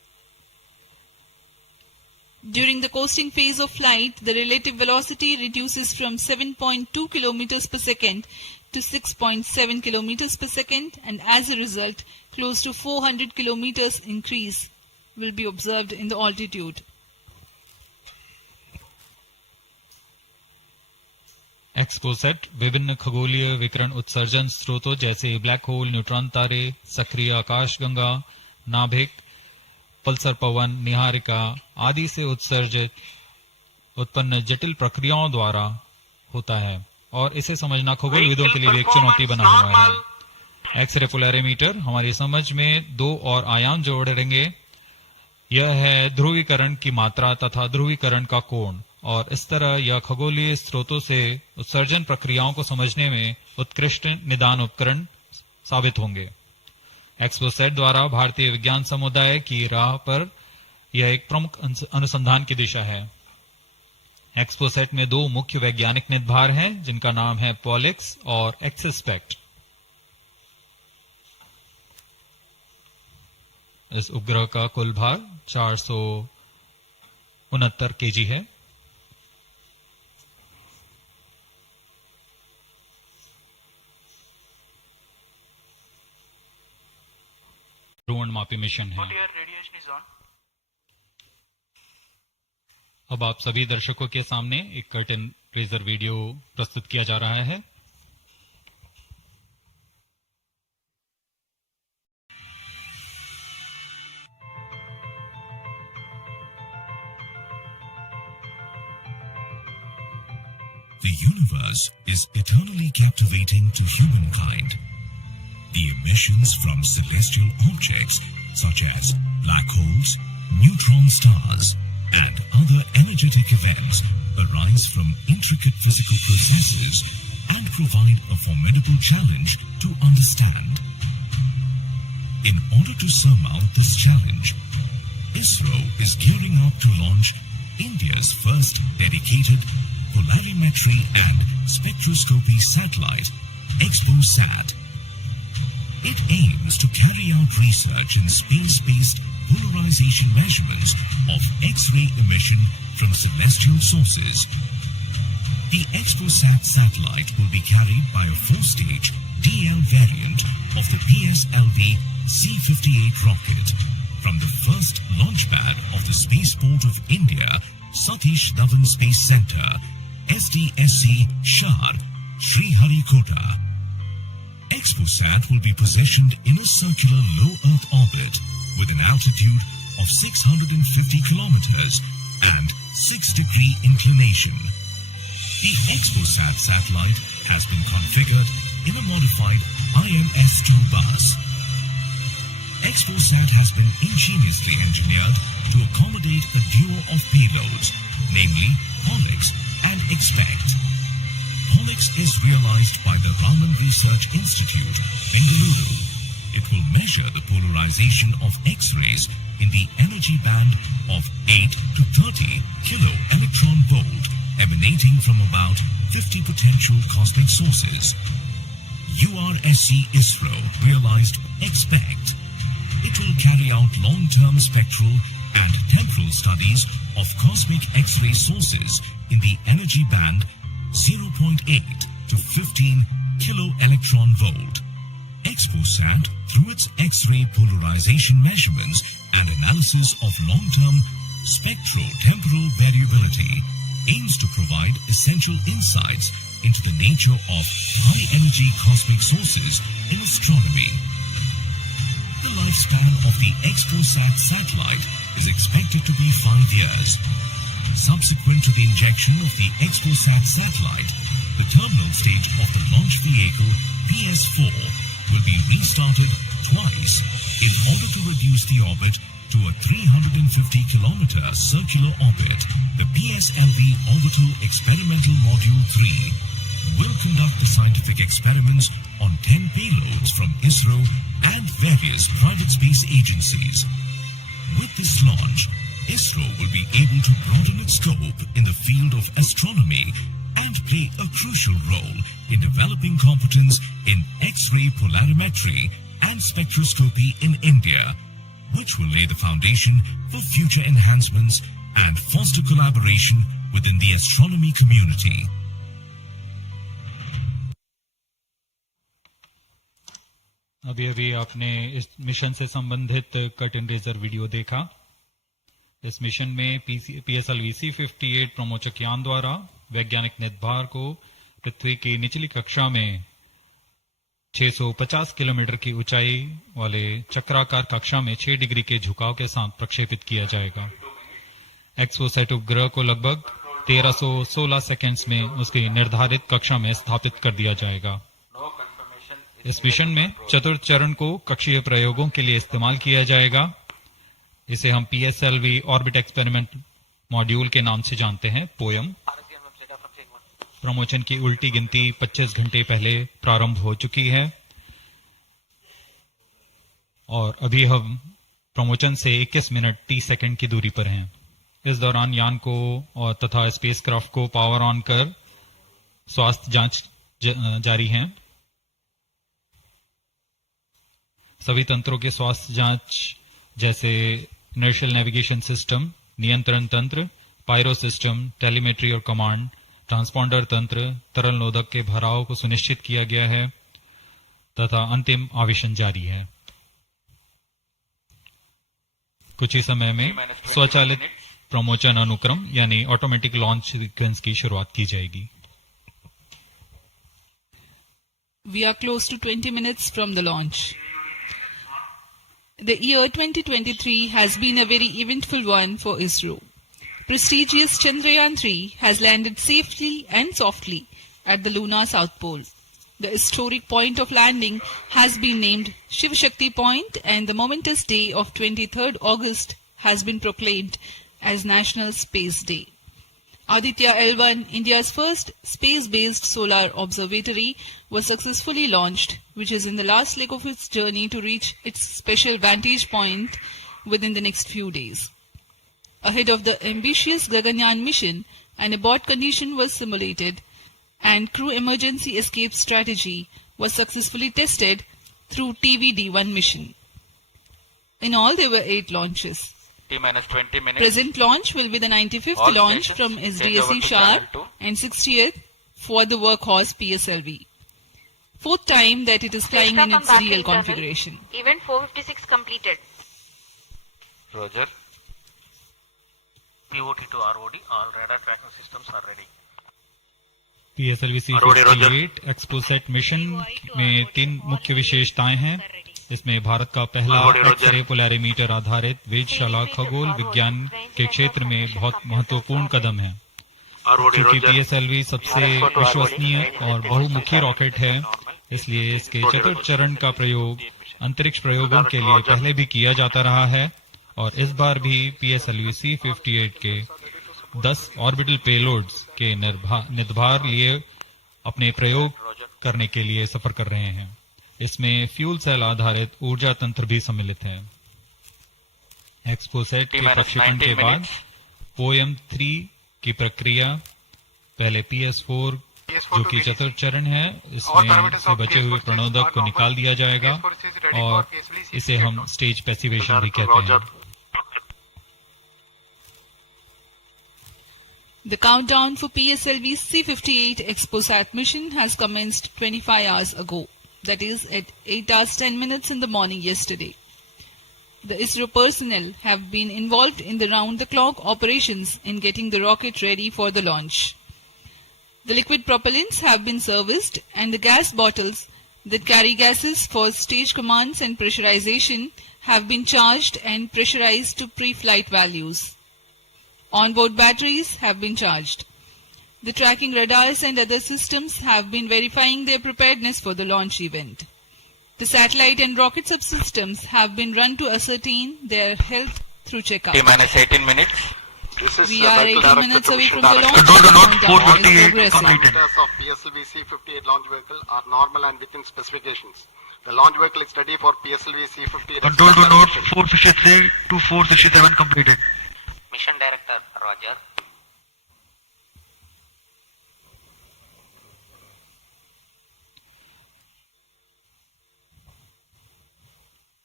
During the coasting phase of flight, the relative velocity reduces from 7.2 km per second to 6.7 km per second, and as a result, close to 400 km increase will be observed in the altitude. XPoSat विभिन्न खगोलीय विकिरण उत्सर्जन स्रोतों जैसे black hole, neutron तारे, सक्रिय आकाशगंगा, नाभिक, पल्सर पवन, निहारिका आदि से उत्सर्जित उत्पन्न जटिल प्रक्रियाओं द्वारा होता है और इसे समझना खगोलविदों के लिए भी एक चुनौती बना हुआ है। एक्सरे पोलैरिमीटर हमारी समझ में दो और आयाम जोड़ेंगे। यह है ध्रुवीकरण की मात्रा तथा ध्रुवीकरण का कोण, और इस तरह यह खगोलीय स्रोतों से उत्सर्जन प्रक्रियाओं को समझने में उत्कृष्ट निदान उपकरण साबित होंगे। एक्सपोसेट द्वारा भारतीय विज्ञान समुदाय की राह पर यह एक प्रमुख अनुसंधान की दिशा है। एक्सपोसेट में दो मुख्य वैज्ञानिक निदभार हैं जिनका नाम है पॉलिक्स और एक्सस्पेक्ट। इस उपग्रह का कुल भार 469 केजी है। ध्रुवणमापी मिशन है। अब आप सभी दर्शकों के सामने एक कर्टेन रेजर वीडियो प्रस्तुत किया जा रहा है। The universe is eternally captivating to humankind. The emissions from celestial objects such as black holes, neutron stars, and other energetic events arise from intricate physical processes and provide a formidable challenge to understand. In order to surmount this challenge, ISRO is gearing up to launch India's first dedicated polarimetry and spectroscopy satellite, XPoSat. It aims to carry out research in space-based polarization measurements of X-ray emission from celestial sources. The XPoSat satellite will be carried by a 4-stage DL variant of the PSLV-C58 rocket from the first launch pad of the Spaceport of India, Satish Dhawan Space Centre, SDSC Shar, Sriharikota. XPoSat will be positioned in a circular low Earth orbit with an altitude of 650 kilometers and 6-degree inclination. The XPoSat satellite has been configured in a modified IMS-2 bus. XPoSat has been ingeniously engineered to accommodate a duo of payloads, namely POLIX and EXPECT. POLIX is realized by the Raman Research Institute, Bengaluru. It will measure the polarization of X-rays in the energy band of 8 to 30 kilo electron volt emanating from about 50 potential cosmic sources. URSC ISRO realized EXPECT. It will carry out long-term spectral and temporal studies of cosmic X-ray sources in the energy band 0.8 to 15 kilo electron volt. XPoSat, through its X-ray polarization measurements and analysis of long-term spectro-temporal variability, aims to provide essential insights into the nature of high-energy cosmic sources in astronomy. The lifespan of the XPoSat satellite is expected to be 5 years. Subsequent to the injection of the XPoSat satellite, the terminal stage of the launch vehicle PS4 will be restarted twice in order to reduce the orbit to a 350-kilometer circular orbit. The PSLV Orbital Experimental Module 3 will conduct the scientific experiments on 10 payloads from ISRO and various private space agencies. With this launch, ISRO will be able to broaden its scope in the field of astronomy and play a crucial role in developing competence in X-ray polarimetry and spectroscopy in India, which will lay the foundation for future enhancements and foster collaboration within the astronomy community. अभी अभी आपने इस mission से संबंधित cut and razor video देखा। इस mission में PSLV-C58 प्रमोचक यान द्वारा वैज्ञानिक निर्धार को पृथ्वी की निचली कक्षा में 650 किलोमीटर की ऊंचाई वाले चक्राकार कक्षा में 6 डिग्री के झुकाव के साथ प्रक्षेपित किया जाएगा। एक्सपोसैट उपग्रह को लगभग 1316 सेकंड्स में उसकी निर्धारित कक्षा में स्थापित कर दिया जाएगा। इस मिशन में चतुर्थ चरण को कक्षीय प्रयोगों के लिए इस्तेमाल किया जाएगा। इसे हम PSLV ऑर्बिट एक्सपेरिमेंट मॉड्यूल के नाम से जानते हैं, पोयम। प्रमोचन की उल्टी गिनती 25 घंटे पहले प्रारंभ हो चुकी है और अभी हम प्रमोचन से 21 मिनट 30 सेकंड की दूरी पर हैं। इस दौरान यान को और तथा स्पेसक्राफ्ट को पावर ऑन कर स्वास्थ्य जांच जारी है। सभी तंत्रों के स्वास्थ्य जांच जैसे इनर्शियल नेविगेशन सिस्टम, नियंत्रण तंत्र, पायरो सिस्टम, टेलीमेट्री और कमांड, ट्रांसपॉन्डर तंत्र, तरल नोदक के भराव को सुनिश्चित किया गया है तथा अंतिम आवेशन जारी है। कुछ ही समय में स्वचालित प्रमोचन अनुक्रम यानी ऑटोमेटिक लॉन्च सीक्वेंस की शुरुआत की जाएगी। We are close to 20 minutes from the launch. The year 2023 has been a very eventful one for ISRO. Prestigious Chandrayaan-3 has landed safely and softly at the lunar south pole. The historic point of landing has been named Shiv Shakti Point, and the momentous day of 23rd August has been proclaimed as National Space Day. Aditya L1, India's first space-based solar observatory, was successfully launched, which is in the last leg of its journey to reach its special vantage point within the next few days. Ahead of the ambitious Gaganyaan mission, an abort condition was simulated and crew emergency escape strategy was successfully tested through TVD-1 mission. In all, there were 8 launches. T-minus 20 minutes. Present launch will be the 95th All launch stations from change over SDSC to Shar channel 2. and 60th for the workhorse PSLV. 4th time that it is flying in its real configuration. Event 456 completed. Roger. POT to ROD, all radar tracking systems are ready. PSLV-C58 XPoSat mission में 3 मुख्य विशेषताएं हैं। इसमें भारत का पहला x ray polarimeter आधारित वेधशाला खगोल विज्ञान के क्षेत्र में बहुत महत्वपूर्ण कदम है। क्योंकि PSLV सबसे विश्वसनीय और बहुमुखी रॉकेट है, इसलिए इसके चतुर्थ चरण का प्रयोग अंतरिक्ष प्रयोगों के लिए पहले भी किया जाता रहा है और इस बार भी PSLV-C58 के 10 ऑर्बिटल पेलोड्स के निर्धार लिए अपने प्रयोग करने के लिए सफर कर रहे हैं। इसमें फ्यूल सेल आधारित ऊर्जा तंत्र भी सम्मिलित है। एक्सपोसैट के प्रक्षेपण के बाद पोएम 3 की प्रक्रिया पहले PS4 जो कि चतुर्थ चरण है, इसमें से बचे हुए प्रणोदक को निकाल दिया जाएगा और इसे हम स्टेज पैसिवेशन भी कहते हैं। The countdown for PSLV-C58 XPoSat mission has commenced 25 hours ago. That is at 8 hours 10 minutes in the morning yesterday. The ISRO personnel have been involved in the round-the-clock operations in getting the rocket ready for the launch. The liquid propellants have been serviced and the gas bottles that carry gases for stage commands and pressurization have been charged and pressurized to pre-flight values. Onboard batteries have been charged. The tracking radars and other systems have been verifying their preparedness for the launch event. The satellite and rocket subsystems have been run to ascertain their health through checkup. T-minus 18 minutes. We are 18 minutes away from the launch. Control the launch Countdown is 458 progressing. completed. Parameters of PSLV-C58 launch vehicle are normal and within specifications. The launch vehicle is ready for PSLV-C58. Control to node 463 to 467 completed. Mission Director, Roger.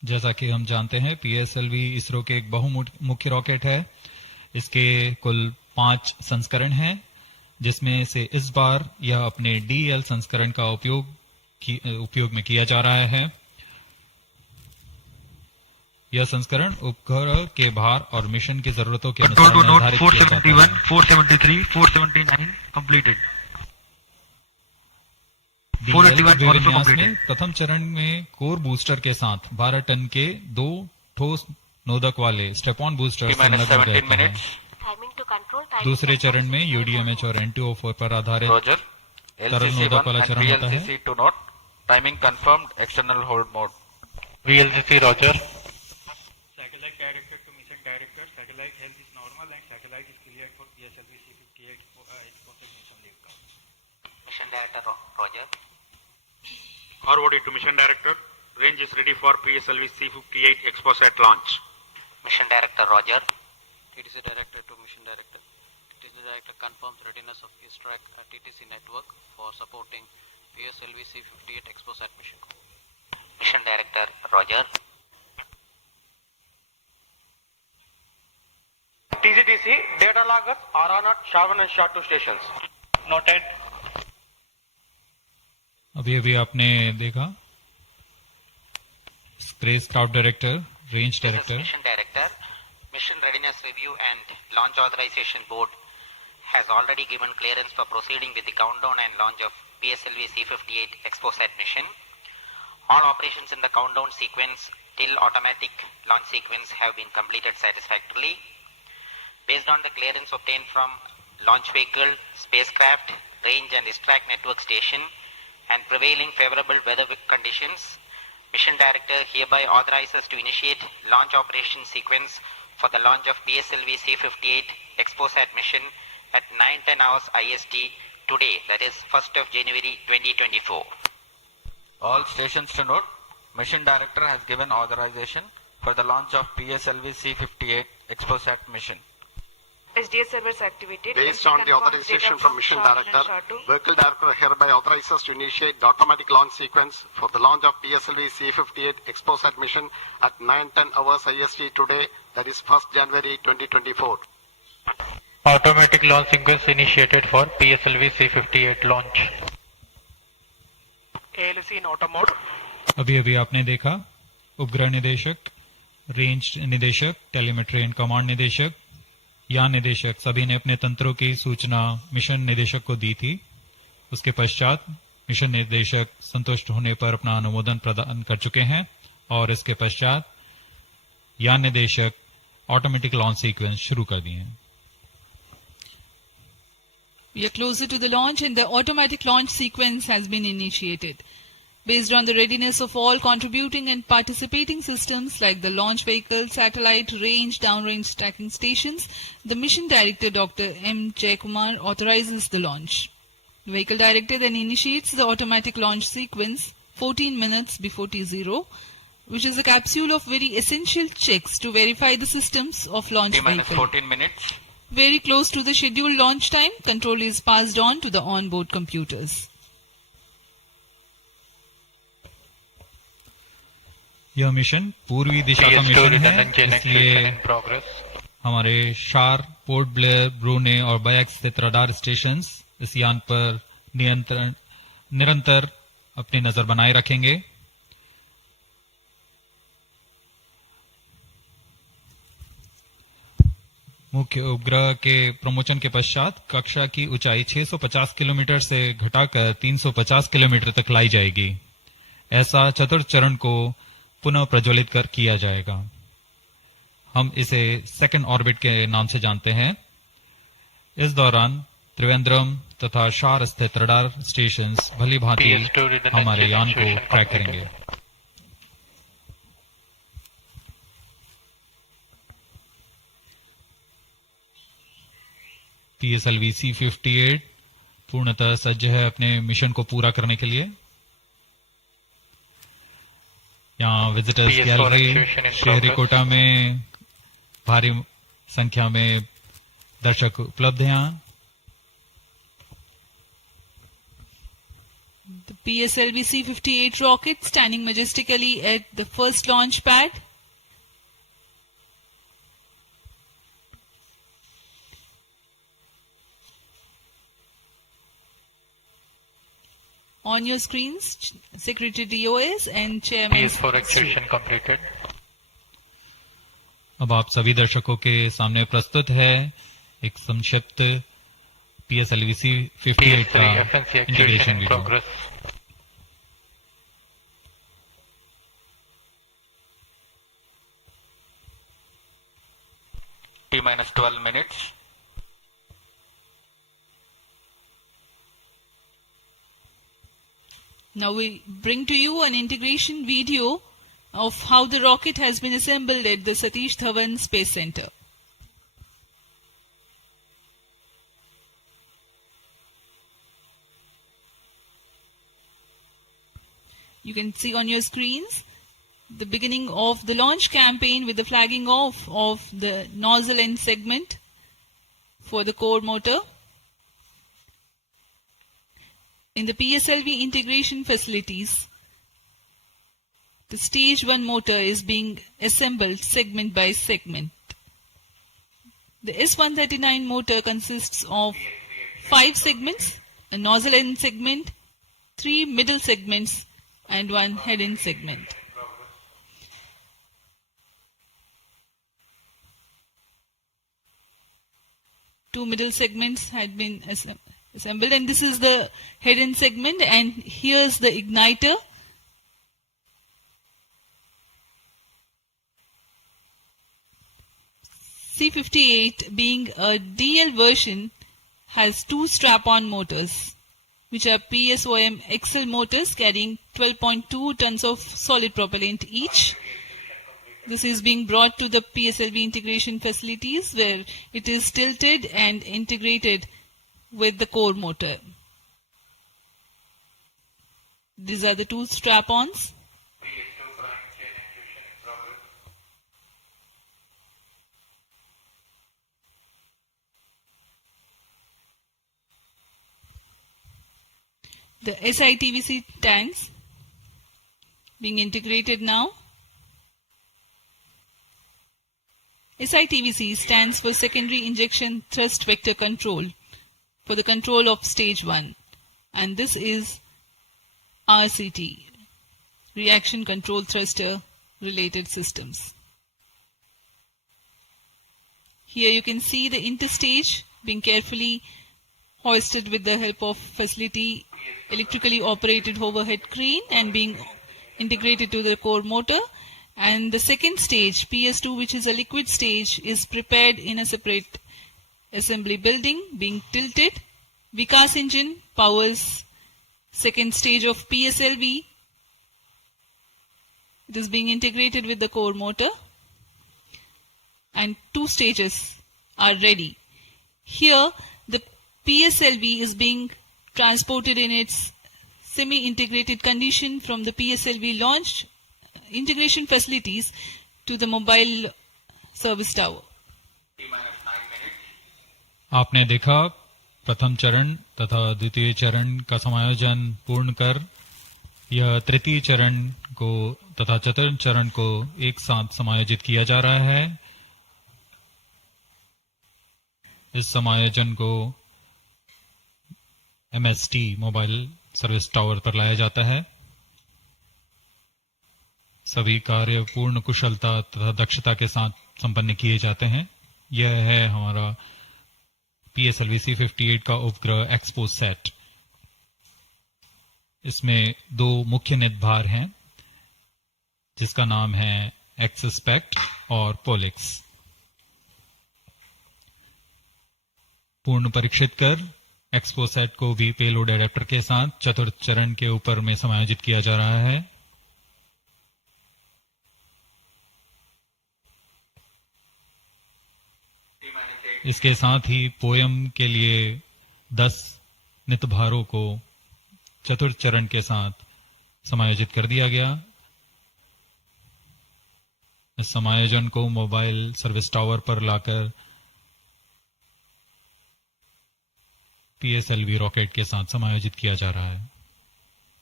जैसा कि हम जानते हैं PSLV ISRO के एक बहुमुखी rocket है। इसके कुल 5 संस्करण हैं, जिसमें से इस बार यह अपने DL संस्करण का उपयोग में किया जा रहा है। यह संस्करण उपग्रह के भार और मिशन की जरूरतों के अनुसार निर्धारित किया जाता है। 473, 479 completed. DL अभिविन्यास में प्रथम चरण में कोर बूस्टर के साथ 12 टन के 2 ठोस नोदक वाले स्टेप ऑन बूस्टर संलग्न रहते हैं। दूसरे चरण में UDMH और N2O4 पर आधारित तरल नोदक वाला चरण होता है। Timing confirmed, external hold mode. VLCC Roger. Satellite director to mission director. Satellite health is normal and satellite is cleared for PSLV-C58 XPoSat mission liftoff. Mission Director Roger. Forwarded to Mission Director. Range is ready for PSLV-C58 XPoSat launch. Mission Director Roger. TTC Director to Mission Director. TTC Director confirms readiness of track at TTC network for supporting PSLV-C58 XPoSat mission. Mission Director Roger. TCTC data loggers are on at SHA-1 and SHA-2 stations. Noted. अभी आपने देखा space craft director, range director. Mission Director. Mission Readiness Review and Launch Authorization Board has already given clearance for proceeding with the countdown and launch of PSLV-C58 XPoSat mission. All operations in the countdown sequence till automatic launch sequence have been completed satisfactorily. Based on the clearance obtained from launch vehicle, spacecraft, range and ISRO network station and prevailing favorable weather conditions, Mission Director hereby authorizes to initiate launch operation sequence for the launch of PSLV-C58 XPoSat mission at 9:10 hours IST today, that is 1st of January 2024. All stations to note, Mission Director has given authorization for the launch of PSLV-C58 XPoSat mission. SDS servers activated. Based on the authorization from Mission Director, Vehicle Director hereby authorizes to initiate the automatic launch sequence for the launch of PSLV-C58 XPoSat mission at 9:10 hours IST today, that is 1st January 2024. Automatic launch sequence initiated for PSLV-C58 launch. ALC in auto mode. अभी आपने देखा उपग्रह निदेशक, range निदेशक, telemetry and command निदेशक, यान निदेशक सभी ने अपने तंत्रों की सूचना मिशन निदेशक को दी थी। उसके पश्चात मिशन निदेशक संतुष्ट होने पर अपना अनुमोदन प्रदान कर चुके हैं और इसके पश्चात यान निदेशक ऑटोमेटिक लॉन्च सीक्वेंस शुरू कर दिए हैं। We are closer to the launch and the automatic launch sequence has been initiated. Based on the readiness of all contributing and participating systems like the launch vehicle, satellite, range, downrange tracking stations, the Mission Director Dr. M. Jayakumar authorizes the launch. The Vehicle Director then initiates the automatic launch sequence 14 minutes before T0, which is a capsule of very essential checks to verify the systems of launch vehicle. 14 minutes. Very close to the scheduled launch time, control is passed on to the onboard computers. यह mission पूर्वी दिशा का mission है, इसलिए हमारे शार, port Blair, ब्रूने और bikes स्थित radar stations इस यान पर निरंतर अपनी नजर बनाए रखेंगे। मुख्य उपग्रह के प्रमोशन के पश्चात कक्षा की ऊंचाई 650 किलोमीटर से घटाकर 350 किलोमीटर तक लाई जाएगी। ऐसा चतुर्थ चरण को पुनः प्रज्वलित कर किया जाएगा। हम इसे सेकंड ऑर्बिट के नाम से जानते हैं। इस दौरान त्रिवेंद्रम तथा शार स्थित रडार स्टेशंस भली भांति हमारे यान को ट्रैक करेंगे। PSLV-C58 पूर्णतः सज्ज है अपने मिशन को पूरा करने के लिए। यहाँ विजिटर्स गैलरी श्रीहरिकोटा में भारी संख्या में दर्शक उपलब्ध हैं। The PSLV-C58 rocket standing majestically at the first launch pad. On your screens, Secretary DOS and Chairman. PS4 actuation completed. अब आप सभी दर्शकों के सामने प्रस्तुत है एक संक्षिप्त PSLV-C58 का FNC integration actuation in video. progress. T minus 12 minutes. Now we bring to you an integration video of how the rocket has been assembled at the Satish Dhawan Space Centre. You can see on your screens the beginning of the launch campaign with the flagging off of the nozzle end segment for the core motor. In the PSLV integration facilities, the stage 1 motor is being assembled segment by segment. The S139 motor consists of 5 segments, a nozzle end segment, 3 middle segments and 1 head end segment. Two middle segments had been assembled, and this is the head end segment, and here's the igniter. C58 being a DL version has 2 strap-on motors, which are PSOM XL motors carrying 12.2 tons of solid propellant each. This is being brought to the PSLV integration facilities where it is tilted and integrated with the core motor. These are the 2 strap-ons. The SITVC tanks being integrated now. SITVC stands for Secondary Injection Thrust Vector Control, for the control of stage 1, and this is RCT, Reaction Control Thruster Related Systems. Here you can see the interstage being carefully hoisted with the help of facility electrically operated overhead crane and being integrated to the core motor. And the second stage, PS2, which is a liquid stage, is prepared in a separate assembly building, being tilted. Vikas engine powers second stage of PSLV. It is being integrated with the core motor, and 2 stages are ready. Here, the PSLV is being transported in its semi-integrated condition from the PSLV launch integration facilities to the mobile service tower. आपने देखा प्रथम चरण तथा द्वितीय चरण का समायोजन पूर्ण कर यह तृतीय चरण को तथा चतुर्थ चरण को एक साथ समायोजित किया जा रहा है। इस समायोजन को MST मोबाइल सर्विस टावर पर लाया जाता है। सभी कार्य पूर्ण कुशलता तथा दक्षता के साथ संपन्न किए जाते हैं। यह है हमारा PSLV-C58 का उपग्रह XPoSat। इसमें 2 मुख्य निदभार हैं, जिसका नाम है XSPECT और POLIX। पूर्ण परीक्षित कर XPoSat को भी पेलोड एडेप्टर के साथ चतुर्थ चरण के ऊपर में समायोजित किया जा रहा है। इसके साथ ही पोयम के लिए 10 नितभारों को चतुर्थ चरण के साथ समायोजित कर दिया गया। इस समायोजन को मोबाइल सर्विस टावर पर लाकर PSLV रॉकेट के साथ समायोजित किया जा रहा है।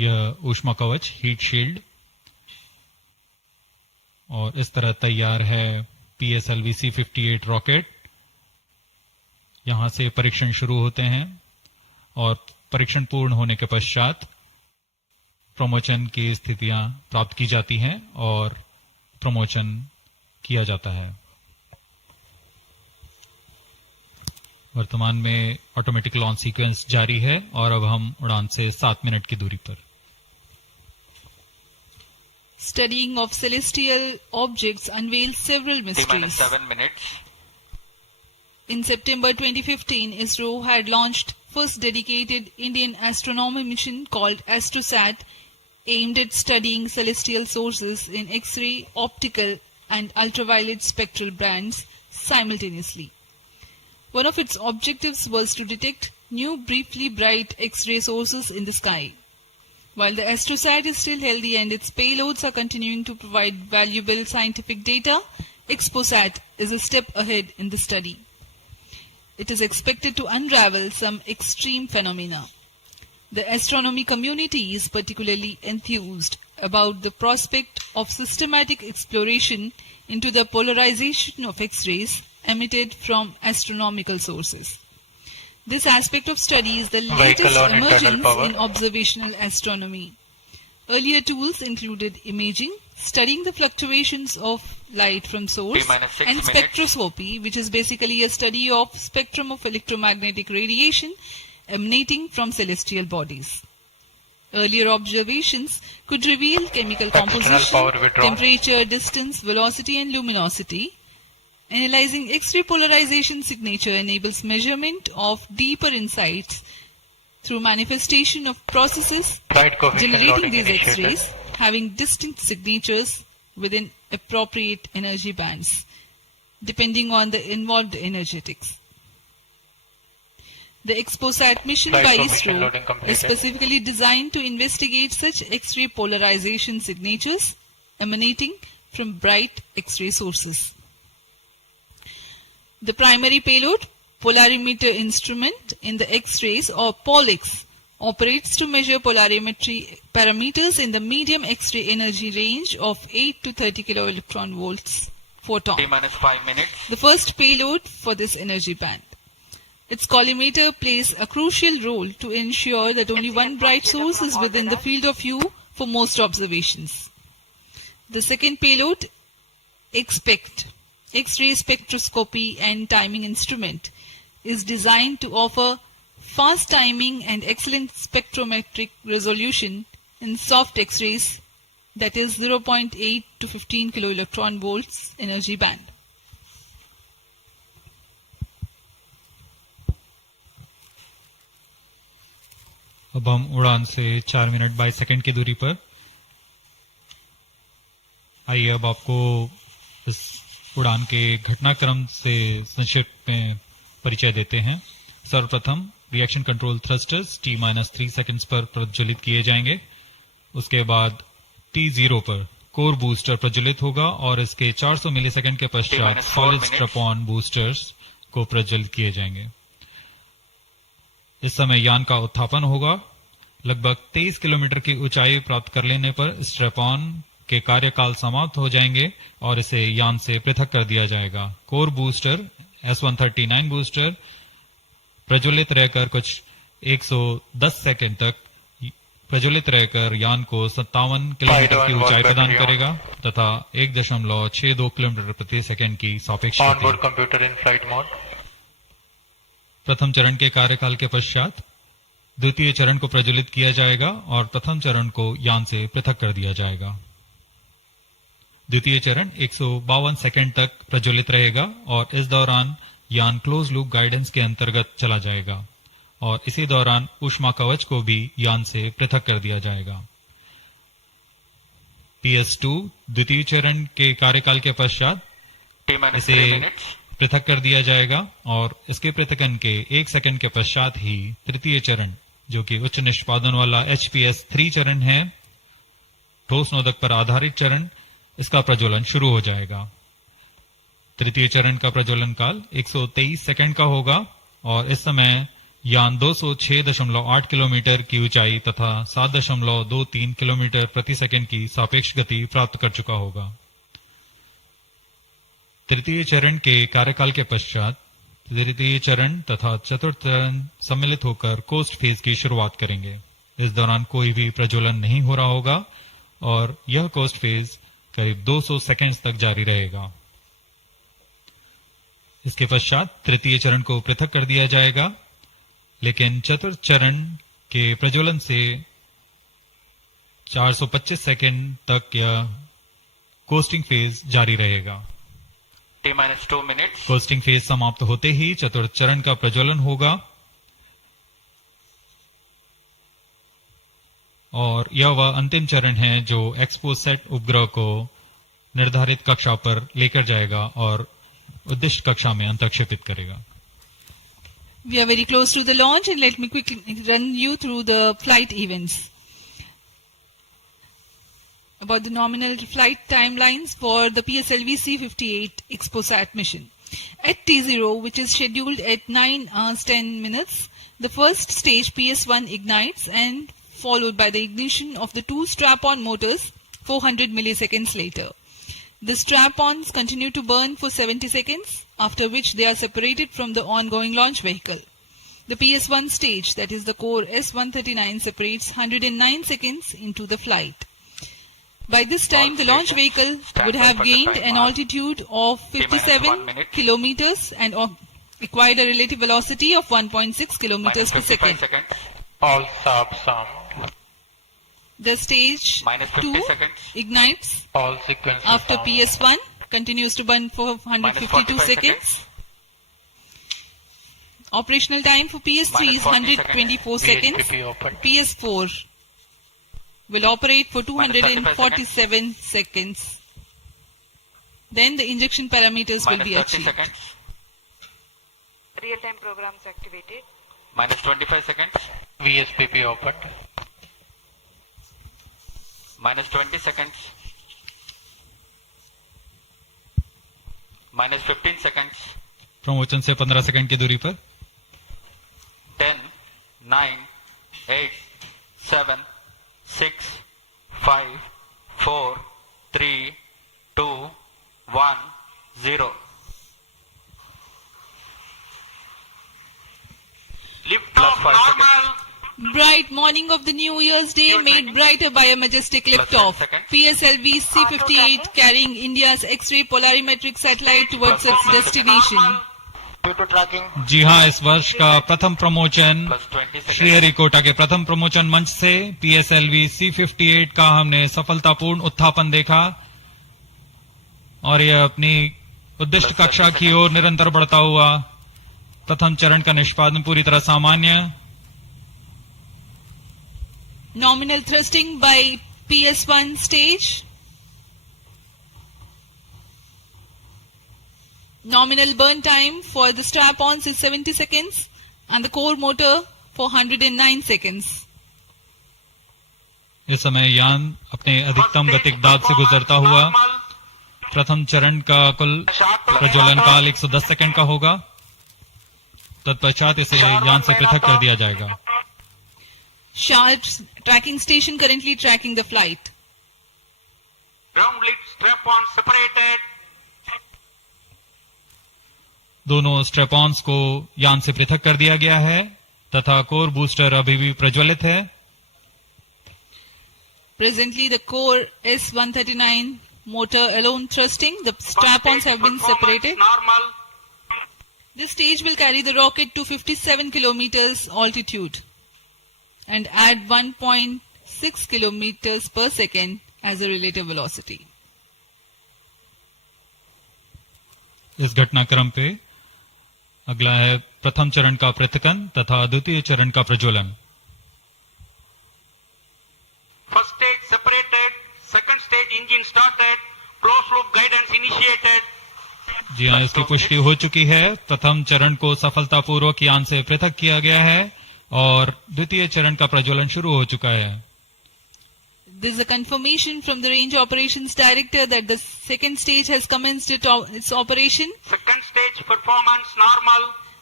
यह ऊष्मा कवच हीट शील्ड, और इस तरह तैयार है PSLV-C58 रॉकेट। यहां से परीक्षण शुरू होते हैं और परीक्षण पूर्ण होने के पश्चात प्रमोशन की स्थितियां प्राप्त की जाती हैं और प्रमोशन किया जाता है। वर्तमान में ऑटोमेटिक लॉन्च सीक्वेंस जारी है और अब हम उड़ान से 7 मिनट की दूरी पर। Studying of celestial objects unveils several mysteries. 7 minutes. In September 2015, ISRO had launched first dedicated Indian astronomy mission called AstroSat, aimed at studying celestial sources in X-ray, optical, and ultraviolet spectral bands simultaneously. One of its objectives was to detect new briefly bright X-ray sources in the sky. While the AstroSat is still healthy and its payloads are continuing to provide valuable scientific data, XPoSat is a step ahead in the study. It is expected to unravel some extreme phenomena. The astronomy community is particularly enthused about the prospect of systematic exploration into the polarization of X-rays emitted from astronomical sources. This aspect of study is the latest emergence in observational astronomy. Earlier tools included imaging, studying the fluctuations of light from source, and spectroscopy, which is basically a study of spectrum of electromagnetic radiation emanating from celestial bodies. Earlier observations could reveal chemical composition, temperature, distance, velocity, and luminosity. Analyzing X-ray polarization signature enables measurement of deeper insights through manifestation of processes generating these X-rays having distinct signatures within appropriate energy bands, depending on the involved energetics. The XPoSat mission by ISRO is specifically designed to investigate such X-ray polarization signatures emanating from bright X-ray sources. The primary payload, polarimeter instrument in the X-rays or POLIX, operates to measure polarimetry parameters in the medium X-ray energy range of 8 to 30 kiloelectron volts photon. T-5 minutes. The first payload for this energy band. Its collimator plays a crucial role to ensure that only one bright source is within the field of view for most observations. The second payload, XPECT, X-ray spectroscopy and timing instrument, is designed to offer fast timing and excellent spectrometric resolution in soft X-rays, that is 0.8 to 15 kiloelectron volts energy band. अब हम उड़ान से 4 minute 22 second की दूरी पर। आइए अब आपको इस उड़ान के घटनाक्रम से संक्षिप्त में परिचय देते हैं। सर्वप्रथम reaction control thrusters T-3 seconds पर प्रज्वलित किए जाएंगे। उसके बाद T0 पर कोर बूस्टर प्रज्वलित होगा और इसके 400 मिलीसेकंड के पश्चात सॉलिड स्ट्रैप-ऑन बूस्टर्स को प्रज्वलित किए जाएंगे। इस समय यान का उत्थापन होगा। लगभग 23 किलोमीटर की ऊंचाई प्राप्त कर लेने पर स्ट्रैप-ऑन के कार्यकाल समाप्त हो जाएंगे और इसे यान से पृथक कर दिया जाएगा। कोर बूस्टर S139 बूस्टर प्रज्वलित रहकर कुछ 110 सेकंड तक प्रज्वलित रहकर यान को 57 किलोमीटर की ऊंचाई प्रदान करेगा तथा 1.62 किलोमीटर प्रति सेकंड की सापेक्ष गति। प्रथम चरण के कार्यकाल के पश्चात द्वितीय चरण को प्रज्वलित किया जाएगा और प्रथम चरण को यान से पृथक कर दिया जाएगा। द्वितीय चरण 152 सेकंड तक प्रज्वलित रहेगा और इस दौरान यान क्लोज लूप गाइडेंस के अंतर्गत चला जाएगा और इसी दौरान ऊष्मा कवच को भी यान से पृथक कर दिया जाएगा। PS2 द्वितीय चरण के कार्यकाल के पश्चात इसे पृथक कर दिया जाएगा और इसके पृथकन के 1 सेकंड के पश्चात ही तृतीय चरण, जो कि उच्च निष्पादन वाला HPS3 चरण है, ठोस नोदक पर आधारित चरण, इसका प्रज्वलन शुरू हो जाएगा। तृतीय चरण का प्रज्वलन काल 123 सेकंड का होगा और इस समय यान 206.8 किलोमीटर की ऊंचाई तथा 7.23 किलोमीटर प्रति सेकंड की सापेक्ष गति प्राप्त कर चुका होगा। तृतीय चरण के कार्यकाल के पश्चात तृतीय चरण तथा चतुर्थ चरण सम्मिलित होकर कोस्ट फेज की शुरुआत करेंगे। इस दौरान कोई भी प्रज्वलन नहीं हो रहा होगा और यह कोस्ट फेज करीब 200 सेकंड्स तक जारी रहेगा। इसके पश्चात तृतीय चरण को पृथक कर दिया जाएगा, लेकिन चतुर्थ चरण के प्रज्वलन से 425 सेकंड तक यह कोस्टिंग फेज जारी रहेगा। T-2 minutes. कोस्टिंग फेज समाप्त होते ही चतुर्थ चरण का प्रज्वलन होगा और यह वह अंतिम चरण है जो एक्सपोसैट उपग्रह को निर्धारित कक्षा पर लेकर जाएगा और उद्दिष्ट कक्षा में अंतर्क्षेपित करेगा। We are very close to the launch, and let me quickly run you through the flight events. About the nominal flight timelines for the PSLV-C58 XPoSat mission. At T0, which is scheduled at 9 hours 10 minutes, the first stage PS1 ignites and followed by the ignition of the two strap-on motors 400 milliseconds later. The strap-ons continue to burn for 70 seconds, after which they are separated from the ongoing launch vehicle. The PS1 stage, that is the core S139, separates 109 seconds into the flight. By this time, the launch vehicle would have gained an altitude of 57 kilometers and acquired a relative velocity of 1.6 kilometers per second. All subs some. The stage 2 ignites All sequences after on. PS1, continues to burn for 152 seconds. Operational time for PS3 is 124 seconds. VSPP open. PS4 will operate for 247 seconds. Then the injection parameters will be 30 achieved. seconds. Real-time programs activated. Minus 25 seconds. VSPP opened. Minus 20 seconds. Minus 15 seconds. Promotion से 15 second की दूरी पर 10, 9, 8, 7, 6, 5, 4, 3, 2, 1, 0. Lift Plus off 5 normal. Bright morning of the New Year's Day made brighter by a majestic Plus 10 liftoff. seconds. PSLV-C58 carrying India's X-ray polarimetric satellite towards Plus its 1 destination. Due to tracking, जी हाँ, इस वर्ष का प्रथम promotion Plus 20 seconds. Sriharikota के प्रथम promotion मंच से PSLV-C58 का हमने सफलतापूर्ण उत्थापन देखा और यह अपनी उद्दिष्ट कक्षा की ओर निरंतर बढ़ता हुआ। प्रथम चरण का निष्पादन पूरी तरह सामान्य। Nominal thrusting by PS1 stage. Nominal burn time for the strap-ons is 70 seconds and the core motor for 109 seconds. इस समय यान अपने अधिकतम गतिक दाब से गुजरता हुआ। प्रथम चरण का कुल प्रज्वलन काल 110 सेकंड का होगा। तत्पश्चात इसे यान से पृथक कर दिया जाएगा। Sharp tracking station currently tracking the flight. Ground lead strap-on separated. दोनों स्ट्रेपॉन्स को यान से पृथक कर दिया गया है तथा कोर बूस्टर अभी भी प्रज्वलित है। Presently, the core S139 motor alone thrusting. The strap-ons have been separated. Normal. This stage will carry the rocket to 57 kilometers altitude and add 1.6 kilometers per second as a relative velocity. इस घटनाक्रम पे अगला है प्रथम चरण का पृथकन तथा द्वितीय चरण का प्रज्वलन। First stage separated. Second stage engine started. Closed loop guidance initiated. जी हाँ, इसकी पुष्टि हो चुकी है। प्रथम चरण को सफलतापूर्वक यान से पृथक किया गया है और द्वितीय चरण का प्रज्वलन शुरू हो चुका है। This is a confirmation from the Range Operations Director that the second stage has commenced its operation. Second stage performance normal.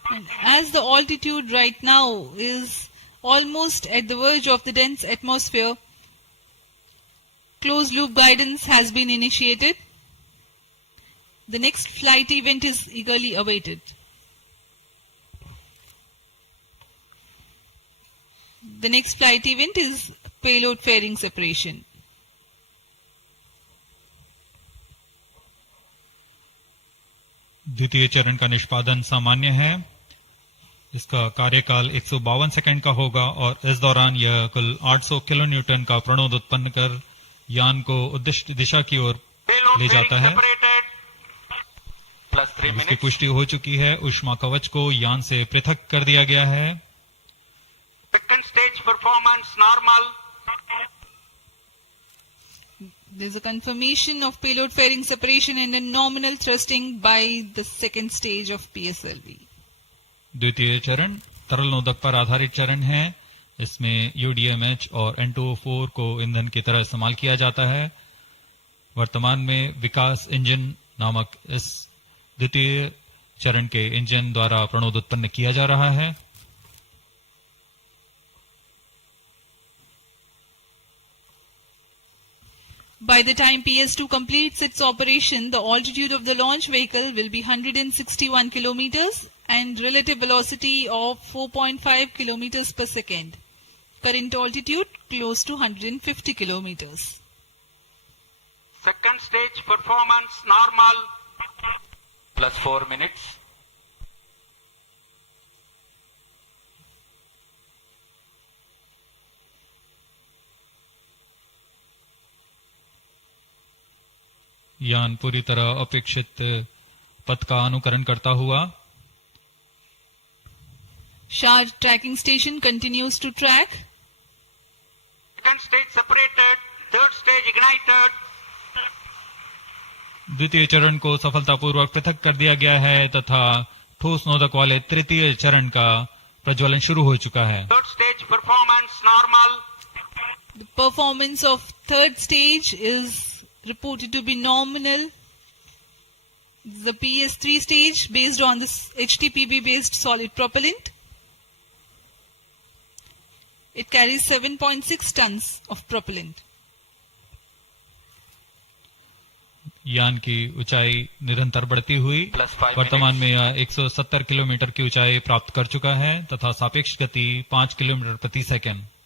And as the altitude right now is almost at the verge of the dense atmosphere, closed loop guidance has been initiated. The next flight event is eagerly awaited. The next flight event is payload fairing separation. द्वितीय चरण का निष्पादन सामान्य है। इसका कार्यकाल 152 second का होगा और इस दौरान यह कुल 800 किलो न्यूटन का प्रणोद उत्पन्न कर यान को उद्दिष्ट दिशा की ओर ले जाता है। इसकी पुष्टि हो चुकी है। ऊष्मा कवच को यान से पृथक कर दिया गया है। Second stage performance normal. There is a confirmation of payload fairing separation and a nominal thrusting by the second stage of PSLV. द्वितीय चरण तरल नोदक पर आधारित चरण है। इसमें UDMH और N2O4 को ईंधन की तरह इस्तेमाल किया जाता है। वर्तमान में विकास इंजन नामक इस द्वितीय चरण के इंजन द्वारा प्रणोद उत्पन्न किया जा रहा है। By the time PS2 completes its operation, the altitude of the launch vehicle will be 161 kilometers and relative velocity of 4.5 kilometers per second. Current altitude close to 150 kilometers. Second stage performance normal. Plus 4 minutes. यान पूरी तरह अपेक्षित पथ का अनुकरण करता हुआ Shah tracking station continues to track. Second stage separated. Third stage ignited. द्वितीय चरण को सफलतापूर्वक पृथक कर दिया गया है तथा ठोस नोदक वाले तृतीय चरण का प्रज्वलन शुरू हो चुका है। Third stage performance normal. The performance of third stage is reported to be nominal. The PS3 stage based on this HTPB based solid propellant. It carries 7.6 tons of propellant. यान की ऊंचाई निरंतर बढ़ती हुई वर्तमान में यह 170 किलोमीटर की ऊंचाई प्राप्त कर चुका है तथा सापेक्ष गति 5 किलोमीटर प्रति सेकंड।